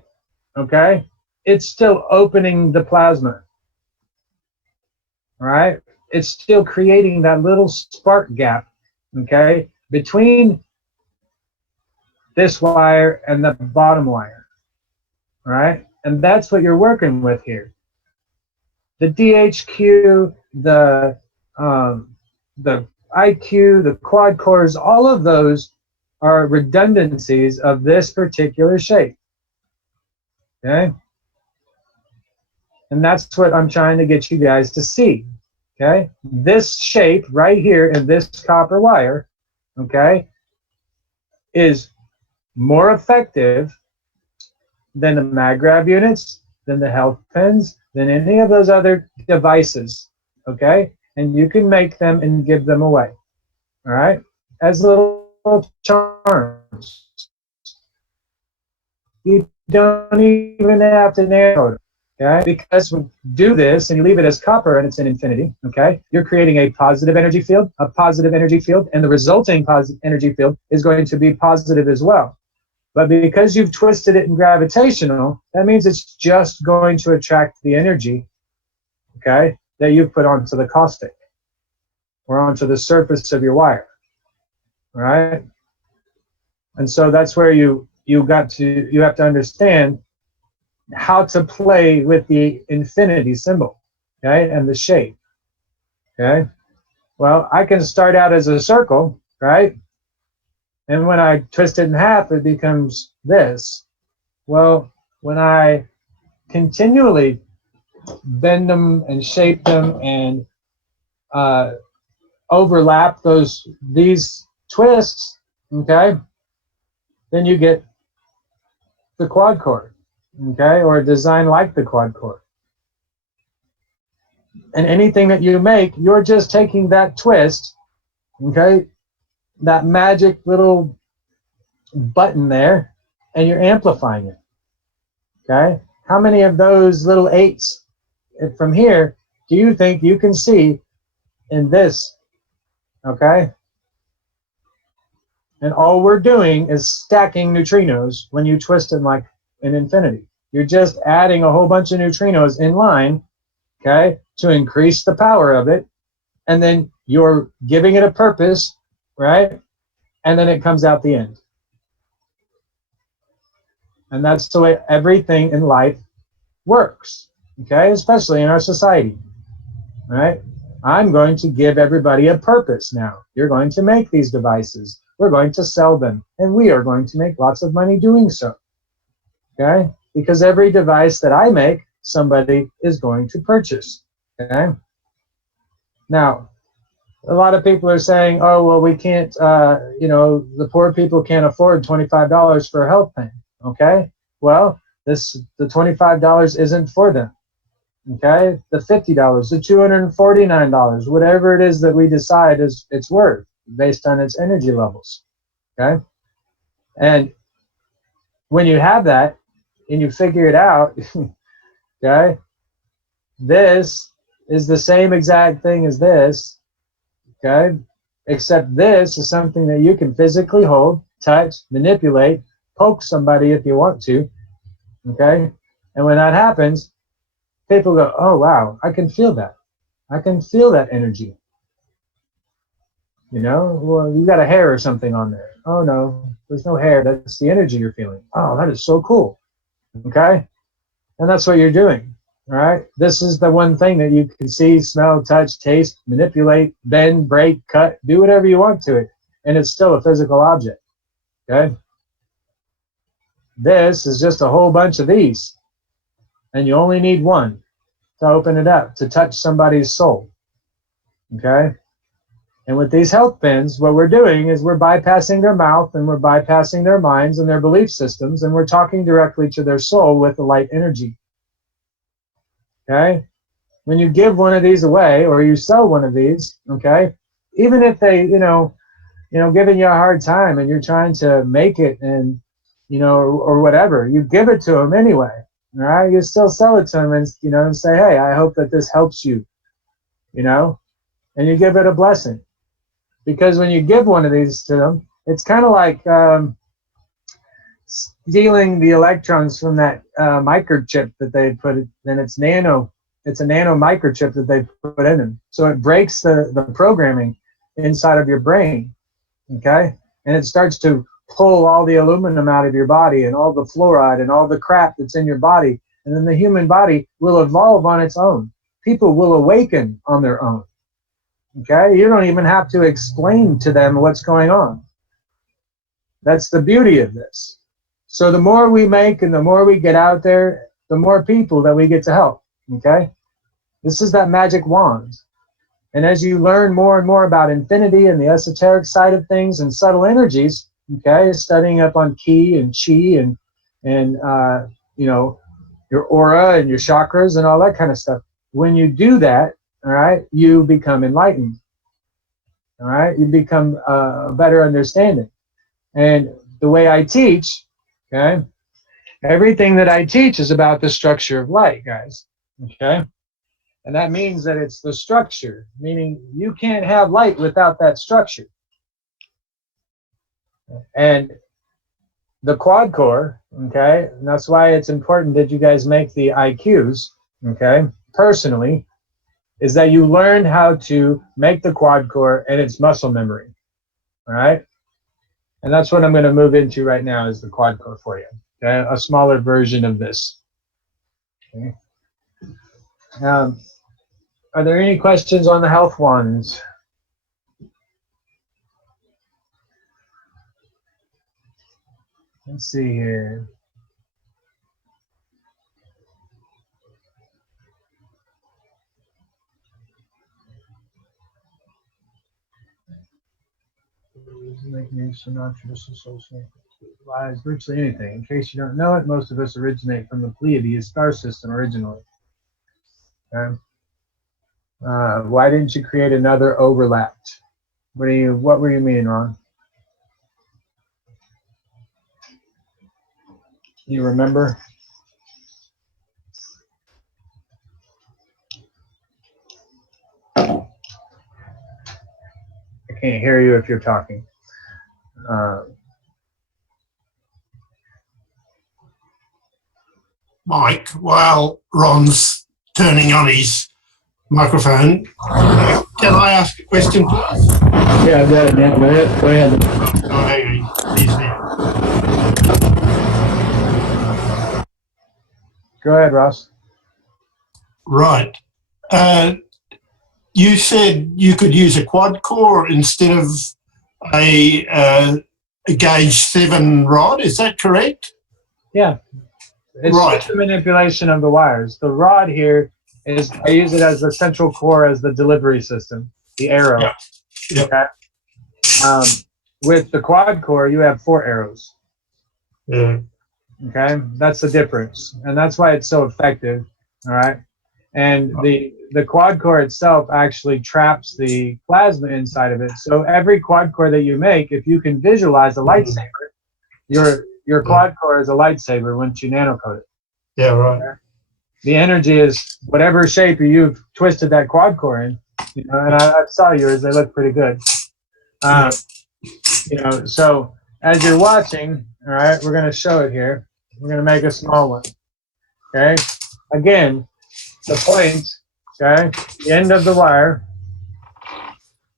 okay, it's still opening the plasma, right? It's still creating that little spark gap, okay, between this wire and the bottom wire, right? And that's what you're working with here. The DHQ, the IQ, the quad cores, all of those are redundancies of this particular shape, okay? And that's what I'm trying to get you guys to see, okay? This shape right here in this copper wire, okay, is more effective than the MagGrav units, than the health pens, than any of those other devices, okay? And you can make them and give them away, all right? As little charms. You don't even have to narrow it, okay? Because when you do this and you leave it as copper and it's an infinity, okay? You're creating a positive energy field, and the resulting positive energy field is going to be positive as well. But because you've twisted it in gravitational, that means it's just going to attract the energy, okay, that you've put onto the caustic or onto the surface of your wire, right? And so that's where you have to understand how to play with the infinity symbol, okay, and the shape, okay? Well, I can start out as a circle, right? And when I twist it in half, it becomes this. Well, when I continually bend them and shape them and overlap these twists, okay, then you get the quad core, okay, or a design like the quad core. And anything that you make, you're just taking that twist, okay, that magic little button there, and you're amplifying it, okay? How many of those little 8s from here do you think you can see in this, okay? And all we're doing is stacking neutrinos when you twist them like an infinity. You're just adding a whole bunch of neutrinos in line, okay, to increase the power of it, and then you're giving it a purpose, right? And then it comes out the end. And that's the way everything in life works, okay, especially in our society, right? I'm going to give everybody a purpose now. You're going to make these devices. We're going to sell them, and we are going to make lots of money doing so, okay? Because every device that I make, somebody is going to purchase, okay? Now, a lot of people are saying, oh, well, we can't, the poor people can't afford $25 for a health pen, okay? Well, the $25 isn't for them, okay? The $50, the $249, whatever it is that we decide is it's worth based on its energy levels, okay? And when you have that and you figure it out, okay, this is the same exact thing as this, okay, except this is something that you can physically hold, touch, manipulate, poke somebody if you want to, okay? And when that happens, people go, oh, wow, I can feel that. I can feel that energy. You know, well, you got a hair or something on there. Oh, no, there's no hair. That's the energy you're feeling. Oh, that is so cool, okay? And that's what you're doing, all right? This is the one thing that you can see, smell, touch, taste, manipulate, bend, break, cut, do whatever you want to it, and it's still a physical object, okay? This is just a whole bunch of these, and you only need one to open it up, to touch somebody's soul, okay? And with these health pins, what we're doing is we're bypassing their mouth and we're bypassing their minds and their belief systems, and we're talking directly to their soul with the light energy. Okay? When you give one of these away or you sell one of these, okay, even if they, giving you a hard time and you're trying to make it and, or whatever, you give it to them anyway. All right? You still sell it to them and, and say, hey, I hope that this helps you, and you give it a blessing. Because when you give one of these to them, it's kind of like stealing the electrons from that microchip that they put in. It's a nano microchip that they put in them. So it breaks the programming inside of your brain, okay? And it starts to pull all the aluminum out of your body and all the fluoride and all the crap that's in your body. And then the human body will evolve on its own. People will awaken on their own. Okay, you don't even have to explain to them what's going on. That's the beauty of this. So the more we make and the more we get out there, the more people that we get to help. Okay, this is that magic wand. And as you learn more and more about infinity and the esoteric side of things and subtle energies, okay, studying up on ki and chi and your aura and your chakras and all that kind of stuff. When you do that, all right, you become enlightened. All right, you become a better understanding. And the way I teach, okay, everything that I teach is about the structure of light, guys. Okay, and that means that it's the structure, meaning you can't have light without that structure. And the quad core, okay, and that's why it's important that you guys make the IQs, okay, personally, is that you learn how to make the quad core and its muscle memory, all right? And that's what I'm going to move into right now is the quad core for you, okay? A smaller version of this. Okay. Are there any questions on the health wands? Let's see here. Make use of non-traditional social lies, virtually anything. In case you don't know it, most of us originate from the Pleiades star system originally. Okay. Why didn't you create another overlapped? What were you meaning, Ron? You remember? I can't hear you if you're talking. Mike, while Ron's turning on his microphone, can I ask a question, please? Yeah, go ahead. Oh, hang on. He's there. Go ahead, Ross. Right. You said you could use a quad core instead of a gauge 7 rod. Is that correct? Yeah. It's right. Just the manipulation of the wires. The rod here is, I use it as the central core as the delivery system, the arrow. Yep. Yep. Okay. With the quad core, you have 4 arrows. Yeah. Okay, that's the difference, and that's why it's so effective. All right, and the quad core itself actually traps the plasma inside of it. So every quad core that you make, if you can visualize a lightsaber, your quad core is a lightsaber once you nanocoat it. Yeah, right. Okay? The energy is whatever shape you've twisted that quad core in. And I saw yours; they look pretty good. So as you're watching, all right, we're going to show it here. We're going to make a small one, okay? Again, the point, okay, the end of the wire.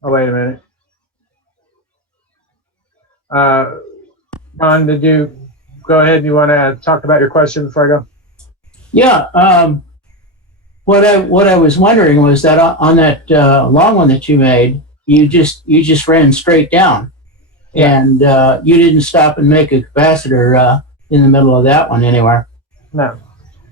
Oh, wait a minute. Ron, did you go ahead? You want to talk about your question before I go? Yeah. What I was wondering was that on that long one that you made, you just ran straight down, and you didn't stop and make a capacitor in the middle of that one anywhere. No.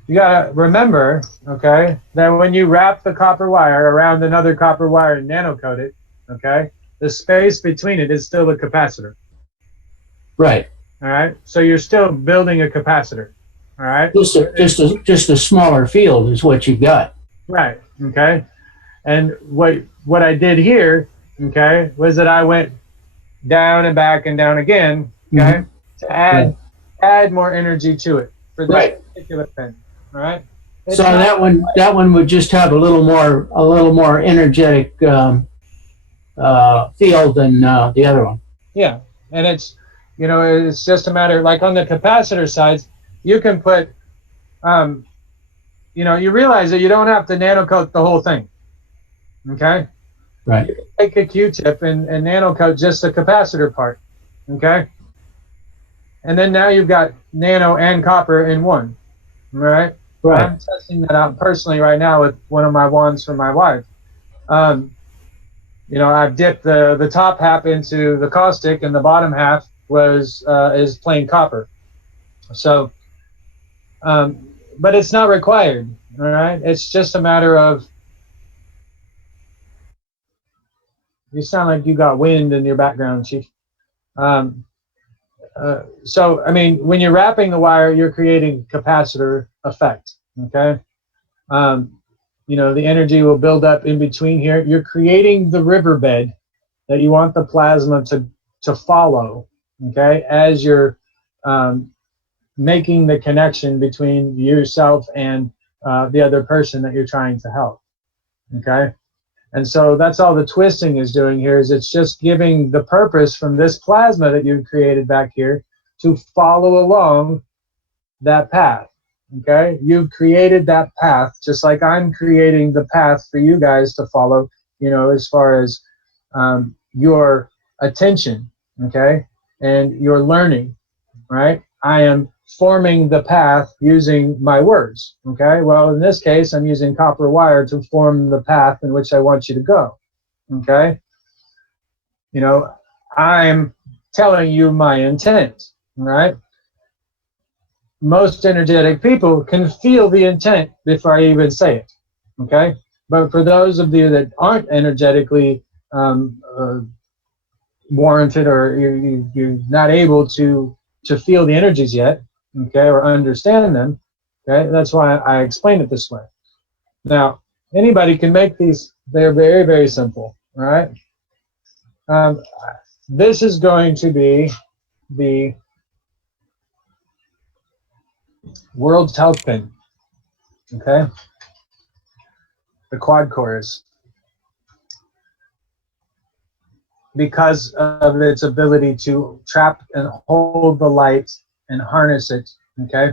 You gotta remember, okay, that when you wrap the copper wire around another copper wire and nanocoat it, okay, the space between it is still a capacitor. Right. All right. So you're still building a capacitor. All right. Just a smaller field is what you've got. Right. Okay. And what I did here, okay, was that I went down and back and down again, okay, to add more energy to it for this particular pin. All right. It's So that one would just have a little more energetic field than the other one. Yeah, and it's it's just a matter, like on the capacitor sides, you can put you realize that you don't have to nanocoat the whole thing. Okay? Right. You can take a Q-tip and nanocoat just the capacitor part. Okay? And then now you've got nano and copper in one. Right? Right. I'm testing that out personally right now with one of my wands for my wife. I've dipped the top half into the caustic, and the bottom half is plain copper. So, but it's not required. All right, it's just a matter of. You sound like you got wind in your background, Chief. So, I mean, when you're wrapping the wire, you're creating capacitor effect. Okay. The energy will build up in between here. You're creating the riverbed that you want the plasma to follow, okay, as you're making the connection between yourself and the other person that you're trying to help, okay? And so that's all the twisting is doing here, is it's just giving the purpose from this plasma that you've created back here to follow along that path. Okay, you've created that path, just like I'm creating the path for you guys to follow, as far as your attention, okay, and your learning, right? I am forming the path using my words, okay? Well, in this case, I'm using copper wire to form the path in which I want you to go, okay? I'm telling you my intent, right? Most energetic people can feel the intent before I even say it, okay? But for those of you that aren't energetically warranted, or you're not able to feel the energies yet, okay, or understand them, okay, that's why I explain it this way. Now, anybody can make these. They're very, very simple, all right? This is going to be the World's Health Pin, okay? The quad cores. Because of its ability to trap and hold the light and harness it, okay?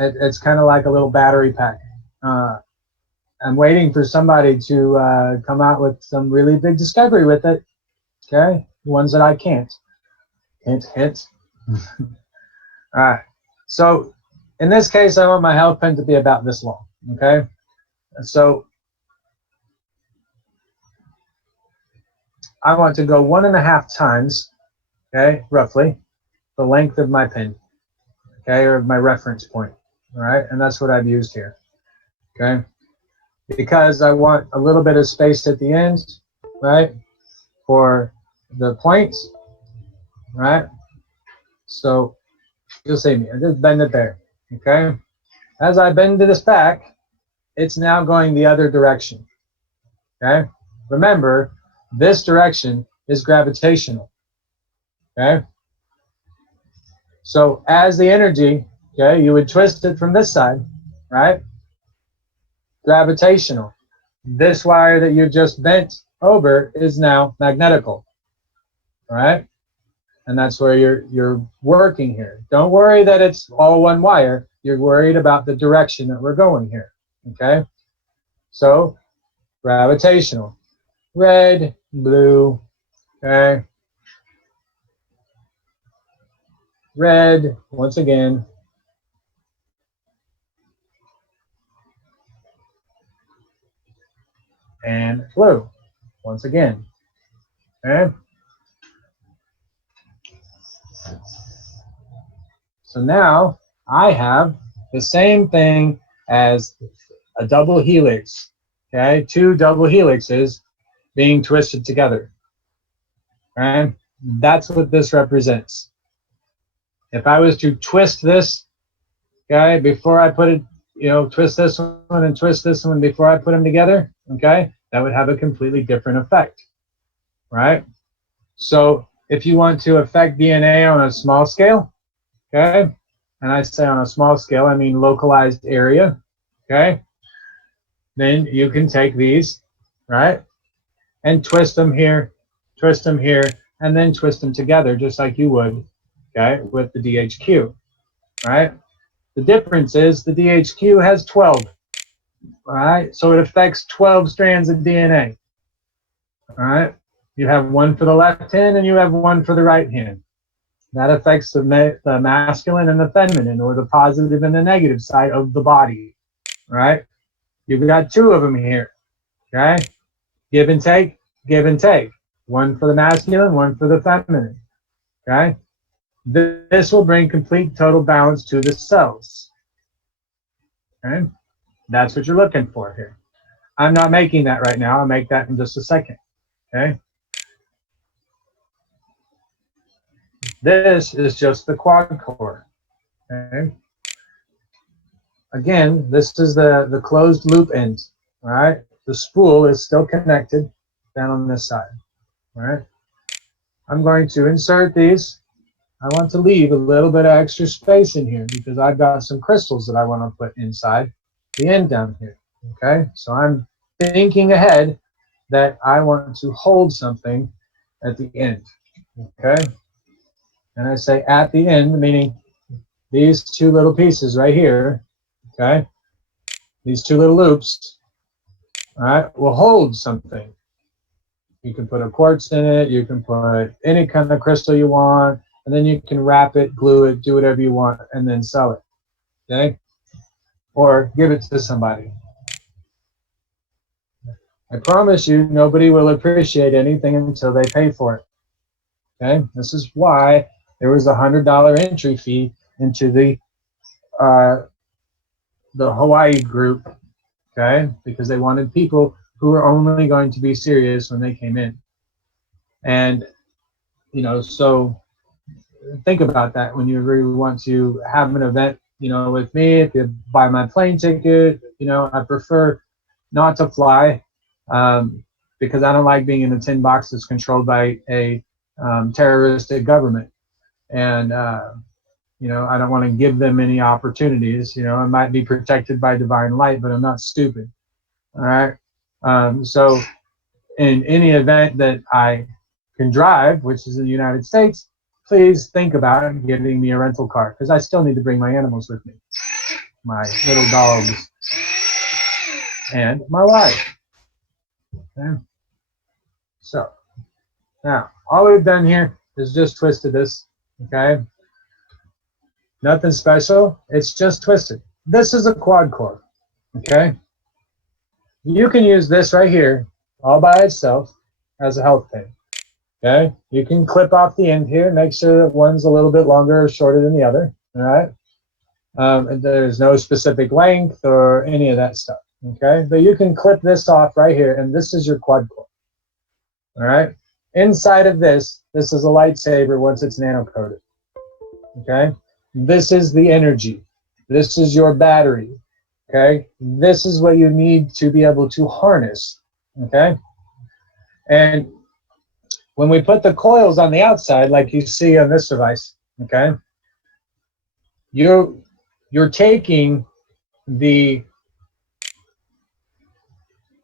It's kind of like a little battery pack. I'm waiting for somebody to come out with some really big discovery with it, okay? The ones that I can't. Hint, hint. All right. So in this case, I want my health pin to be about this long, okay? And so I want to go 1.5 times, okay, roughly, the length of my pin, okay, or my reference point, all right? And that's what I've used here, okay? Because I want a little bit of space at the end, right, for the points, right? So you'll see me. I just bend it there, okay? As I bend this back, it's now going the other direction, okay? Remember, this direction is gravitational, okay? So as the energy, okay, you would twist it from this side, right? Gravitational. This wire that you just bent over is now magnetical, right? And that's where you're working here. Don't worry that it's all one wire. You're worried about the direction that we're going here, okay? So gravitational. Red, blue, okay? Red, once again. And blue, once again, okay? So now I have the same thing as a double helix, okay? 2 double helixes being twisted together, Okay? That's what this represents. If I was to twist this, okay, before I put it, twist this one and twist this one before I put them together, okay, that would have a completely different effect, right? So if you want to affect DNA on a small scale, okay, and I say on a small scale, I mean localized area, okay, then you can take these, right, and twist them here, and then twist them together just like you would, okay, with the DHQ, right? The difference is the DHQ has 12, all right? So it affects 12 strands of DNA, all right? You have one for the left hand and you have one for the right hand. That affects the masculine and the feminine, or the positive and the negative side of the body, right? You've got two of them here, okay? Give and take, give and take. One for the masculine, one for the feminine, okay? This will bring complete total balance to the cells, okay? That's what you're looking for here. I'm not making that right now. I'll make that in just a second, okay? This is just the quad core, okay? Again, this is the closed loop end, all right? The spool is still connected down on this side, all right? I'm going to insert these. I want to leave a little bit of extra space in here because I've got some crystals that I want to put inside the end down here, okay? So I'm thinking ahead that I want to hold something at the end, okay? And I say at the end, meaning these two little pieces right here, okay? These two little loops, all right, will hold something. You can put a quartz in it, you can put any kind of crystal you want, and then you can wrap it, glue it, do whatever you want, and then sell it, okay? Or give it to somebody. I promise you, nobody will appreciate anything until they pay for it, okay? This is why there was a $100 entry fee into the Hawaii group, okay? Because they wanted people who were only going to be serious when they came in. And, so think about that when you really want to have an event, with me. If you buy my plane ticket, I prefer not to fly because I don't like being in a tin box that's controlled by a terroristic government. And, I don't want to give them any opportunities. I might be protected by divine light, but I'm not stupid. All right. So in any event that I can drive, which is in the United States, please think about giving me a rental car because I still need to bring my animals with me, my little dogs and my wife. Okay. So now all we've done here is just twisted this, okay? Nothing special, it's just twisted. This is a quad core, okay? You can use this right here all by itself as a health pin, okay? You can clip off the end here, make sure that one's a little bit longer or shorter than the other, all right? There's no specific length or any of that stuff, okay? But you can clip this off right here, and this is your quad core, all right? Inside of this is a lightsaber once it's nano-coated, okay? This is the energy. This is your battery, okay? This is what you need to be able to harness, okay? And when we put the coils on the outside, like you see on this device, okay, you're taking the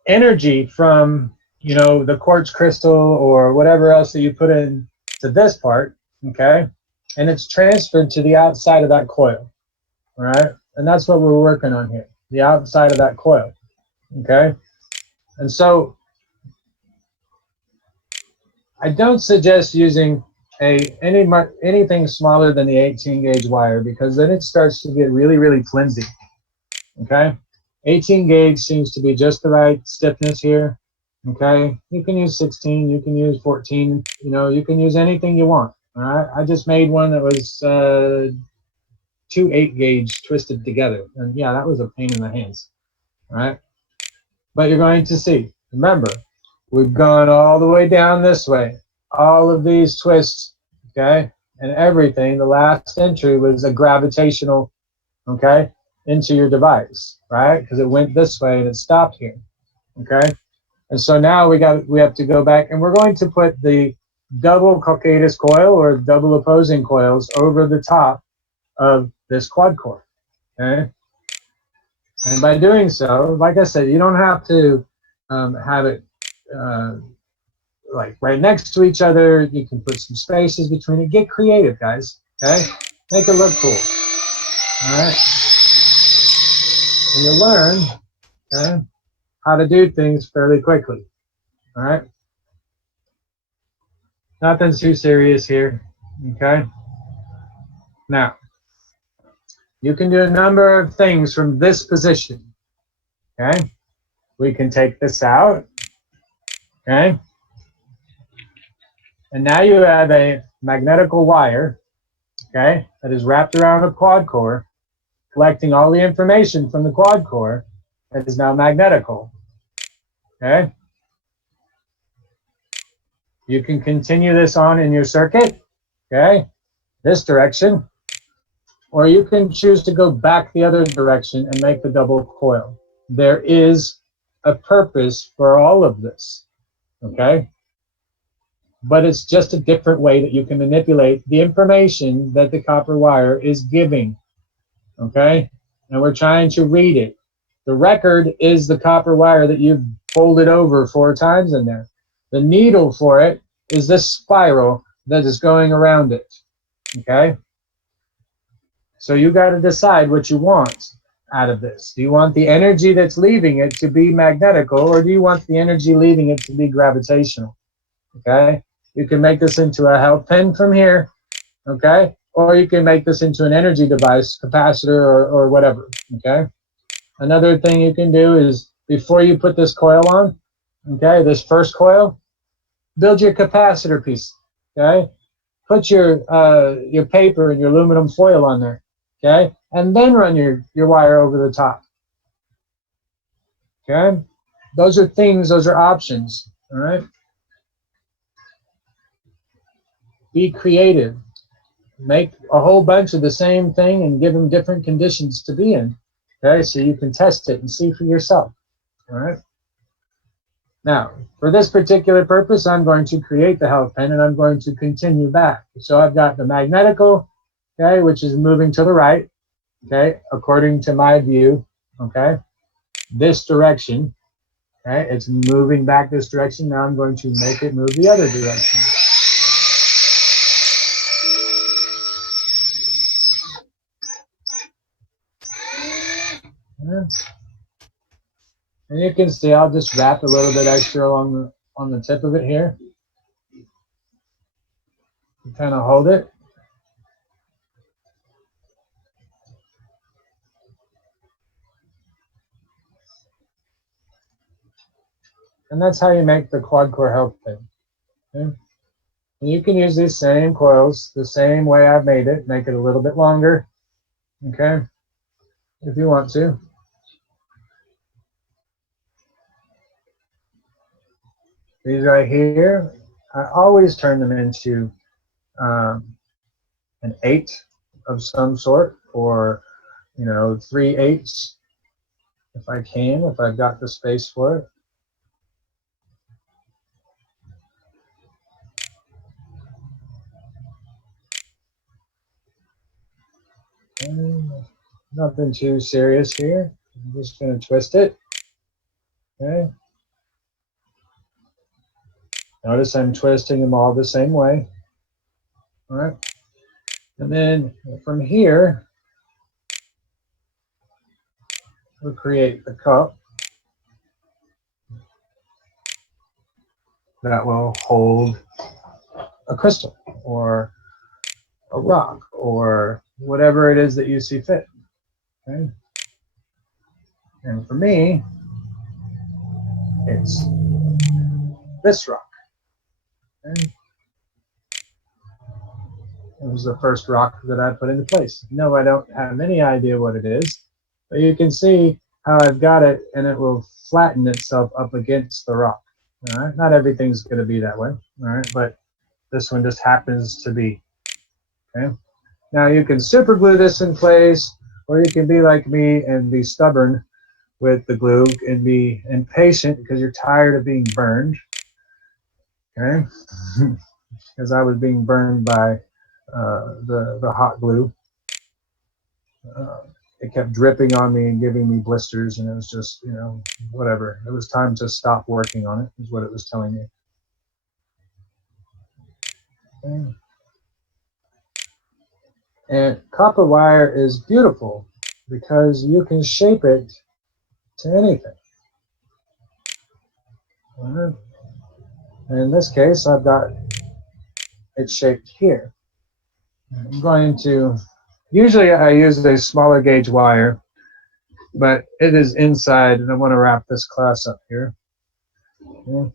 energy from, the quartz crystal or whatever else that you put in to this part, okay, and it's transferred to the outside of that coil, all right? And that's what we're working on here, the outside of that coil, okay? And so I don't suggest using anything smaller than the 18 gauge wire because then it starts to get really, really flimsy, okay? 18 gauge seems to be just the right stiffness here, okay? You can use 16, you can use 14, you can use anything you want, all right? I just made one that was 2 8 gauge twisted together, and yeah, that was a pain in the hands, all right? But you're going to see, remember, we've gone all the way down this way, all of these twists, okay, and everything, the last entry was a gravitational, okay, into your device, right? Because it went this way and it stopped here, okay? And so now we have to go back, and we're going to put the double Coccadus coil or double opposing coils over the top of this quad core, okay? And by doing so, like I said, you don't have to have it like right next to each other. You can put some spaces between it. Get creative, guys, okay? Make it look cool, all right? And you'll learn, okay, how to do things fairly quickly, all right? Nothing too serious here, okay? Now, you can do a number of things from this position, okay? We can take this out, okay? And now you have a magnetical wire, okay, that is wrapped around a quad core, collecting all the information from the quad core that is now magnetical, okay? You can continue this on in your circuit, okay, this direction, or you can choose to go back the other direction and make the double coil. There is a purpose for all of this, okay? But it's just a different way that you can manipulate the information that the copper wire is giving, okay? And we're trying to read it. The record is the copper wire that you've folded over 4 times in there. The needle for it is this spiral that is going around it, okay? So you got to decide what you want out of this. Do you want the energy that's leaving it to be magnetical, or do you want the energy leaving it to be gravitational, okay? You can make this into a health pin from here, okay? Or you can make this into an energy device, capacitor, or whatever, okay? Another thing you can do is, before you put this coil on, okay, this first coil, build your capacitor piece, okay? Put your paper and your aluminum foil on there, okay? And then run your wire over the top, okay? Those are things, those are options, all right? Be creative. Make a whole bunch of the same thing and give them different conditions to be in, okay? So you can test it and see for yourself, all right? Now, for this particular purpose, I'm going to create the health pin and I'm going to continue back. So I've got the magnetical, okay, which is moving to the right, okay, according to my view, okay, this direction, okay, it's moving back this direction. Now I'm going to make it move the other direction. And you can see I'll just wrap a little bit extra along on the tip of it here. Kind of hold it. And that's how you make the quad core health pin. Okay? And you can use these same coils the same way I've made it, make it a little bit longer, okay, if you want to. These right here, I always turn them into an 8 of some sort, or 3/8 if I can, if I've got the space for it. And nothing too serious here. I'm just going to twist it. Okay. Notice I'm twisting them all the same way. All right. And then from here, we'll create a cup that will hold a crystal or a rock or whatever it is that you see fit. Okay. And for me, it's this rock. Okay. It was the first rock that I put into place. No, I don't have any idea what it is, but you can see how I've got it, and it will flatten itself up against the rock. All right, not everything's going to be that way. All right, but this one just happens to be. Okay. Now you can super glue this in place, or you can be like me and be stubborn with the glue and be impatient because you're tired of being burned. Okay. Because I was being burned by the hot glue. It kept dripping on me and giving me blisters, and it was just, you know, whatever. It was time to stop working on it, is what it was telling me. Okay. And copper wire is beautiful because you can shape it to anything. All right. And in this case, I've got it shaped here. I'm going to, usually I use a smaller gauge wire, but it is inside, and I want to wrap this class up here. Okay.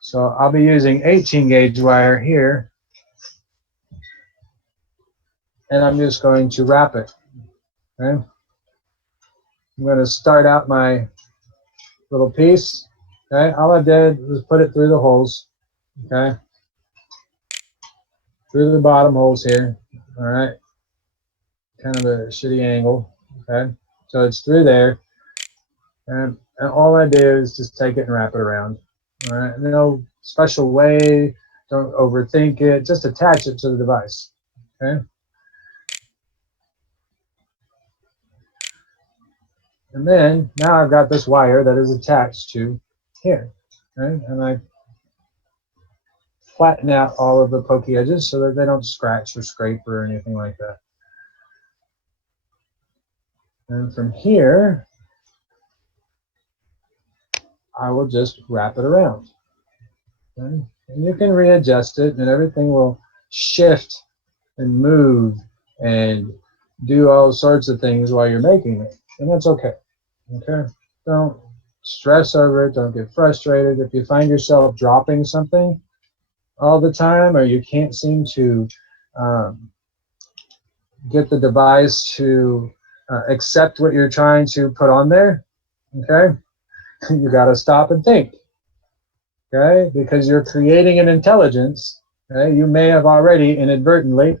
So I'll be using 18 gauge wire here, and I'm just going to wrap it. Okay. I'm going to start out my little piece. Okay. All I did was put it through the holes. Okay. Through the bottom holes here. All right. Kind of a shitty angle. Okay. So it's through there. And all I do is just take it and wrap it around. All right. No special way. Don't overthink it. Just attach it to the device. Okay. And then now I've got this wire that is attached to here. Okay. And I flatten out all of the pokey edges so that they don't scratch or scrape or anything like that. And from here, I will just wrap it around. Okay? And you can readjust it, and everything will shift and move and do all sorts of things while you're making it. And that's okay. Okay? Don't stress over it. Don't get frustrated. If you find yourself dropping something all the time, or you can't seem to get the device to accept what you're trying to put on there, okay, you got to stop and think, okay, because you're creating an intelligence. Okay, you may have already inadvertently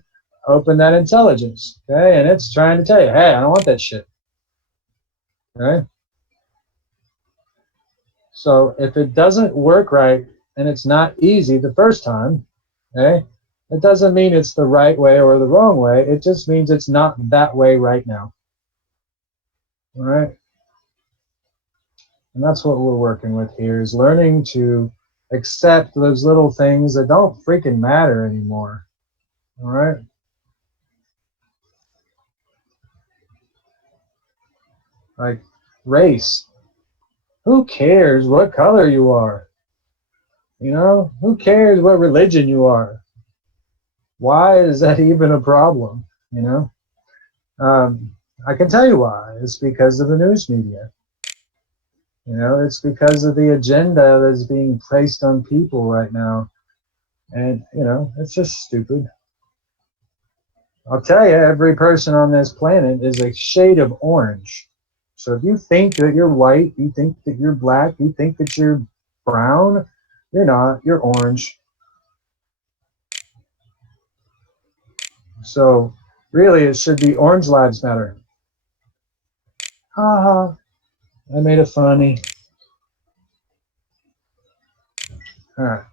opened that intelligence, okay, and it's trying to tell you, hey, I don't want that shit. Okay, so if it doesn't work right and it's not easy the first time, okay, it doesn't mean it's the right way or the wrong way. It just means it's not that way right now. All right. And that's what we're working with here, is learning to accept those little things that don't freaking matter anymore. All right. Like race. Who cares what color you are? You know, who cares what religion you are? Why is that even a problem? You know, I can tell you why. It's because of the news media. You know, it's because of the agenda that's being placed on people right now. And, you know, it's just stupid. I'll tell you, every person on this planet is a shade of orange. So if you think that you're white, you think that you're black, you think that you're brown, you're not, you're orange. So really, it should be Orange Lives Matter. Haha, I made it funny. All right.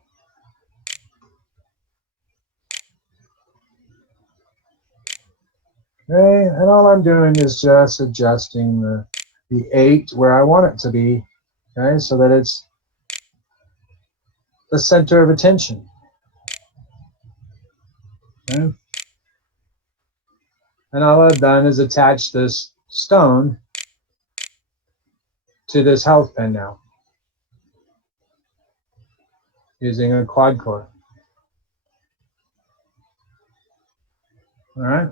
Okay, and all I'm doing is just adjusting the 8 where I want it to be, okay, so that it's the center of attention. Okay. And all I've done is attach this stone to this health pen now, using a quad core. All right.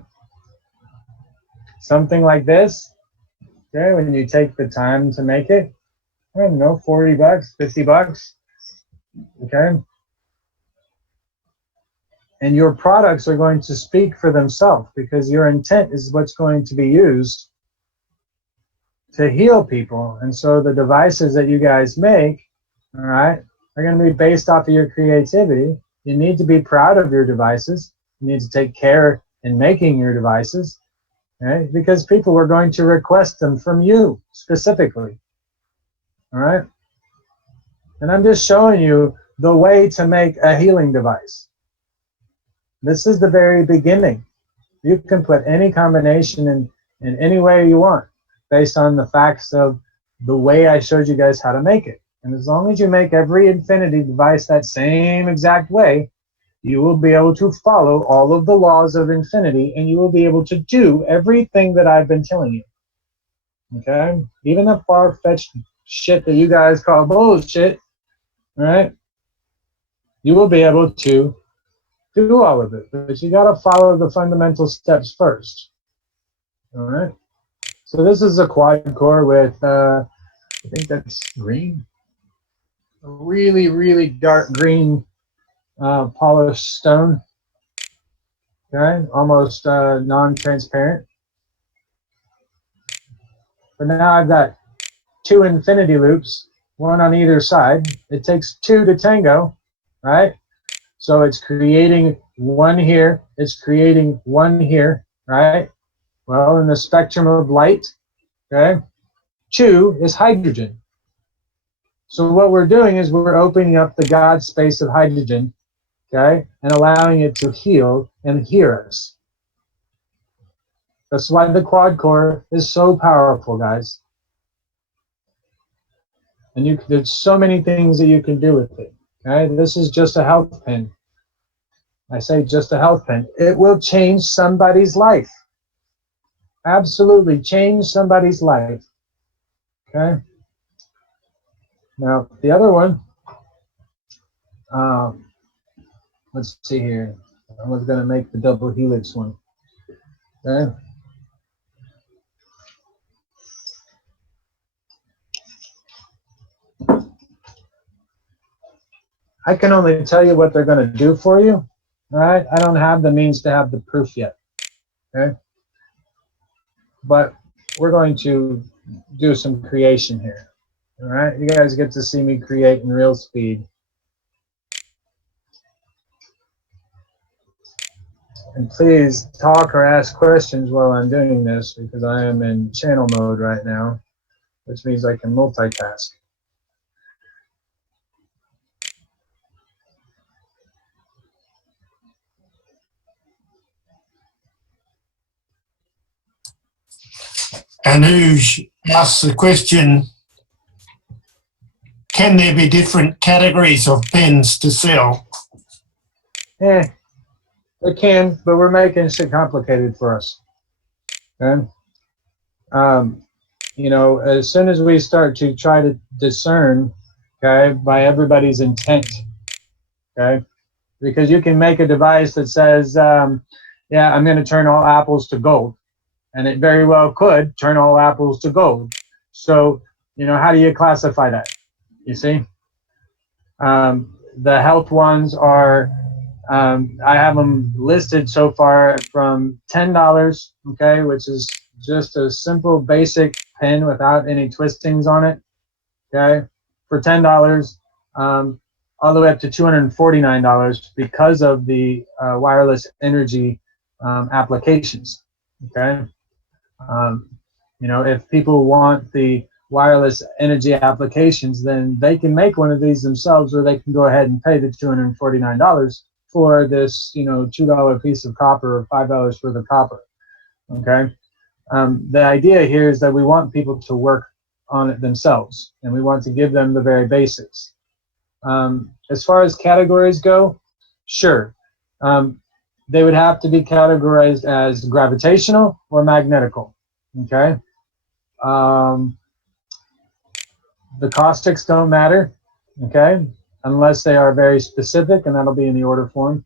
Something like this, okay, when you take the time to make it, I don't know, 40 bucks, 50 bucks, okay? And your products are going to speak for themselves because your intent is what's going to be used to heal people. And so the devices that you guys make, all right, are going to be based off of your creativity. You need to be proud of your devices. You need to take care in making your devices, right? Because people are going to request them from you specifically. All right? And I'm just showing you the way to make a healing device. This is the very beginning. You can put any combination in any way you want based on the facts of the way I showed you guys how to make it. And as long as you make every Infinity device that same exact way, you will be able to follow all of the laws of Infinity, and you will be able to do everything that I've been telling you. Okay? Even the far-fetched shit that you guys call bullshit, right? You will be able to do all of it, but you got to follow the fundamental steps first. All right? So this is a quad core with, I think that's green. A really, really dark green polished stone. Okay, almost non-transparent. But now I've got 2 infinity loops, 1 on either side. It takes 2 to tango, right? So it's creating 1 here, it's creating 1 here, right? Well, in the spectrum of light, okay, 2 is hydrogen. So what we're doing is we're opening up the God space of hydrogen, okay, and allowing it to heal and hear us. That's why the quad core is so powerful, guys. And there's so many things that you can do with it. Okay, this is just a health pen. I say just a health pen. It will change somebody's life. Absolutely change somebody's life. Okay. Now the other one. Let's see here. I was going to make the double helix one. Okay. I can only tell you what they're going to do for you. All right. I don't have the means to have the proof yet. Okay. But we're going to do some creation here. All right. You guys get to see me create in real speed. And please talk or ask questions while I'm doing this, because I am in channel mode right now, which means I can multitask. Anuj asks the question, can there be different categories of pens to sell? It can, but we're making shit complicated for us. Okay? You know, as soon as we start to try to discern, okay, by everybody's intent, okay, because you can make a device that says, yeah, I'm going to turn all apples to gold, and it very well could turn all apples to gold. So, you know, how do you classify that? You see, the health ones are, I have them listed so far from $10, okay, which is just a simple basic pen without any twistings on it, okay, for $10, all the way up to $249 because of the wireless energy applications, okay. You know, if people want the wireless energy applications, then they can make one of these themselves, or they can go ahead and pay the $249 for this, you know, $2 piece of copper or $5 for the copper. Okay. The idea here is that we want people to work on it themselves, and we want to give them the very basics. As far as categories go, sure. They would have to be categorized as gravitational or magnetical. Okay. The caustics don't matter. Okay. Unless they are very specific, and that'll be in the order form.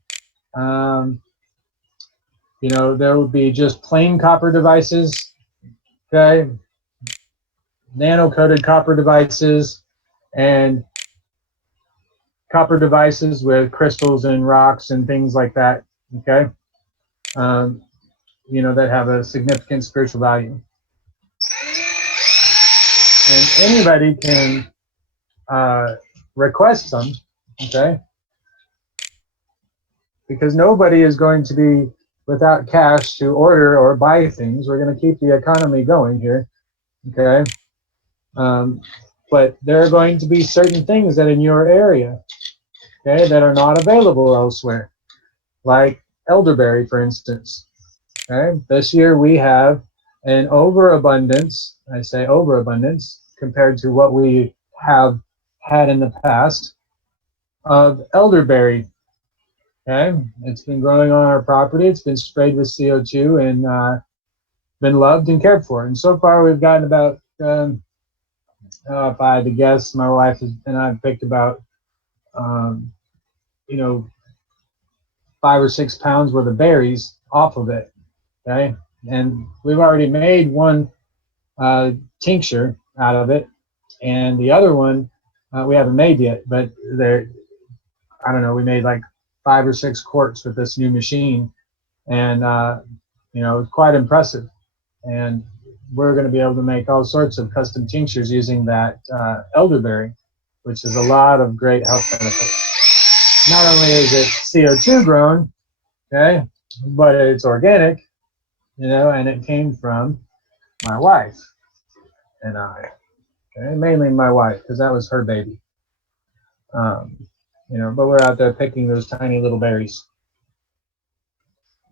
You know, there would be just plain copper devices, okay, nano-coated copper devices, and copper devices with crystals and rocks and things like that, okay, you know, that have a significant spiritual value. And anybody can request some, okay? Because nobody is going to be without cash to order or buy things. We're going to keep the economy going here, okay? But there are going to be certain things that in your area, okay, that are not available elsewhere, like elderberry, for instance. Okay, this year we have an overabundance. I say overabundance compared to what we have had in the past of elderberry. Okay, it's been growing on our property. It's been sprayed with CO2 and been loved and cared for. And so far, we've gotten about, if I had to guess, my wife and I have picked about, 5 or 6 pounds worth of berries off of it. Okay, and we've already made one tincture out of it, and the other one we haven't made yet. But I don't know. We made like 5 or 6 quarts with this new machine, and it's quite impressive. And we're going to be able to make all sorts of custom tinctures using that elderberry, which is a lot of great health benefits. Not only is it CO2 grown, okay, but it's organic, and it came from my wife and I, okay, mainly my wife, because that was her baby. But we're out there picking those tiny little berries.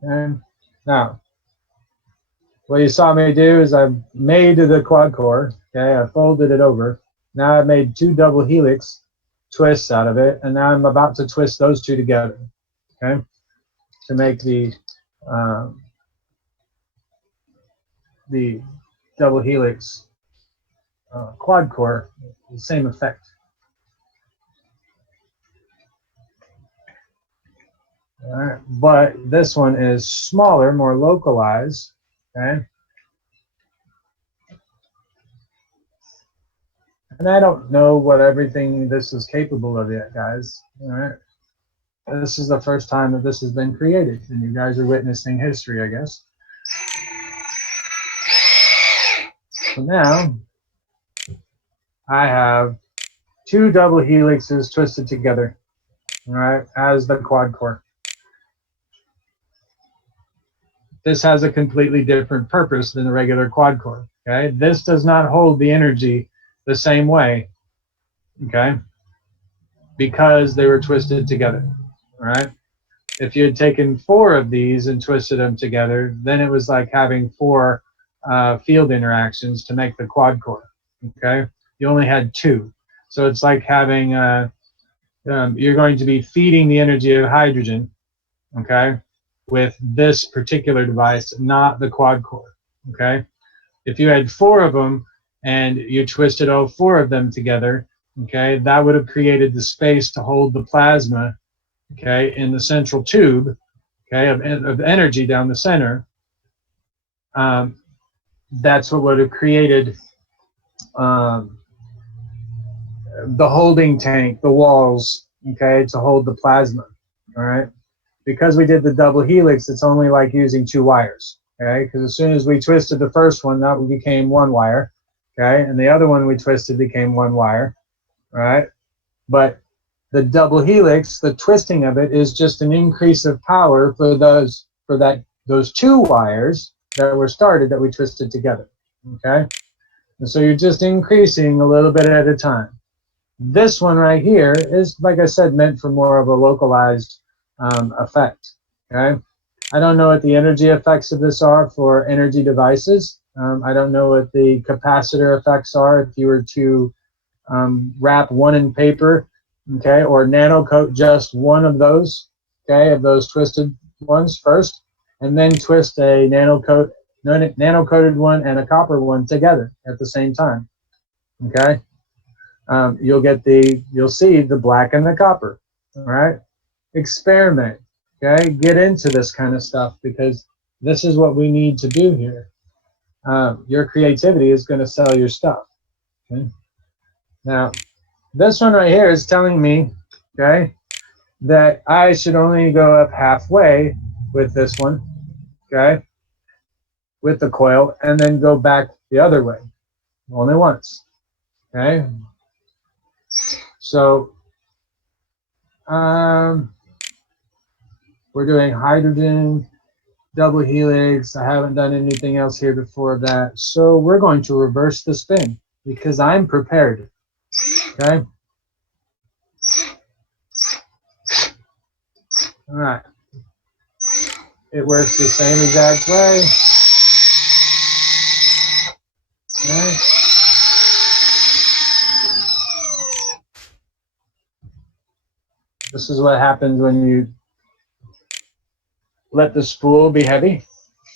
And now, what you saw me do is I made the quad core, okay, I folded it over. Now I've made 2 double helix twists out of it, and now I'm about to twist those 2 together, okay, to make the double helix quad core, the same effect. All right, but this one is smaller, more localized, okay? And I don't know what everything this is capable of yet, guys. All right. This is the first time that this has been created, and you guys are witnessing history, I guess. So now, I have 2 double helixes twisted together, all right, as the quad core. This has a completely different purpose than the regular quad core, okay? This does not hold the energy the same way, okay, because they were twisted together, all right? If you had taken 4 of these and twisted them together, then it was like having 4 field interactions to make the quad core, okay? You only had 2. So it's like having, you're going to be feeding the energy of hydrogen, okay, with this particular device, not the quad core, okay? If you had 4 of them and you twisted all 4 of them together, okay, that would have created the space to hold the plasma, okay, in the central tube, okay, of energy down the center. That's what would have created the holding tank, the walls, okay, to hold the plasma, all right? Because we did the double helix, it's only like using 2 wires, okay? Because as soon as we twisted the first one, that became 1 wire, okay? And the other one we twisted became 1 wire, right? But the double helix, the twisting of it is just an increase of power for those 2 wires that were started that we twisted together, okay? And so you're just increasing a little bit at a time. This one right here is, like I said, meant for more of a localized effect, okay? I don't know what the energy effects of this are for energy devices. I don't know what the capacitor effects are if you were to wrap one in paper, okay, or nano coat just one of those, okay, of those twisted ones first, and then twist a nano coated one and a copper one together at the same time, okay? You'll see the black and the copper, all right? Experiment, okay? Get into this kind of stuff because this is what we need to do here. Your creativity is going to sell your stuff, okay? Now, this one right here is telling me, okay, that I should only go up halfway with this one, okay, with the coil, and then go back the other way, only once, okay? So we're doing hydrogen, double helix. I haven't done anything else here before that. So we're going to reverse the spin because I'm prepared. Okay. All right. It works the same exact way. Okay. This is what happens when you let the spool be heavy.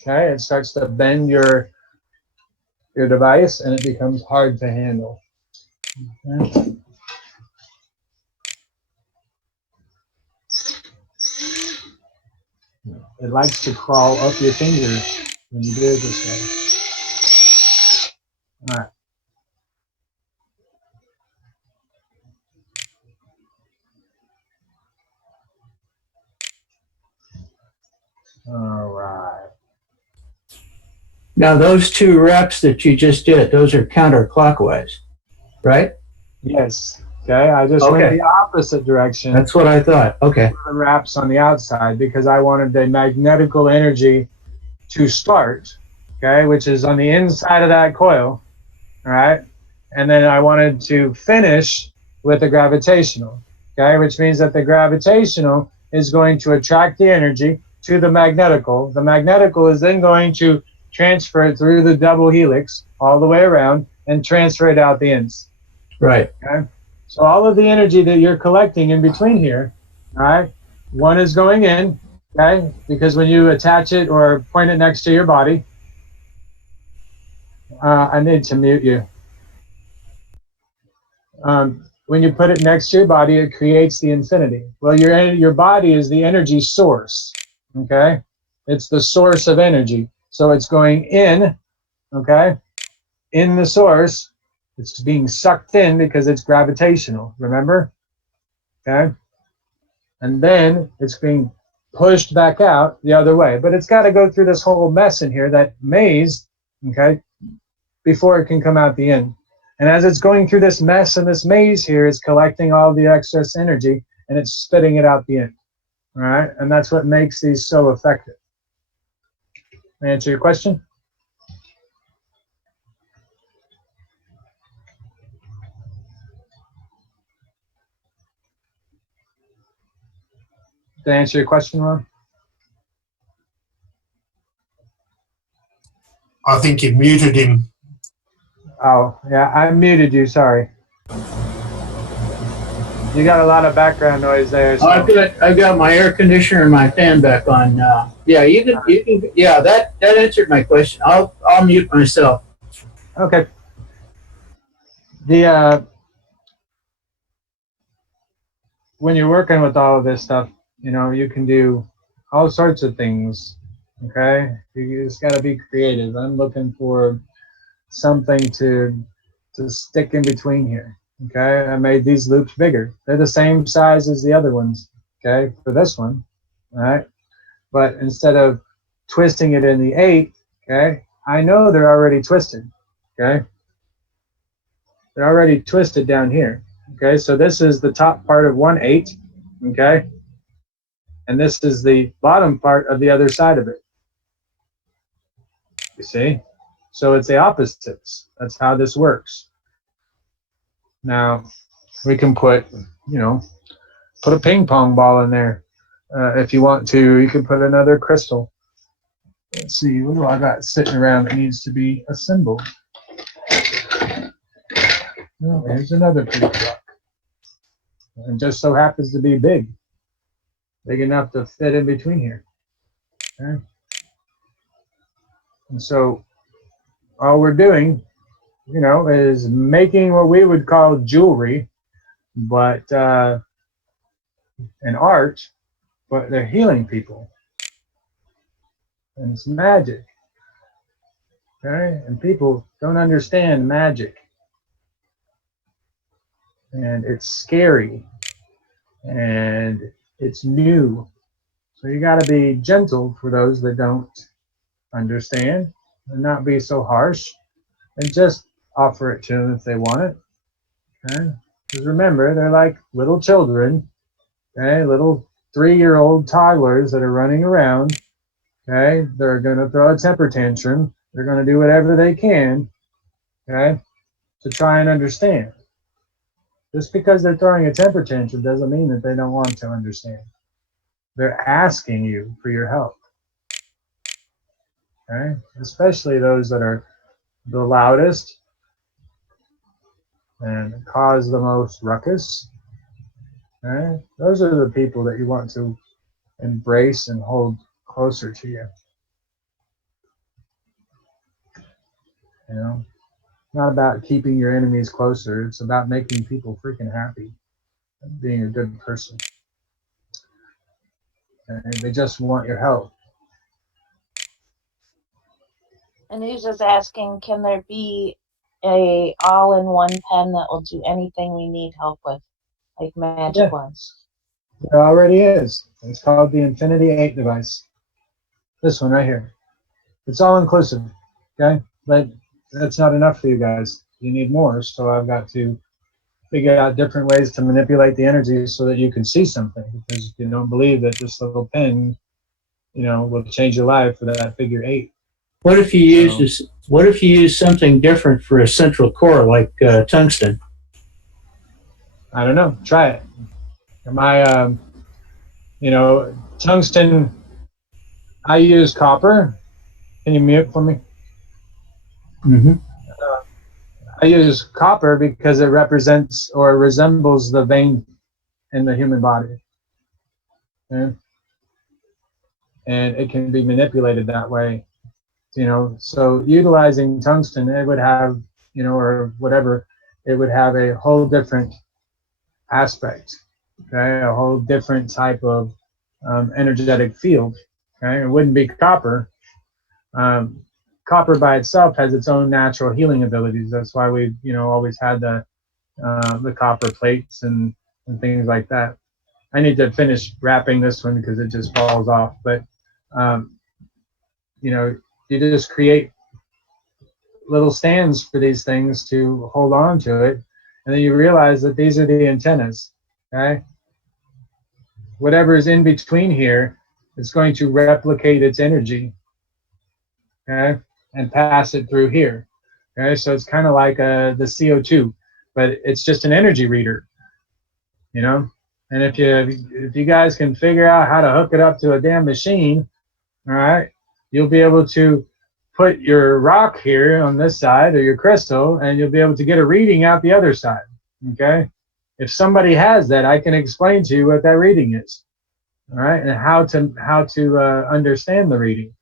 Okay, it starts to bend your device and it becomes hard to handle. Okay. It likes to crawl up your fingers when you do it this way. All right. All right. Now, those 2 reps that you just did, those are counterclockwise, right? Yes. Okay. I just went the opposite direction. That's what I thought. Okay. The wraps on the outside because I wanted the magnetical energy to start, okay, which is on the inside of that coil, all right? And then I wanted to finish with the gravitational, okay, which means that the gravitational is going to attract the energy to the magnetical. The magnetical is then going to transfer it through the double helix all the way around and transfer it out the ends. Right. Okay? So all of the energy that you're collecting in between here, all right, one is going in, okay, because when you attach it or point it next to your body, I need to mute you. When you put it next to your body, it creates the infinity. Well, your body is the energy source, okay? It's the source of energy. So it's going in, okay, in the source. It's being sucked in because it's gravitational, remember? Okay? And then it's being pushed back out the other way. But it's got to go through this whole mess in here, that maze, okay, before it can come out the end. And as it's going through this mess and this maze here, it's collecting all the excess energy and it's spitting it out the end. All right? And that's what makes these so effective. Answer your question? Did I answer your question, Ron? I think you muted him. Oh, yeah, I muted you, sorry. You got a lot of background noise there. So. I've got my air conditioner and my fan back on now. Yeah, you can. Yeah, that answered my question. I'll mute myself. Okay. The when you're working with all of this stuff, you know, you can do all sorts of things. Okay, you just got to be creative. I'm looking for something to stick in between here. Okay, I made these loops bigger. They're the same size as the other ones. Okay, for this one, all right. But instead of twisting it in the 8, okay, I know they're already twisted. Okay, they're already twisted down here. Okay, so this is the top part of 1/8. Okay, and this is the bottom part of the other side of it. You see? So it's the opposites. That's how this works. Now, we can put, you know, put a ping pong ball in there. If you want to, you can put another crystal. Let's see, what do I got sitting around that needs to be assembled? Oh, here's another pretty block. And just so happens to be big enough to fit in between here. Okay. And so all we're doing, you know, is making what we would call jewelry, but an art, but they're healing people. And it's magic. Okay? And people don't understand magic. And it's scary. And it's new. So you got to be gentle for those that don't understand and not be so harsh and just offer it to them if they want it. Okay? Because remember, they're like little children, okay? Little 3-year-old toddlers that are running around, okay? They're going to throw a temper tantrum. They're going to do whatever they can, okay, to try and understand. Just because they're throwing a temper tantrum doesn't mean that they don't want to understand. They're asking you for your help, okay? Especially those that are the loudest and cause the most ruckus. Okay? Those are the people that you want to embrace and hold closer to you. You know, not about keeping your enemies closer. It's about making people freaking happy and being a good person. And they just want your help. And he's just asking, can there be a all-in-one pen that will do anything we need help with, like magic ones? There already is. It's called the Infinity 8 device. This one right here. It's all inclusive, okay? But that's not enough for you guys. You need more, so I've got to figure out different ways to manipulate the energy so that you can see something, because you don't believe that this little pen, you know, will change your life for that figure 8. What if you use this? What if you use something different for a central core, like tungsten? I don't know. Try it. My, you know, tungsten. I use copper. Can you mute for me? Mm-hmm. I use copper because it represents or resembles the vein in the human body. Okay? And it can be manipulated that way. You know, so utilizing tungsten, it would have, you know, or whatever, it would have a whole different aspect, okay, a whole different type of energetic field, okay? It wouldn't be copper. Copper by itself has its own natural healing abilities. That's why we've, you know, always had the copper plates and things like that. I need to finish wrapping this one because it just falls off, but, you know, you just create little stands for these things to hold on to it, and then you realize that these are the antennas, okay? Whatever is in between here is going to replicate its energy, okay, and pass it through here, okay? So it's kind of like the CO2, but it's just an energy reader, you know? And if you guys can figure out how to hook it up to a damn machine, all right, you'll be able to put your rock here on this side or your crystal, and you'll be able to get a reading out the other side, okay? If somebody has that, I can explain to you what that reading is, all right, and how to understand the reading,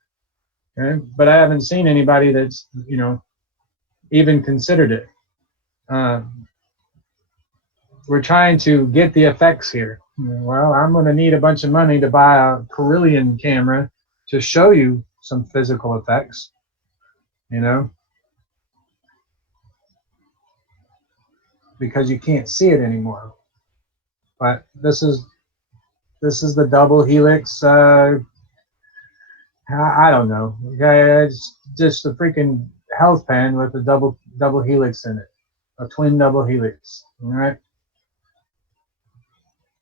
okay? But I haven't seen anybody that's, you know, even considered it. We're trying to get the effects here. Well, I'm going to need a bunch of money to buy a Carillion camera to show you some physical effects, you know, because you can't see it anymore. But this is the double helix. I don't know. Okay, it's just a freaking health pen with a double helix in it, a twin double helix. All right.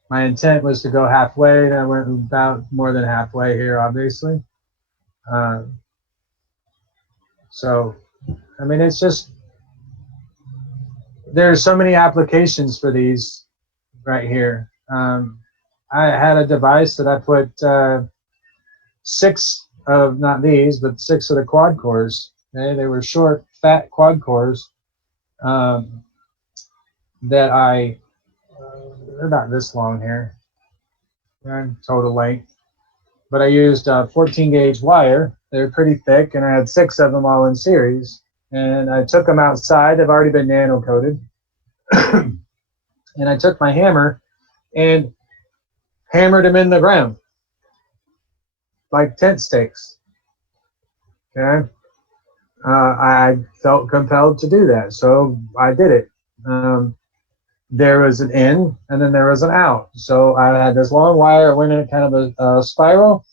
My intent was to go halfway, and I went about more than halfway here, obviously. So, I mean, it's just, there's so many applications for these right here. I had a device that I put 6 of, not these, but 6 of the quad cores. Okay? They were short, fat quad cores that they're not this long here, total length. But I used 14 gauge wire. They're pretty thick, and I had 6 of them all in series. And I took them outside. They've already been nano coated. And I took my hammer and hammered them in the ground like tent stakes. Okay. I felt compelled to do that, so I did it. There was an in and then there was an out. So I had this long wire, went in kind of a spiral,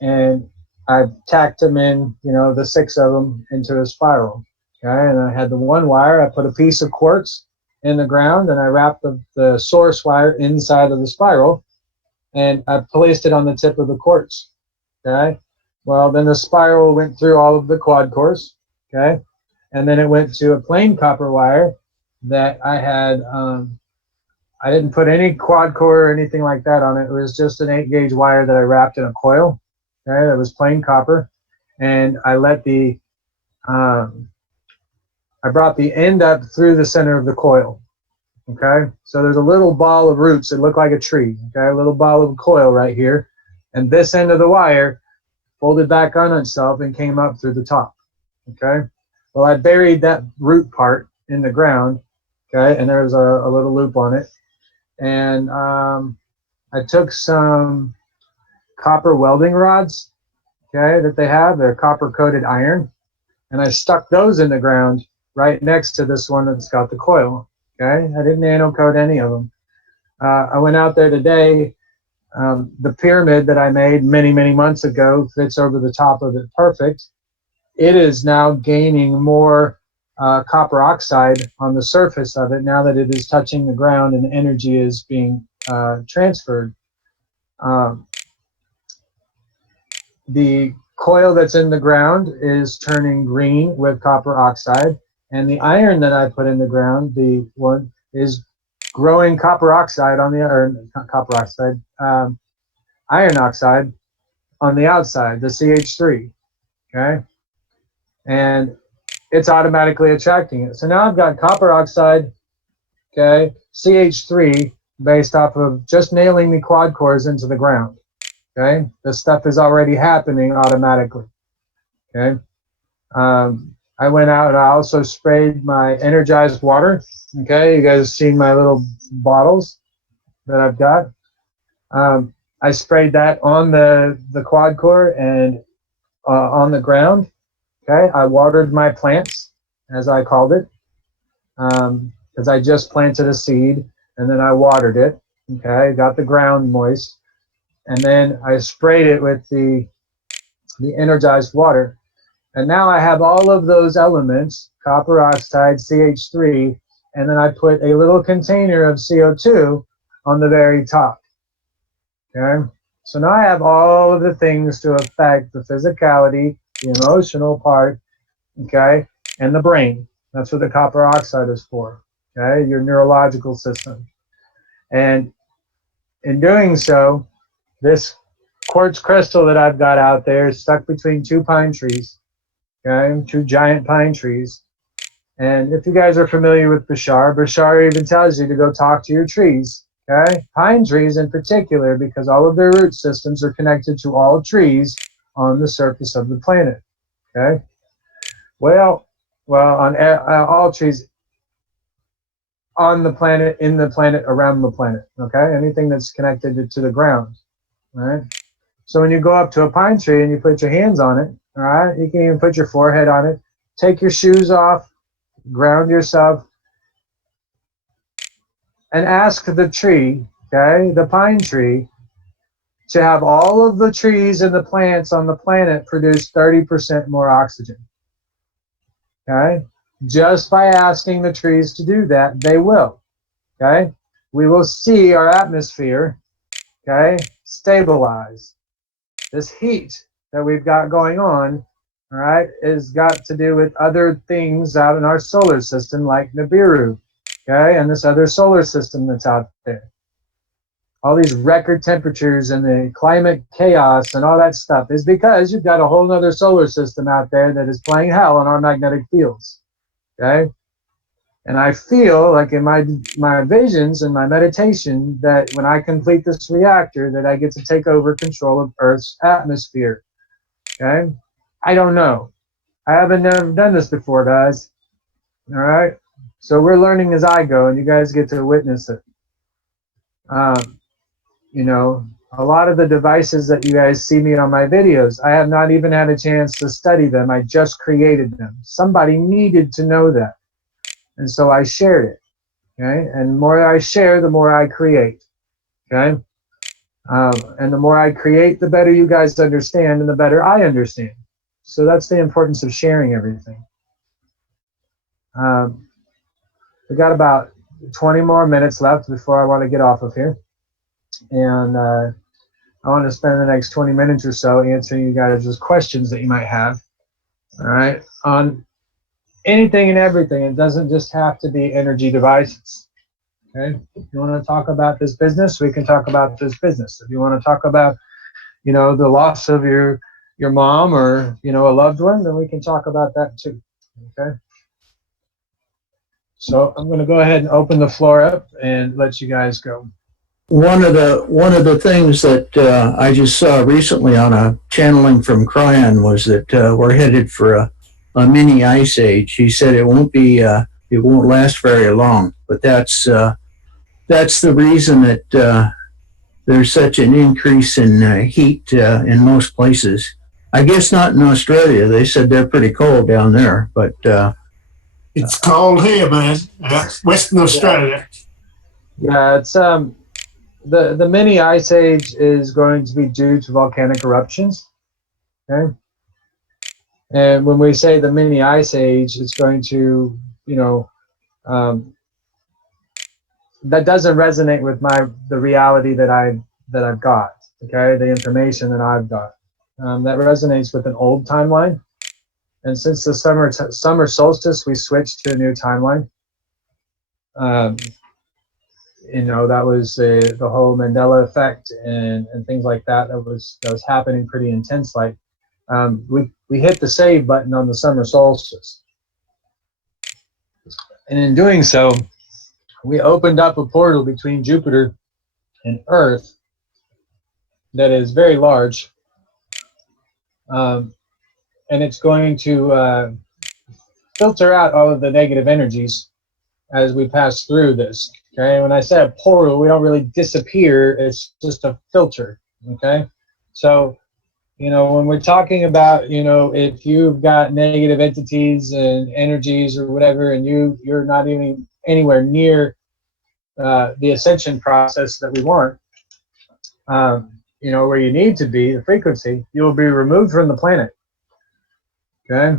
and I tacked them in, you know, the 6 of them into a spiral. Okay, and I had the one wire, I put a piece of quartz in the ground, and I wrapped the source wire inside of the spiral, and I placed it on the tip of the quartz. Okay. Well, then the spiral went through all of the quad cores. Okay. And then it went to a plain copper wire that I had. I didn't put any quad core or anything like that on it. It was just an 8-gauge wire that I wrapped in a coil. Okay. That was plain copper, and I let the I brought the end up through the center of the coil. Okay, so there's a little ball of roots that look like a tree. Okay, a little ball of coil right here, and this end of the wire folded back on itself and came up through the top. Okay, well, I buried that root part in the ground. Okay, and there's a little loop on it, and I took some copper welding rods. Okay, that they have, they're copper coated iron, and I stuck those in the ground right next to this one that's got the coil. Okay, I didn't nano coat any of them. I went out there today. The pyramid that I made many, many months ago fits over the top of it perfect. It is now gaining more copper oxide on the surface of it now that it is touching the ground and energy is being transferred. The coil that's in the ground is turning green with copper oxide, and the iron that I put in the ground, the one, is growing copper oxide on the, or not copper oxide, iron oxide on the outside, the CH3, okay? And it's automatically attracting it. So now I've got copper oxide, okay, CH3, based off of just nailing the quad cores into the ground, okay? This stuff is already happening automatically, okay? I went out and I also sprayed my energized water. Okay, you guys seen my little bottles that I've got. I sprayed that on the quad core and on the ground. Okay, I watered my plants, as I called it, because I just planted a seed and then I watered it. Okay, got the ground moist, and then I sprayed it with the energized water. And now I have all of those elements, copper oxide, CH3, and then I put a little container of CO2 on the very top. Okay? So now I have all of the things to affect the physicality, the emotional part, okay, and the brain. That's what the copper oxide is for, okay, your neurological system. And in doing so, this quartz crystal that I've got out there is stuck between two pine trees. Okay, two giant pine trees. And if you guys are familiar with Bashar, Bashar even tells you to go talk to your trees. Okay, pine trees in particular, because all of their root systems are connected to all trees on the surface of the planet. Okay, well, on all trees on the planet, in the planet, around the planet. Okay, anything that's connected to the ground. All right. So when you go up to a pine tree and you put your hands on it, all right, you can even put your forehead on it. Take your shoes off, ground yourself, and ask the tree, okay, the pine tree, to have all of the trees and the plants on the planet produce 30% more oxygen. Okay? Just by asking the trees to do that, they will. Okay? We will see our atmosphere, okay, stabilize. This heat that we've got going on, all right, is got to do with other things out in our solar system like Nibiru, okay, and this other solar system that's out there. All these record temperatures and the climate chaos and all that stuff is because you've got a whole other solar system out there that is playing hell on our magnetic fields, okay? And I feel like in my visions and my meditation that when I complete this reactor that I get to take over control of Earth's atmosphere. Okay? I don't know. I haven't never done this before, guys. All right? So we're learning as I go, and you guys get to witness it. You know, a lot of the devices that you guys see me on my videos, I have not even had a chance to study them. I just created them. Somebody needed to know that. And so I shared it, okay? And the more I share, the more I create, okay? And the more I create, the better you guys understand, and the better I understand. So that's the importance of sharing everything. We got about 20 more minutes left before I want to get off of here. And I want to spend the next 20 minutes or so answering you guys' questions that you might have. All right, on anything and everything. It doesn't just have to be energy devices. Okay, if you want to talk about this business, we can talk about this business. If you want to talk about, the loss of your mom or, a loved one, then we can talk about that too. Okay. So I'm going to go ahead and open the floor up and let you guys go. One of the things that I just saw recently on a channeling from Cryon was that we're headed for a mini ice age. He said it won't last very long, but that's the reason that there's such an increase in heat in most places. I guess not in Australia. They said they're pretty cold down there, but It's cold here, man. Western Australia. Yeah, it's the mini ice age is going to be due to volcanic eruptions. Okay. And when we say the mini ice age, it's going to, that doesn't resonate with the reality that I've got. Okay, the information that I've got that resonates with an old timeline. And since the summer solstice, we switched to a new timeline. That was the whole Mandela effect and things like that. That was happening pretty intense. Like we hit the save button on the summer solstice, and in doing so, we opened up a portal between Jupiter and Earth that is very large, and it's going to filter out all of the negative energies as we pass through this. Okay, when I say a portal, we don't really disappear. It's just a filter. Okay, so when we're talking about if you've got negative entities and energies or whatever, and you're not even anywhere near the ascension process that we want, where you need to be, the frequency, you will be removed from the planet. Okay,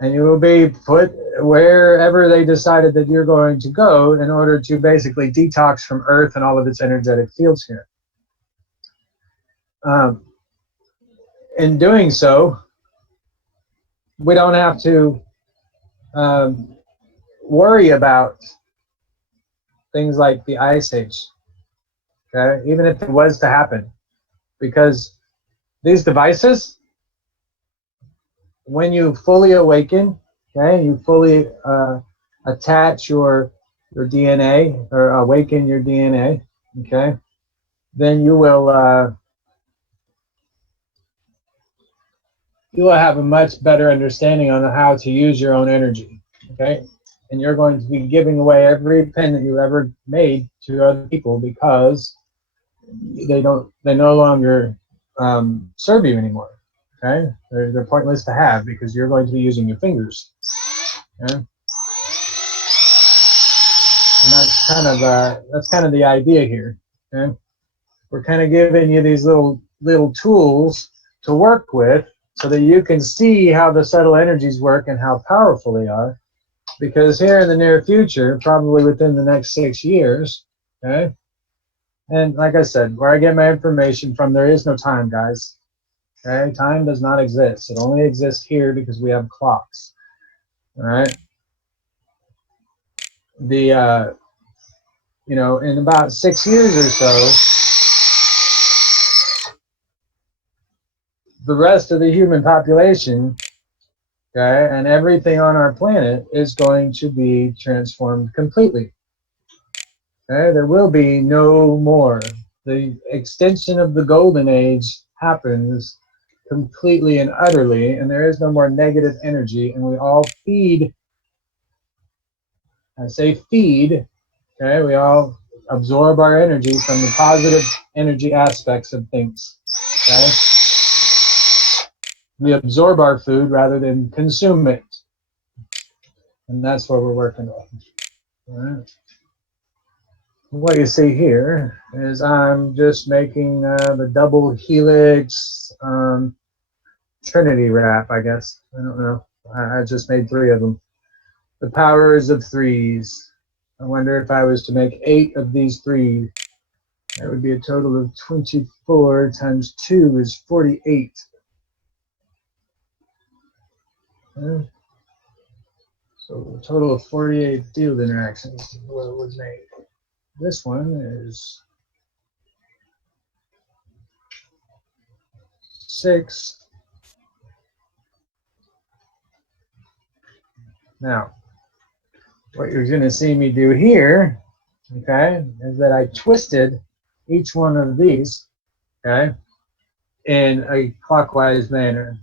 and you will be put wherever they decided that you're going to go in order to basically detox from Earth and all of its energetic fields here. In doing so, we don't have to worry about things like the ice age, okay, even if it was to happen, because these devices, when you fully awaken, okay, you fully attach your DNA or awaken your DNA, okay, then you will have a much better understanding on how to use your own energy, okay, and you're going to be giving away every pen that you ever made to other people because they no longer serve you anymore. Okay, they're pointless to have because you're going to be using your fingers. Okay? And that's kind of the idea here. Okay, we're kind of giving you these little tools to work with so that you can see how the subtle energies work and how powerful they are. Because here in the near future, probably within the next 6 years, okay, and like I said, where I get my information from, there is no time, guys. Okay, time does not exist. It only exists here because we have clocks. All right. In about 6 years or so, the rest of the human population, okay, and everything on our planet is going to be transformed completely. Okay, there will be no more. The extension of the golden age happens completely and utterly, and there is no more negative energy, and we all feed. I say feed, okay, we all absorb our energy from the positive energy aspects of things, okay? We absorb our food rather than consume it, and that's what we're working with. All right. What you see here is I'm just making the double helix Trinity wrap, I guess. I don't know. I just made 3 of them. The powers of 3s. I wonder if I was to make 8 of these 3, that would be a total of 24 times 2 is 48. So a total of 48 field interactions is what it was made. This one is 6. Now, what you're going to see me do here, okay, is that I twisted each one of these, okay, in a clockwise manner,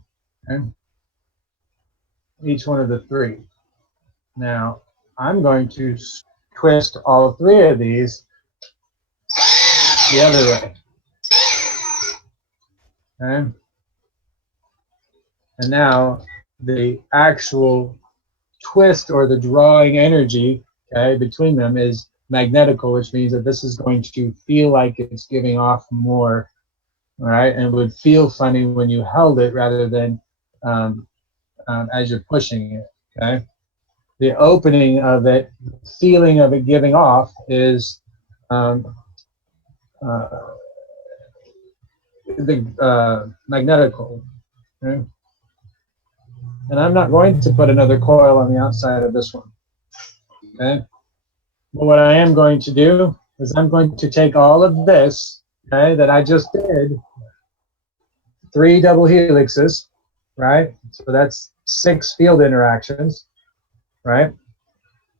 okay? Each one of the 3. Now, I'm going to twist all 3 of these the other way, okay? And now, the actual twist or the drawing energy, okay, between them is magnetical, which means that this is going to feel like it's giving off more, all right, and it would feel funny when you held it rather than as you're pushing it, okay? The opening of it, feeling of it giving off is magnetical, okay? And I'm not going to put another coil on the outside of this one, okay? But what I am going to do is I'm going to take all of this, okay, that I just did, 3 double helixes, right? So that's 6 field interactions, right?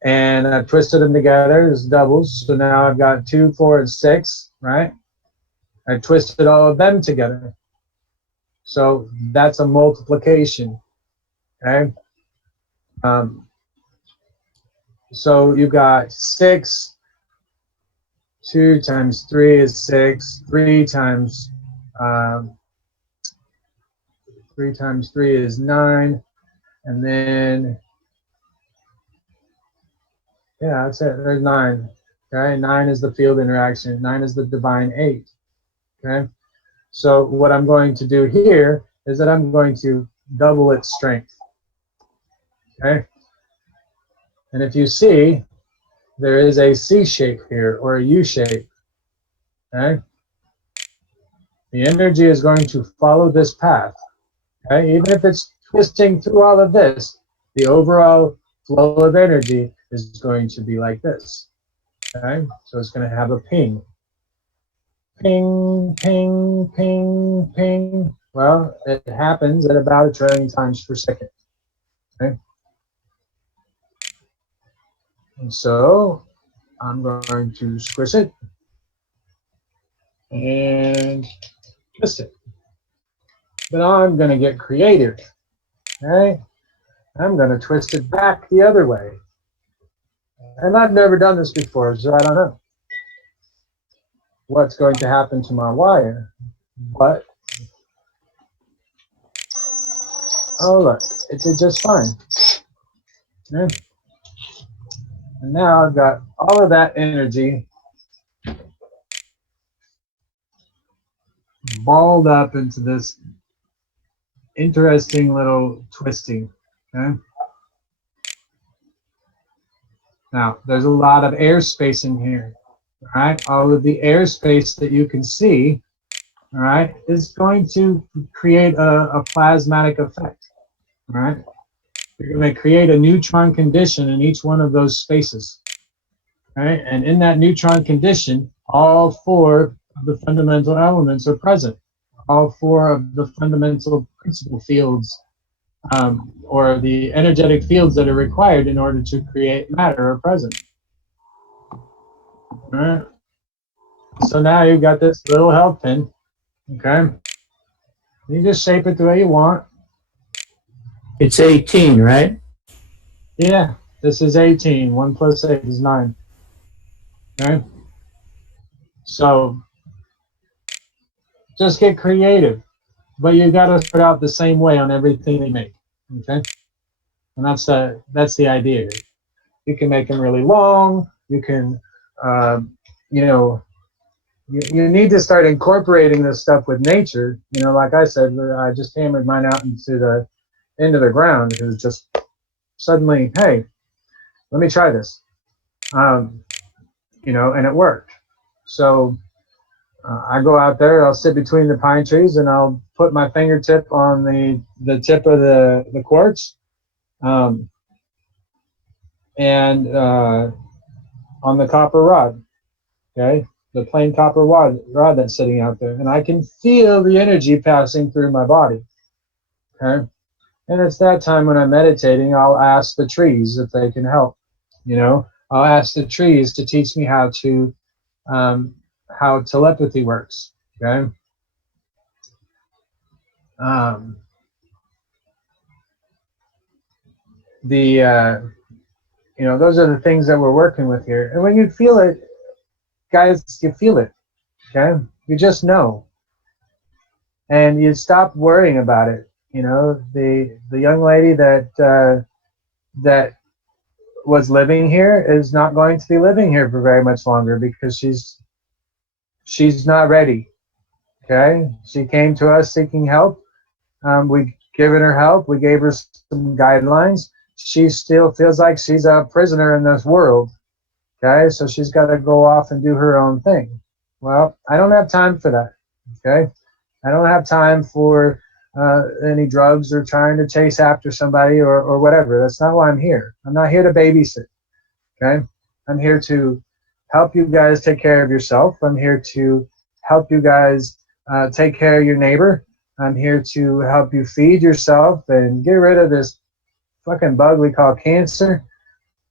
And I've twisted them together as doubles. So now I've got 2, 4, and 6, right? I twisted all of them together. So that's a multiplication, okay? So you've got 6, 2 times 3 is 6, 3 times 3 times 3 is 9, and then, yeah, that's it, there's 9, okay? 9 is the field interaction, 9 is the divine 8, okay? So what I'm going to do here is that I'm going to double its strength, okay? And if you see, there is a C shape here, or a U shape, okay? The energy is going to follow this path, okay? Even if it's twisting through all of this, the overall flow of energy is going to be like this, okay? So it's going to have a ping. Ping, ping, ping, ping. Well, it happens at about 1 trillion times per second, okay? And so I'm going to squish it and twist it. But I'm going to get creative, okay? I'm going to twist it back the other way. And I've never done this before, so I don't know what's going to happen to my wire. But, oh look, it did just fine. Okay? And now I've got all of that energy balled up into this interesting little twisting, okay? Now, there's a lot of airspace in here, all right? All of the airspace that you can see, all right, is going to create a plasmatic effect, all right? You're going to create a neutron condition in each one of those spaces, right? And in that neutron condition, all 4 of the fundamental elements are present. All 4 of the fundamental principal fields, or the energetic fields that are required in order to create matter are present. All right. So now you've got this little health pin, okay? You just shape it the way you want. It's 18, right? Yeah, this is 18. 1 plus 8 is 9. Okay? So just get creative. But you got to start out the same way on everything you make. Okay? And that's the idea. You can make them really long. You can, you know, you need to start incorporating this stuff with nature. You know, like I said, I just hammered mine out into the ground because just suddenly, hey, let me try this. You know, and it worked. So I go out there, I'll sit between the pine trees, and I'll put my fingertip on the tip of the quartz, and on the copper rod, okay, the plain copper rod that's sitting out there, and I can feel the energy passing through my body, okay. And it's that time when I'm meditating, I'll ask the trees if they can help. You know, I'll ask the trees to teach me how telepathy works. Okay. You know, those are the things that we're working with here. And when you feel it, guys, you feel it. Okay. You just know, and you stop worrying about it. You know, the young lady that was living here is not going to be living here for very much longer because she's not ready. Okay, she came to us seeking help. We given her help. We gave her some guidelines. She still feels like she's a prisoner in this world. Okay, so she's got to go off and do her own thing. Well, I don't have time for that. Okay, I don't have time for any drugs or trying to chase after somebody or whatever. That's not why I'm here. I'm not here to babysit. Okay, I'm here to help you guys take care of yourself. I'm here to help you guys take care of your neighbor. I'm here to help you feed yourself and get rid of this fucking bug we call cancer,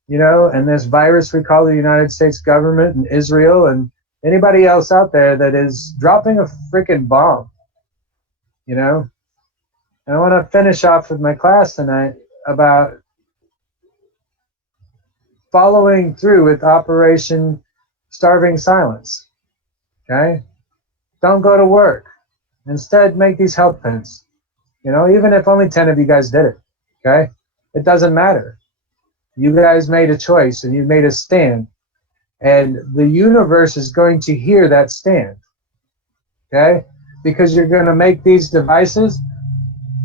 you know, and this virus we call the United States government and Israel and anybody else out there that is dropping a freaking bomb, you know. And I want to finish off with my class tonight about following through with Operation Starving Silence. Okay? Don't go to work. Instead, make these help pins. You know, even if only 10 of you guys did it. Okay? It doesn't matter. You guys made a choice and you made a stand. And the universe is going to hear that stand. Okay? Because you're going to make these devices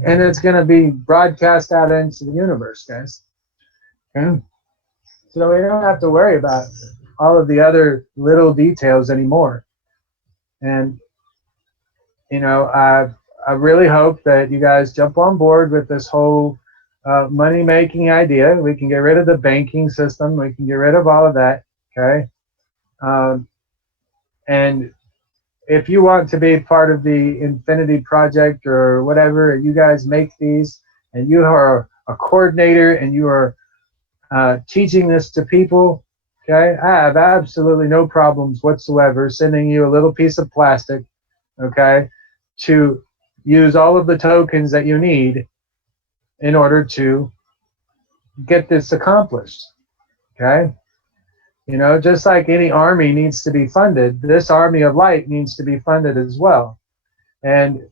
and it's going to be broadcast out into the universe, guys. Okay? So we don't have to worry about all of the other little details anymore. And, you know, I really hope that you guys jump on board with this whole money-making idea. We can get rid of the banking system. We can get rid of all of that, okay? And if you want to be part of the Infinity Project or whatever, you guys make these, and you are a coordinator and you are teaching this to people, okay, I have absolutely no problems whatsoever sending you a little piece of plastic, okay, to use all of the tokens that you need in order to get this accomplished, okay? You know, just like any army needs to be funded, this army of light needs to be funded as well. And,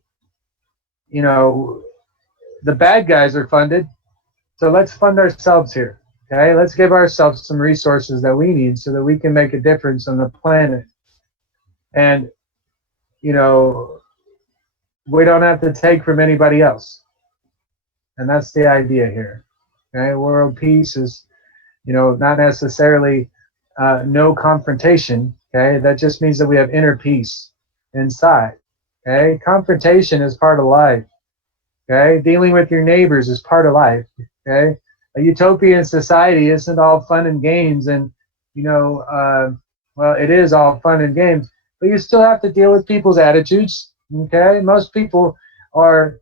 you know, the bad guys are funded, so let's fund ourselves here, okay? Let's give ourselves some resources that we need so that we can make a difference on the planet. And, you know, we don't have to take from anybody else. And that's the idea here, okay? World peace is, you know, not necessarily no confrontation, okay? That just means that we have inner peace inside, okay? Confrontation is part of life, okay? Dealing with your neighbors is part of life, okay? A utopian society isn't all fun and games and, you know, well, it is all fun and games, but you still have to deal with people's attitudes, okay? Most people are,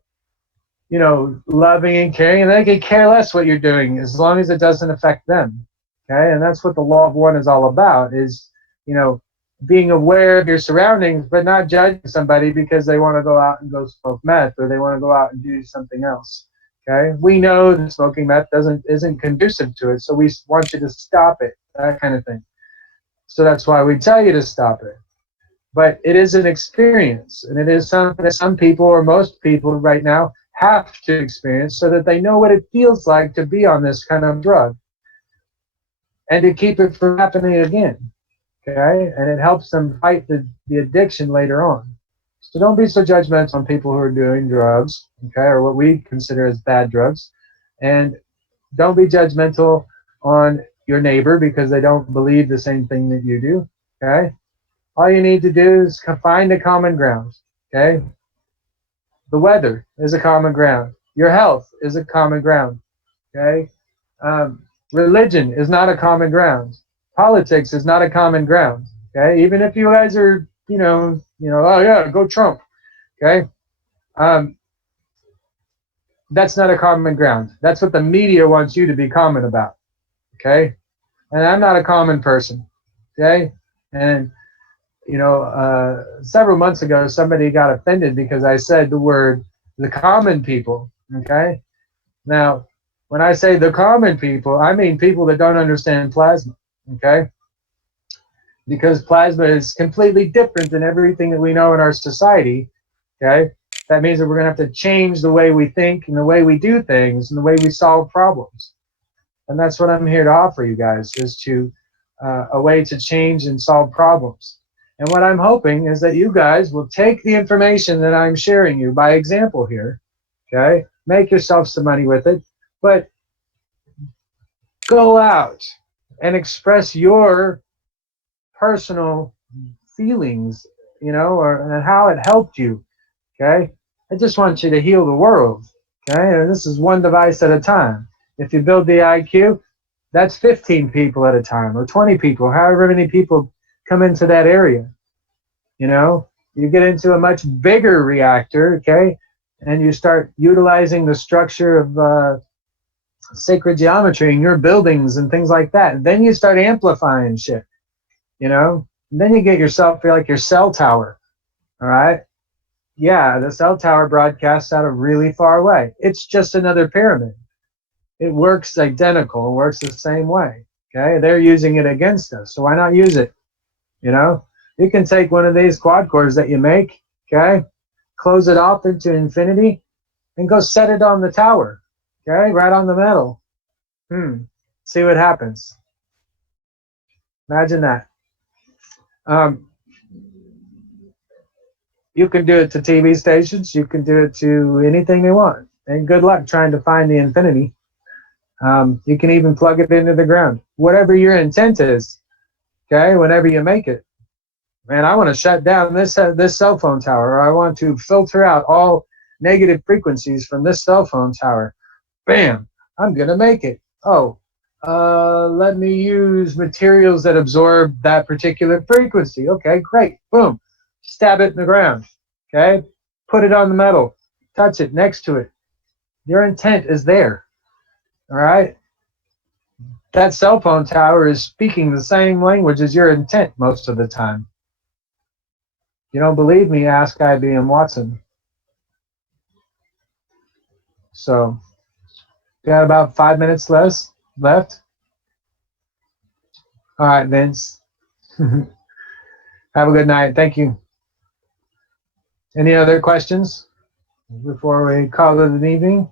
you know, loving and caring, and they could care less what you're doing as long as it doesn't affect them. Okay, and that's what the law of one is all about, is, you know, being aware of your surroundings, but not judging somebody because they want to go out and go smoke meth or they want to go out and do something else. Okay, we know that smoking meth isn't conducive to it, so we want you to stop it, that kind of thing. So that's why we tell you to stop it. But it is an experience, and it is something that some people or most people right now have to experience so that they know what it feels like to be on this kind of drug. And to keep it from happening again, okay? And it helps them fight the addiction later on. So don't be so judgmental on people who are doing drugs, okay, or what we consider as bad drugs. And don't be judgmental on your neighbor because they don't believe the same thing that you do. Okay? All you need to do is find a common ground. Okay? The weather is a common ground. Your health is a common ground. Okay? Religion is not a common ground. Politics is not a common ground. Okay? Even if you guys are, oh yeah, go Trump. Okay? That's not a common ground. That's what the media wants you to be common about. Okay? And I'm not a common person. Okay? And several months ago, somebody got offended because I said the word the common people. Okay? Now, when I say the common people, I mean people that don't understand plasma. Okay? Because plasma is completely different than everything that we know in our society. Okay? That means that we're going to have to change the way we think and the way we do things and the way we solve problems. And that's what I'm here to offer you guys, is to a way to change and solve problems. And what I'm hoping is that you guys will take the information that I'm sharing you by example here, okay? Make yourself some money with it, but go out and express your personal feelings, and how it helped you, okay? I just want you to heal the world, okay? And this is one device at a time. If you build the IQ, that's 15 people at a time, or 20 people, however many people come into that area. You get into a much bigger reactor, okay? And you start utilizing the structure of sacred geometry in your buildings and things like that. And then you start amplifying shit, And then you get yourself, feel like your cell tower, all right? Yeah, the cell tower broadcasts out of really far away. It's just another pyramid. It works identical, works the same way, okay? They're using it against us, so why not use it, You can take one of these quad cores that you make, okay? Close it off into infinity and go set it on the tower, okay? Right on the metal. See what happens. Imagine that. You can do it to TV stations. You can do it to anything you want. And good luck trying to find the infinity. You can even plug it into the ground. Whatever your intent is, okay, whenever you make it. Man, I want to shut down this cell phone tower, or I want to filter out all negative frequencies from this cell phone tower. Bam, I'm going to make it. Oh, let me use materials that absorb that particular frequency. Okay, great. Boom. Stab it in the ground. Okay? Put it on the metal. Touch it next to it. Your intent is there. All right? That cell phone tower is speaking the same language as your intent most of the time. If you don't believe me, ask IBM Watson. So, got about 5 minutes left. All right, Vince. Have a good night. Thank you. Any other questions before we call it an evening?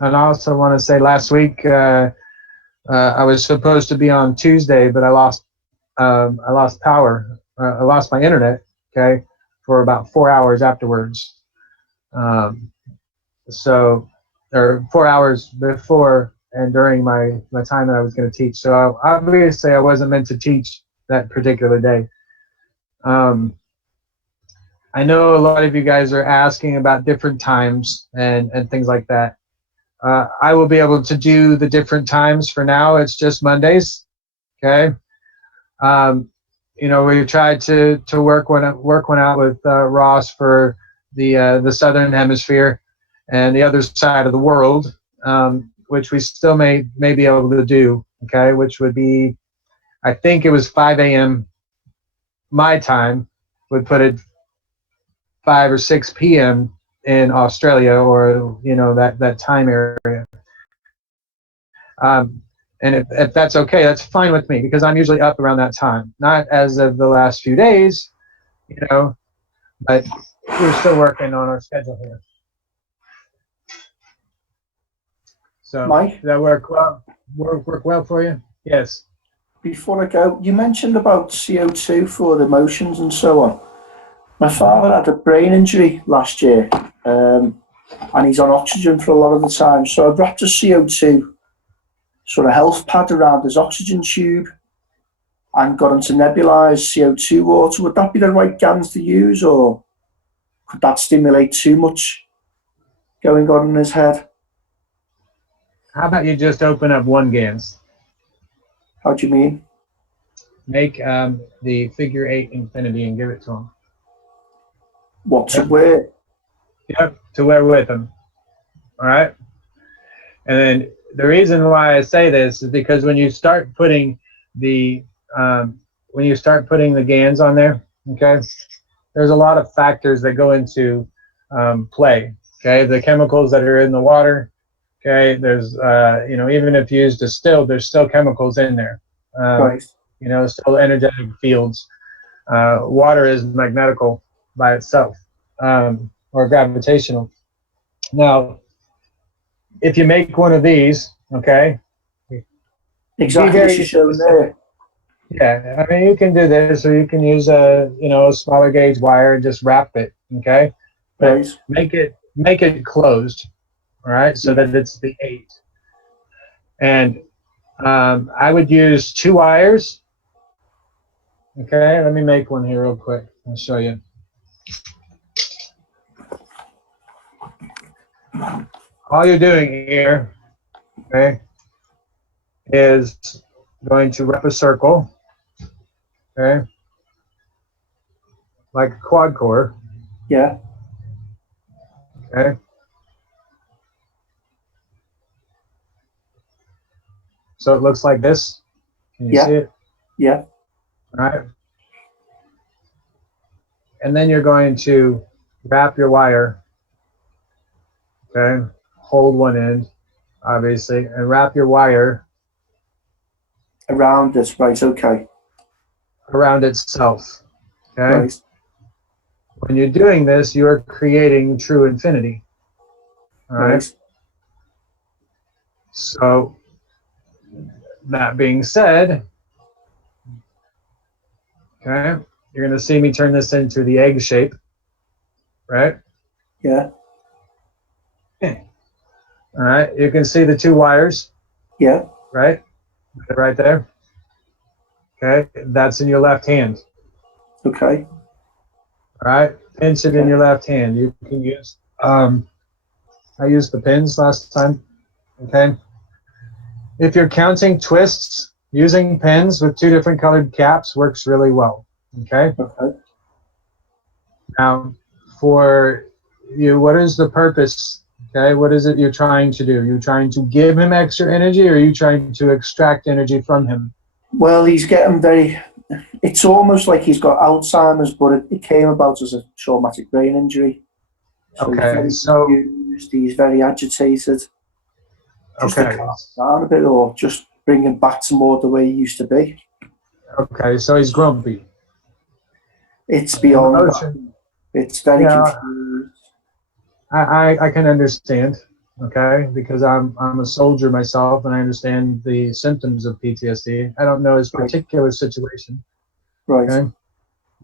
And I also want to say last week I was supposed to be on Tuesday, but I lost power. I lost my internet, okay, for about 4 hours afterwards. Or 4 hours before and during my time that I was going to teach. So obviously I wasn't meant to teach that particular day. I know a lot of you guys are asking about different times and things like that. I will be able to do the different times. For now, it's just Mondays. Okay. We tried to work one out with Ross for the southern hemisphere and the other side of the world, which we still may be able to do. Okay, which would be, I think it was 5 a.m. my time, would put it 5 or 6 p.m. in Australia, or that time area. And if that's okay, that's fine with me, because I'm usually up around that time. Not as of the last few days, but we're still working on our schedule here. So Mike? Does that work well for you? Yes. Before I go, you mentioned about CO2 for the emotions and so on. My father had a brain injury last year. and he's on oxygen for a lot of the time. So I've wrapped a CO2 sort of health pad around his oxygen tube and got him to nebulize CO2 water. Would that be the right GANs to use, or could that stimulate too much going on in his head? How about you just open up one GANs? How do you mean? Make the figure 8 infinity and give it to him. What to wear? Yep, to wear with him. All right. And then the reason why I say this is because when you start putting the GANs on there, okay, there's a lot of factors that go into play. Okay, the chemicals that are in the water. Okay, there's even if used distilled, there's still chemicals in there. Right. Still energetic fields. Water is magnetical by itself, or gravitational. Now, if you make one of these, okay. Exactly what you're showing there. Yeah, I mean, you can do this, or you can use a smaller gauge wire and just wrap it, okay. But Right. make it closed, all right, so that it's the 8. And I would use 2 wires. Okay, let me make one here real quick. I'll show you. All you're doing here, okay, is going to wrap a circle, okay, like a quad core, Yeah. okay. So it looks like this. Can you see it? Yeah. All right. And then you're going to wrap your wire, okay, hold one end, obviously, and wrap your wire Around this, right? Okay. around itself, okay? Right. When you're doing this, you're creating true infinity, all right? Right. So, that being said, okay, you're going to see me turn this into the egg shape, right? Yeah. All right, you can see the 2 wires, Yeah. right? Right there. Okay, that's in your left hand. Okay. All right, pinch it in your left hand. You can use, I used the pins last time, okay? If you're counting twists, using pins with 2 different colored caps works really well, okay? Okay. Now, for you, what is the purpose? Okay, what is it you're trying to do? You're trying to give him extra energy, or are you trying to extract energy from him? Well, he's getting it's almost like he's got Alzheimer's, but it came about as a traumatic brain injury. So Okay, he's very so- confused, he's very agitated. Just to Okay, calm down a bit, or just bring him back to more the way he used to be. okay, so he's grumpy. It's beyond that. Emotion, It's very Yeah. confused. I can understand, okay, because I'm a soldier myself, and I understand the symptoms of PTSD. I don't know his Right. particular situation, Right. okay?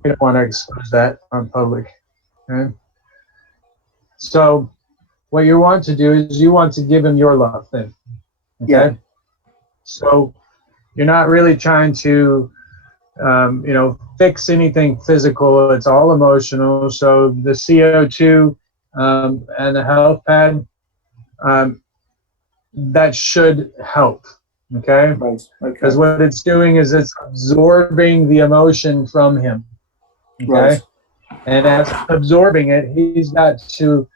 We don't want to expose that on public, okay? So what you want to do is you want to give him your love then, okay? Yeah. So you're not really trying to, fix anything physical. It's all emotional. So the CO2 and the health pad, that should help, okay? Right. Okay. Because what it's doing is it's absorbing the emotion from him, okay? Right. And as absorbing it, he's got to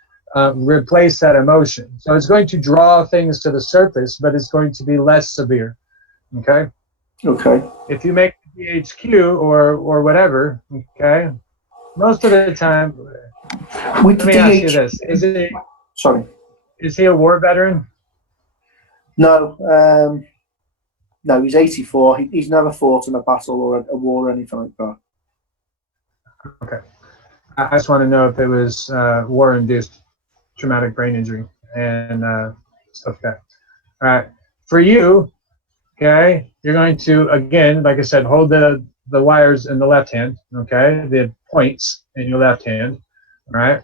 replace that emotion. So it's going to draw things to the surface, but it's going to be less severe, okay? Okay. If you make DHQ or whatever, okay, most of the time, With let me ask you this: Sorry. is he a war veteran? No. No, he's 84. He's never fought in a battle or a war or anything like that. Okay, I just want to know if it was war-induced traumatic brain injury and stuff like that. All right, for you, okay, you're going to, again, like I said, hold the wires in the left hand, okay, the points in your left hand, all right,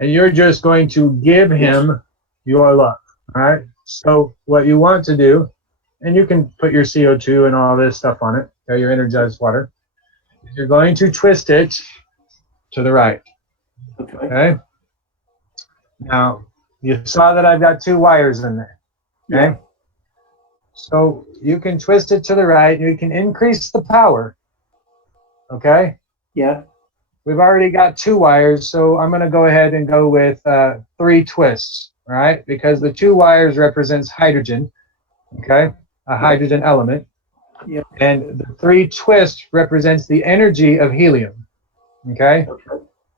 and you're just going to give him your love. All right. So what you want to do, and you can put your CO2 and all this stuff on it, okay, your energized water. You're going to twist it to the right. Okay. Now, you saw that I've got 2 wires in there. Okay. So you can twist it to the right. You can increase the power. Okay. Yeah. We've already got 2 wires, so I'm going to go ahead and go with 3 twists, right? Because the 2 wires represents hydrogen, okay, a hydrogen element. Yeah. And the 3 twists represents the energy of helium, okay?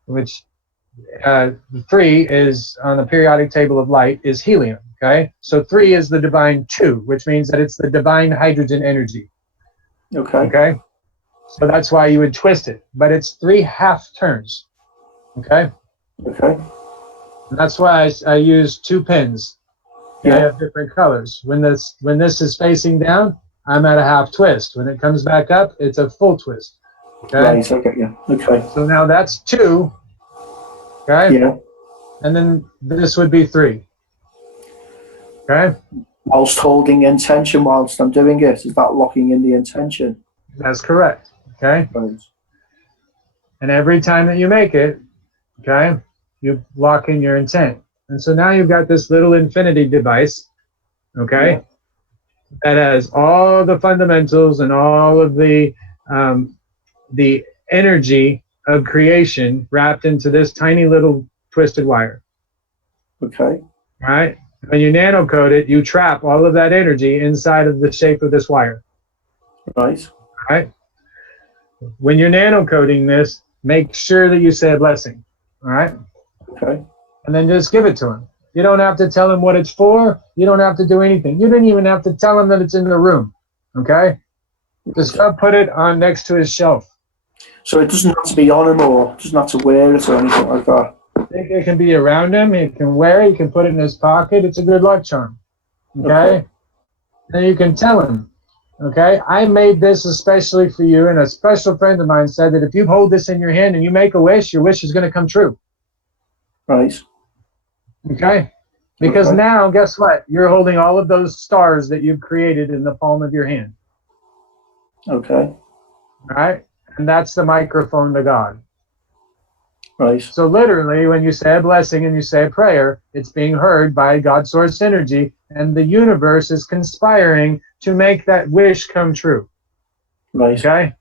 Which the 3 is on the periodic table of light is helium, okay? So 3 is the divine 2, which means that it's the divine hydrogen energy. Okay. Okay. So that's why you would twist it, but it's 3 half turns. Okay. Okay. And that's why I use 2 pins. They have different colors. When this is facing down, I'm at a half twist. When it comes back up, it's a full twist. Okay. Right. Okay. Yeah. Okay. So now that's 2. Okay. Yeah. And then this would be 3. Okay. Whilst holding intention whilst I'm doing it, is that locking in the intention? That's correct. Okay. Right. And every time that you make it, okay, you lock in your intent. And so now you've got this little infinity device, okay, that has all the fundamentals and all of the energy of creation wrapped into this tiny little twisted wire. Okay. Right? When you nanocode it, you trap all of that energy inside of the shape of this wire. Right. Right? When you're nanocoding this, make sure that you say a blessing. All right? Okay. And then just give it to him. You don't have to tell him what it's for. You don't have to do anything. You didn't even have to tell him that it's in the room. Okay? Just put it on next to his shelf. So it doesn't have to be on him or doesn't have to wear it or anything like that. It can be around him. He can wear it. He can put it in his pocket. It's a good luck charm. Okay? Then you can tell him. Okay? I made this especially for you, and a special friend of mine said that if you hold this in your hand and you make a wish, your wish is going to come true. Right. Okay? Because now, guess what? You're holding all of those stars that you've created in the palm of your hand. Okay. All right? And that's the microphone to God. Right. So literally, when you say a blessing and you say a prayer, it's being heard by God's source energy, and the universe is conspiring to make that wish come true. Right. Okay?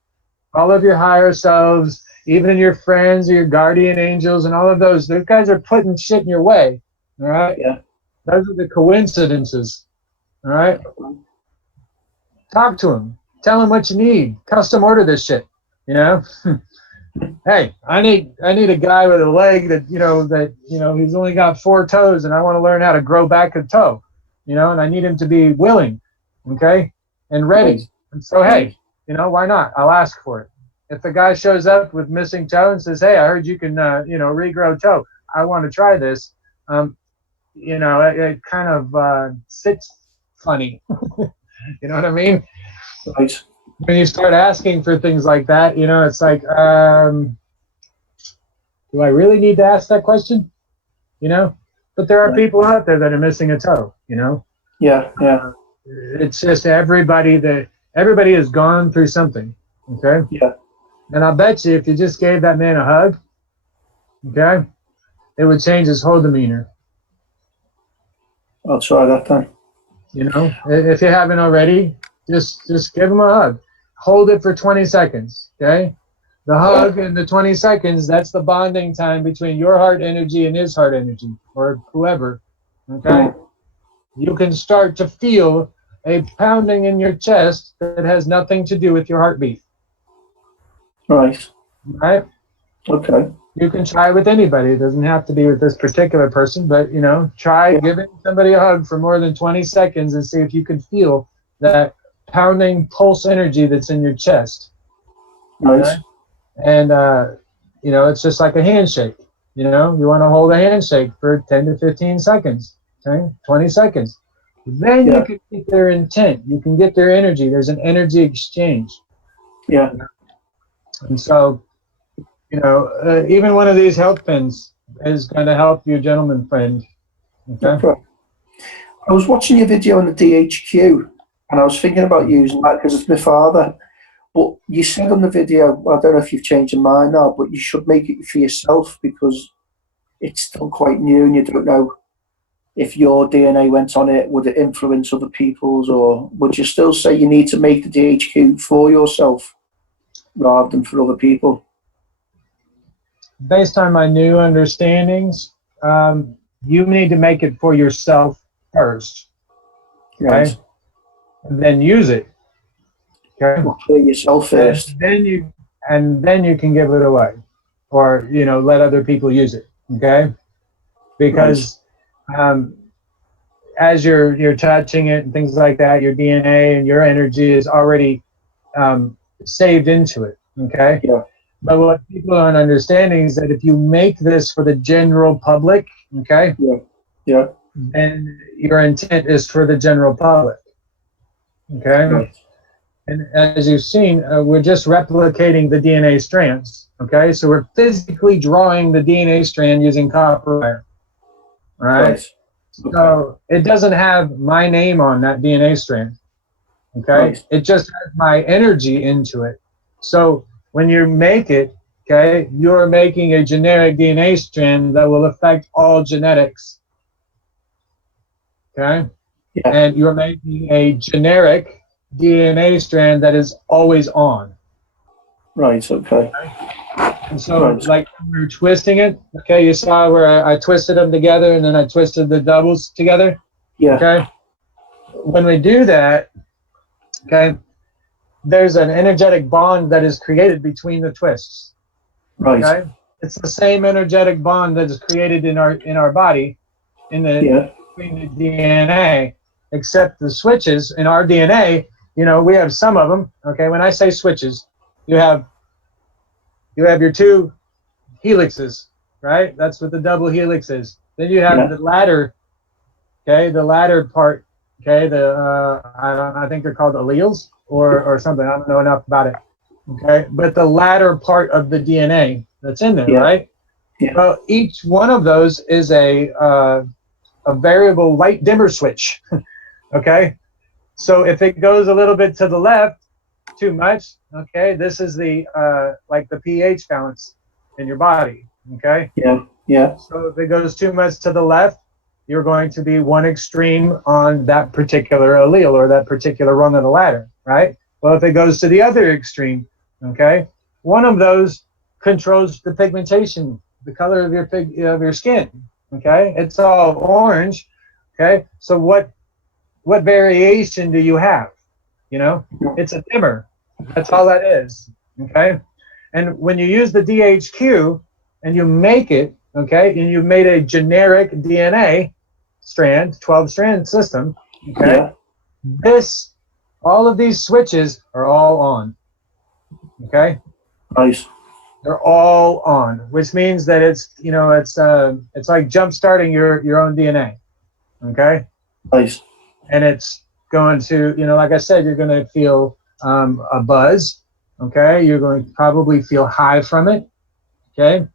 All of your higher selves, even your friends, your guardian angels, and all of those guys are putting shit in your way. All right? Yeah. Those are the coincidences. All right? Talk to them. Tell them what you need. Custom order this shit. You know? Hey, I need a guy with a leg that he's only got 4 toes, and I want to learn how to grow back a toe. You know, and I need him to be willing, okay, and ready. Right. And so, hey, why not? I'll ask for it. If the guy shows up with missing toe and says, "Hey, I heard you can, regrow toe. I want to try this," it kind of sits funny. You know what I mean? Right. When you start asking for things like that, it's like, do I really need to ask that question? But there are people out there that are missing a toe, Yeah, yeah. It's just everybody has gone through something, okay? Yeah. And I'll bet you if you just gave that man a hug, okay, it would change his whole demeanor. I'll try that then. If you haven't already, just give him a hug. Hold it for 20 seconds, okay? The hug and the 20 seconds, that's the bonding time between your heart energy and his heart energy, or whoever, okay? You can start to feel a pounding in your chest that has nothing to do with your heartbeat. Right. Right? Okay. You can try with anybody. It doesn't have to be with this particular person, but, try giving somebody a hug for more than 20 seconds and see if you can feel that pounding pulse energy that's in your chest. Nice. Okay? And, it's just like a handshake. You want to hold a handshake for 10 to 15 seconds, okay? 20 seconds. Then you can get their intent. You can get their energy. There's an energy exchange. Yeah. And so, even one of these health pins, is going to help your gentleman friend. Okay. Okay. I was watching your video on the DHQ, and I was thinking about using that because it's my father. But you said on the video, I don't know if you've changed your mind now, but you should make it for yourself because it's still quite new and you don't know if your DNA went on it, would it influence other people's, or would you still say you need to make the DHQ for yourself rather than for other people? Based on my new understandings, you need to make it for yourself first, okay? Right. And then use it. Okay. For yourself first. And then you can give it away, or let other people use it. Okay. Because as you're touching it and things like that, your DNA and your energy is already saved into it. Okay. Yeah. But what people aren't understanding is that if you make this for the general public, okay, Yeah. then your intent is for the general public. Okay. Right. And as you've seen, we're just replicating the DNA strands. Okay, so we're physically drawing the DNA strand using copper wire. All right. Right. So it doesn't have my name on that DNA strand. Okay. Right. It just has my energy into it. So when you make it, okay, you're making a generic DNA strand that will affect all genetics. Okay. Yeah. And you're making a generic DNA strand that is always on. Right. Okay. And so, like when we were twisting it, okay, you saw where I twisted them together and then I twisted the doubles together. Yeah. Okay. When we do that, okay, there's an energetic bond that is created between the twists. Right. Okay. It's the same energetic bond that is created in our body, between the DNA, except the switches in our DNA. We have some of them. Okay. When I say switches, you have your two helixes, right? That's what the double helix is. Then you have the ladder, okay, the ladder part, okay, I think they're called alleles or something. I don't know enough about it, okay? But the ladder part of the DNA that's in there, right? Yeah. Well, each one of those is a variable light dimmer switch, okay? So if it goes a little bit to the left, too much, okay, this is the like the pH balance in your body, okay? Yeah. So if it goes too much to the left, you're going to be one extreme on that particular allele or that particular rung of the ladder, right? Well, if it goes to the other extreme, okay, one of those controls the pigmentation, the color of your skin, okay? It's all orange, okay? So what variation do you have? It's a dimmer. That's all that is, okay? And when you use the DHQ and you make it, okay, and you made a generic DNA strand, 12-strand system, okay, all of these switches are all on, okay? Nice. They're all on, which means that it's like jump starting your own DNA, okay? Nice. And it's going to, like I said, you're going to feel a buzz, okay? You're going to probably feel high from it, okay?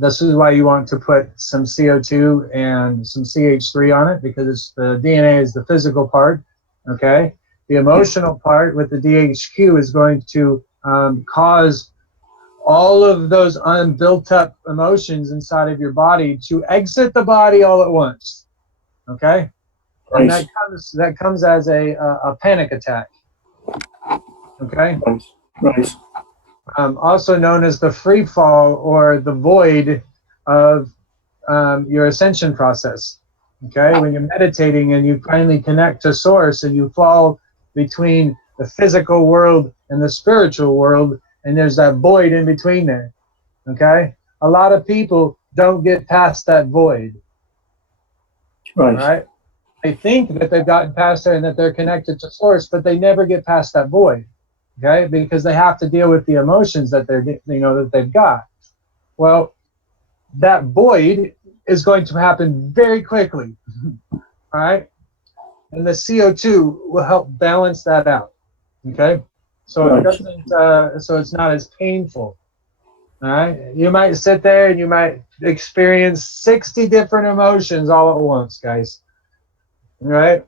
This is why you want to put some CO2 and some CH3 on it, because the DNA is the physical part, okay? The emotional part with the DHQ is going to cause all of those unbuilt up emotions inside of your body to exit the body all at once, okay? And that comes as a panic attack, okay? Nice. Also known as the free fall or the void of your ascension process, okay? When you're meditating and you finally connect to source and you fall between the physical world and the spiritual world, and there's that void in between there, okay? A lot of people don't get past that void, right? They think that they've gotten past there and that they're connected to source, but they never get past that void, okay? Because they have to deal with the emotions that that they've got. Well, that void is going to happen very quickly, all right? And the CO2 will help balance that out, okay? So it doesn't, so it's not as painful, All right. You might sit there and you might experience 60 different emotions all at once, guys. All right.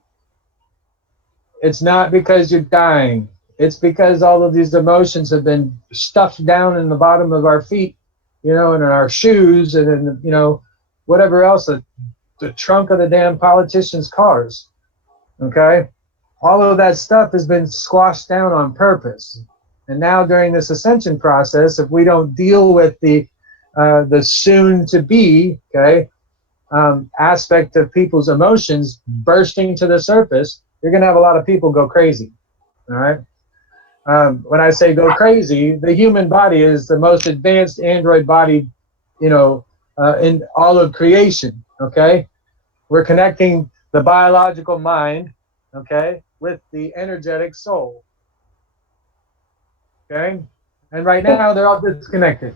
It's not because you're dying. It's because all of these emotions have been stuffed down in the bottom of our feet, and in our shoes and in, whatever else, the trunk of the damn politicians' cars. Okay? All of that stuff has been squashed down on purpose. And now during this ascension process, if we don't deal with the soon to be, aspect of people's emotions bursting to the surface, you're going to have a lot of people go crazy. All right. When I say go crazy, the human body is the most advanced android body, in all of creation. Okay. We're connecting the biological mind, with the energetic soul. Okay. And right now they're all disconnected.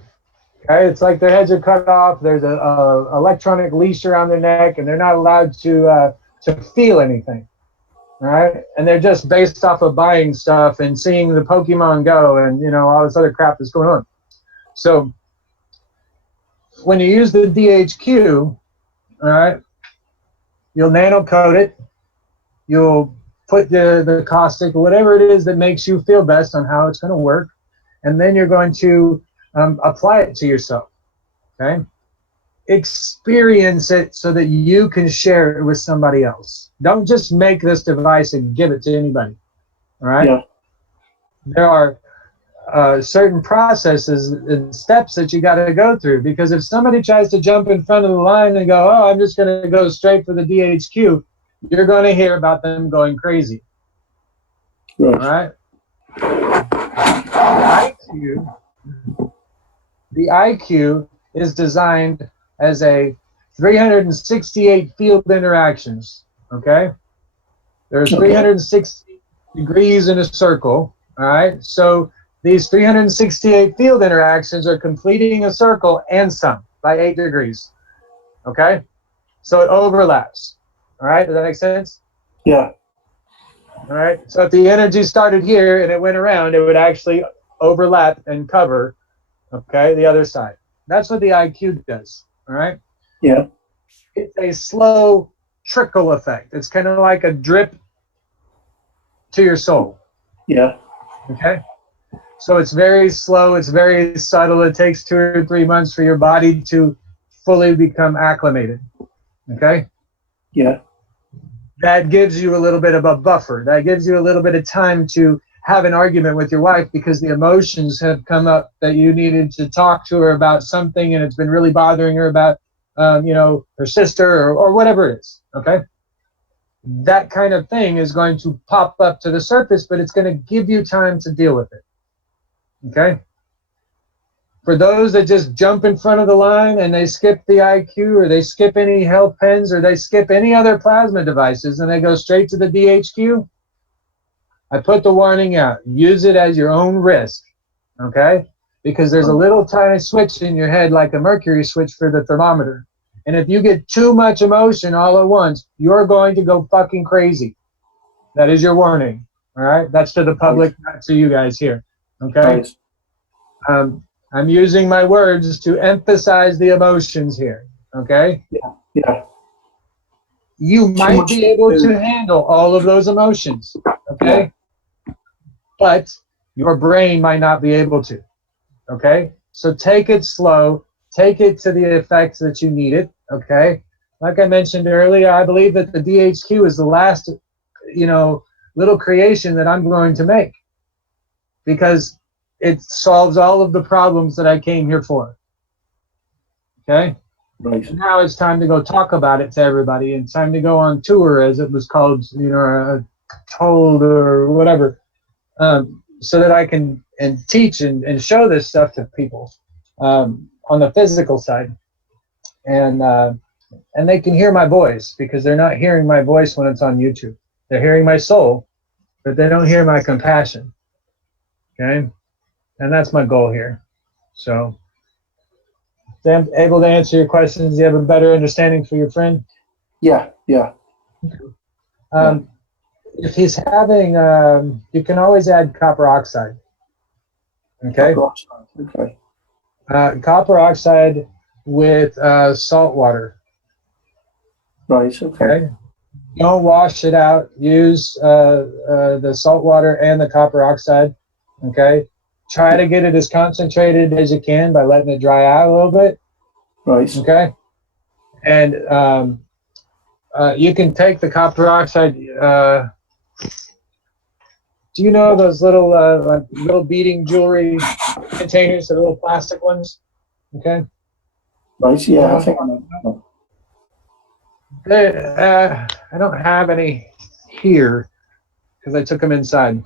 Okay. It's like their heads are cut off. There's a electronic leash around their neck, and they're not allowed to feel anything. All right, and they're just based off of buying stuff and seeing the Pokemon Go and all this other crap that's going on. So when you use the DHQ, all right, you'll nano code it. You'll put the caustic or whatever it is that makes you feel best on how it's going to work, and then you're going to apply it to yourself. Okay. Experience it so that you can share it with somebody else. Don't just make this device and give it to anybody. All right. Yeah. There are certain processes and steps that you got to go through, because if somebody tries to jump in front of the line and go, "Oh, I'm just going to go straight for the DHQ," you're going to hear about them going crazy. Right. All right. The IQ is designed as a 368 field interactions. Okay, there's 360 degrees in a circle. All right, so these 368 field interactions are completing a circle and some by 8 degrees. Okay, so it overlaps. All right, does that make sense? Yeah. All right, so if the energy started here and it went around, it would actually overlap and cover, the other side. That's what the IQ does. All right. Yeah. It's a slow trickle effect. It's kind of like a drip to your soul. Yeah. Okay. So it's very slow. It's very subtle. It takes 2 or 3 months for your body to fully become acclimated. Okay. Yeah. That gives you a little bit of a buffer. That gives you a little bit of time to have an argument with your wife, because the emotions have come up that you needed to talk to her about something, and it's been really bothering her about, her sister or whatever it is. Okay. That kind of thing is going to pop up to the surface, but it's going to give you time to deal with it. Okay. For those that just jump in front of the line and they skip the IQ, or they skip any health pens, or they skip any other plasma devices, and they go straight to the DHQ, I put the warning out. Use it as your own risk, okay? Because there's a little tiny switch in your head, like a mercury switch for the thermometer. And if you get too much emotion all at once, you're going to go fucking crazy. That is your warning, all right? That's to the public, not to you guys here, okay? I'm using my words to emphasize the emotions here, okay? Yeah. You might be able to handle all of those emotions, okay? But your brain might not be able to, okay? So take it slow, take it to the effects that you need it, okay? Like I mentioned earlier, I believe that the DHQ is the last, little creation that I'm going to make, because it solves all of the problems that I came here for, okay? Right. And now it's time to go talk about it to everybody, and time to go on tour, as it was called, told or whatever. So that I can teach and show this stuff to people on the physical side, and they can hear my voice, because they're not hearing my voice when it's on YouTube. They're hearing my soul, but they don't hear my compassion. Okay, and that's my goal here. So, if I'm able to answer your questions, do you have a better understanding for your friend? Yeah. If he's having, you can always add copper oxide. Okay. Copper oxide. Okay. Copper oxide with salt water. Right. Okay. Okay. Don't wash it out. Use the salt water and the copper oxide. Okay. Try to get it as concentrated as you can by letting it dry out a little bit. Right. Okay. And you can take the copper oxide. Do you know those little like little beading jewelry containers, the little plastic ones? Okay. Right. Yeah. I think I know. I don't have any here because I took them inside.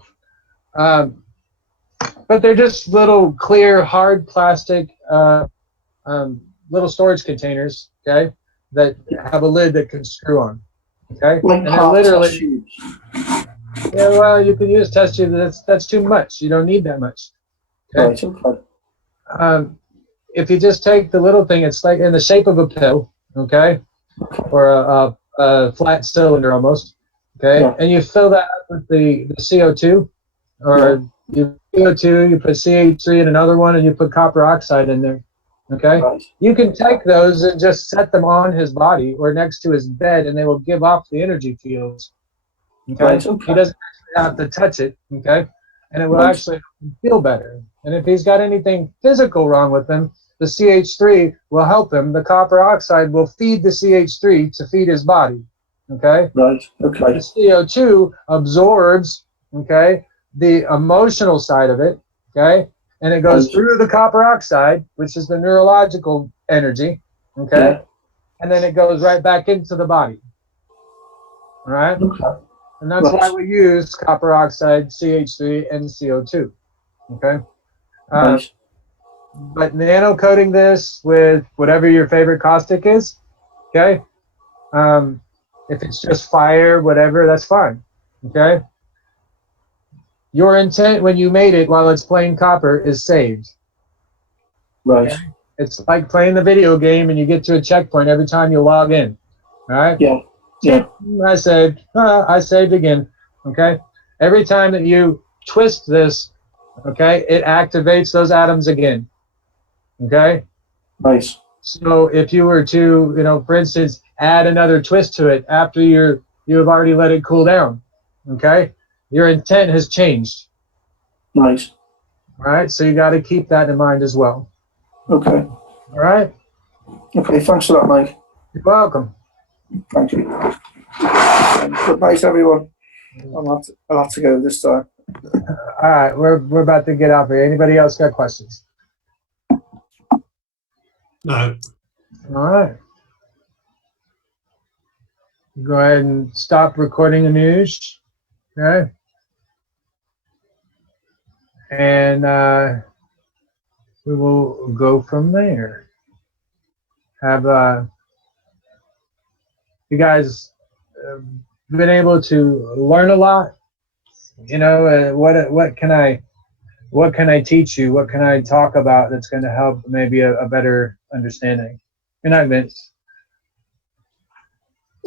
But they're just little clear, hard plastic little storage containers, okay, that have a lid that can screw on, okay? Like and half literally, test tubes. yeah, well, you can use test tubes. That's too much. You don't need that much. Okay? Right. Okay. If you just take the little thing, it's like in the shape of a pill, okay, or a flat cylinder almost, okay, Yeah. and you fill that up with the CO2, or you CO2, you put CH3 in another one, and you put copper oxide in there, okay. Right. You can take those and just set them on his body or next to his bed, and they will give off the energy fields. Okay, Right, okay. he doesn't actually have to touch it, okay, and it will Right. actually make him feel better. And if he's got anything physical wrong with him, the CH3 will help him. The copper oxide will feed the CH3 to feed his body. Okay? Right. Okay. The CO2 absorbs, okay, the emotional side of it, okay? And it goes Right. through the copper oxide, which is the neurological energy, okay? Yeah. And then it goes right back into the body. All right? Okay. And that's Right. why we use copper oxide, CH3, and CO2. Okay? Right. But nano coating this with whatever your favorite caustic is, okay? If it's just fire, whatever, that's fine, okay? Your intent when you made it while it's plain copper is saved. Right. It's like playing the video game and you get to a checkpoint every time you log in, all right? Yeah. Yeah. I saved again, okay? Every time that you twist this, okay, it activates those atoms again. Okay, Right. so if you were to, for instance, add another twist to it after you have already let it cool down, okay, your intent has changed. Right. All right, so you got to keep that in mind as well. Okay. All right, Okay. Thanks for that, Mike. you're welcome. Thank you. Good night, everyone. I'll have to go this time. All right, we're about to get out here. Anybody else got questions? No. All right. Go ahead and stop recording the news. Okay. And we will go from there. Have you guys been able to learn a lot? What can I teach you? What can I talk about that's going to help maybe a better understanding? Good night, Vince.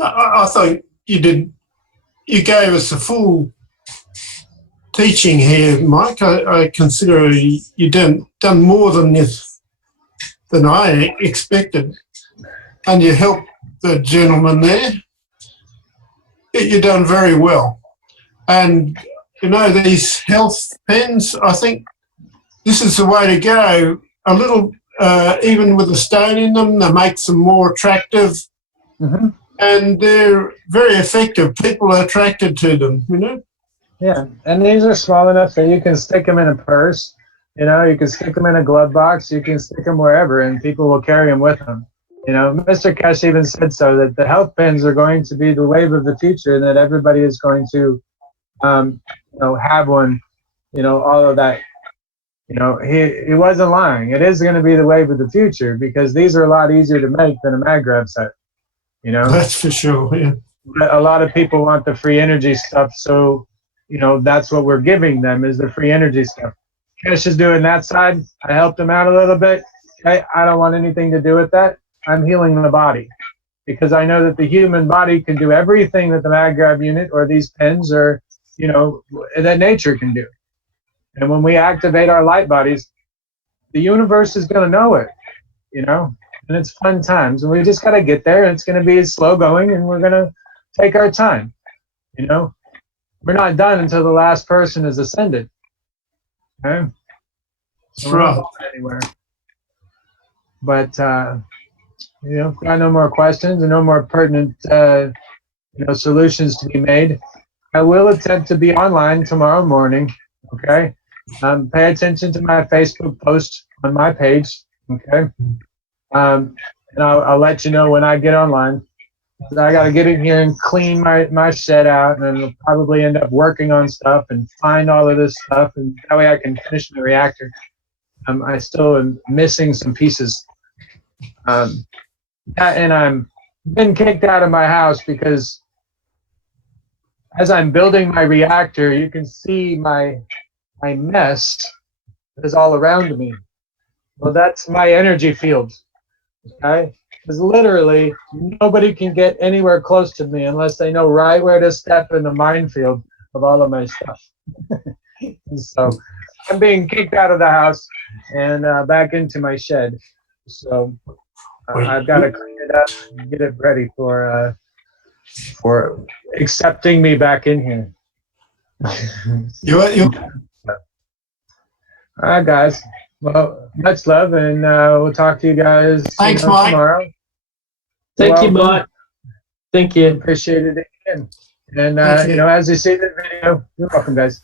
I thought you did. You gave us a full teaching here, Mike. I consider you done more than I expected, and you helped the gentleman there. You've done very well, and these health pens. I think this is the way to go. A little, even with a stone in them, that makes them more attractive. Mm-hmm. And they're very effective. People are attracted to them, Yeah, and these are small enough that you can stick them in a purse. You can stick them in a glove box. You can stick them wherever, and people will carry them with them. Mr. Kesh even said so, that the health pens are going to be the wave of the future, and that everybody is going to, have one. All of that. He wasn't lying. It is going to be the wave of the future because these are a lot easier to make than a MagGrab set. That's for sure, yeah. But a lot of people want the free energy stuff, so that's what we're giving them is the free energy stuff. Kesh is doing that side. I helped him out a little bit. I don't want anything to do with that. I'm healing the body because I know that the human body can do everything that the MagGrab unit or these pens or that nature can do. And when we activate our light bodies, the universe is going to know it, you know, and it's fun times. And we just got to get there. And it's going to be slow going, and we're going to take our time, you know. We're not done until the last person is ascended. Okay? So we're not going anywhere. But, you know, got no more questions and no more pertinent, you know, solutions to be made. I will attempt to be online tomorrow morning. Okay. Pay attention to my Facebook post on my page. Okay. And I'll let you know when I get online. I got to get in here and clean my shed out, and then we'll probably end up working on stuff and find all of this stuff, and that way I can finish the reactor. I still am missing some pieces. And I'm been kicked out of my house because as I'm building my reactor, you can see my mess is all around me. Well, that's my energy field. Okay? Because literally nobody can get anywhere close to me unless they know right where to step in the minefield of all of my stuff. So I'm being kicked out of the house and back into my shed. So I've got to clean it up and get it ready for accepting me back in here. You All right, guys. Well, much love, and we'll talk to you guys Thanks, Mike. tomorrow. Thank you, Welcome. Mike. Thank you. Appreciate it again. And, Thank you. you know, as you see the video, you're welcome, guys.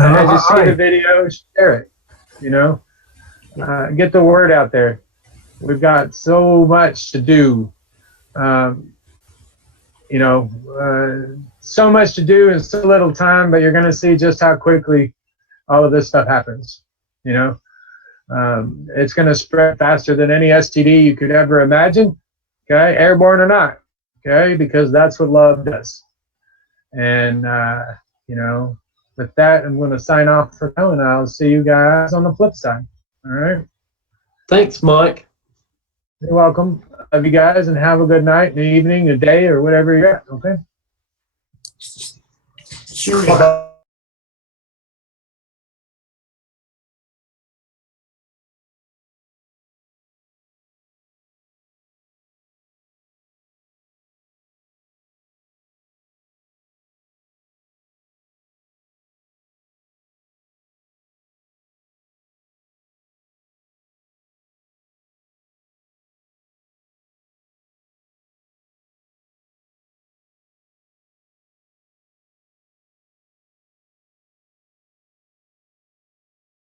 As you see the video, share it, you know. Get the word out there. We've got so much to do. You know, so much to do in so little time, but you're going to see just how quickly all of this stuff happens, you know. It's going to spread faster than any STD you could ever imagine, okay, airborne or not, okay, because that's what love does. And, you know, with that, I'm going to sign off for now, and I'll see you guys on the flip side. All right? Thanks, Mike. You're welcome. Love you guys, and have a good night, an evening, a day, or whatever you're at, okay? Sure. Bye-bye.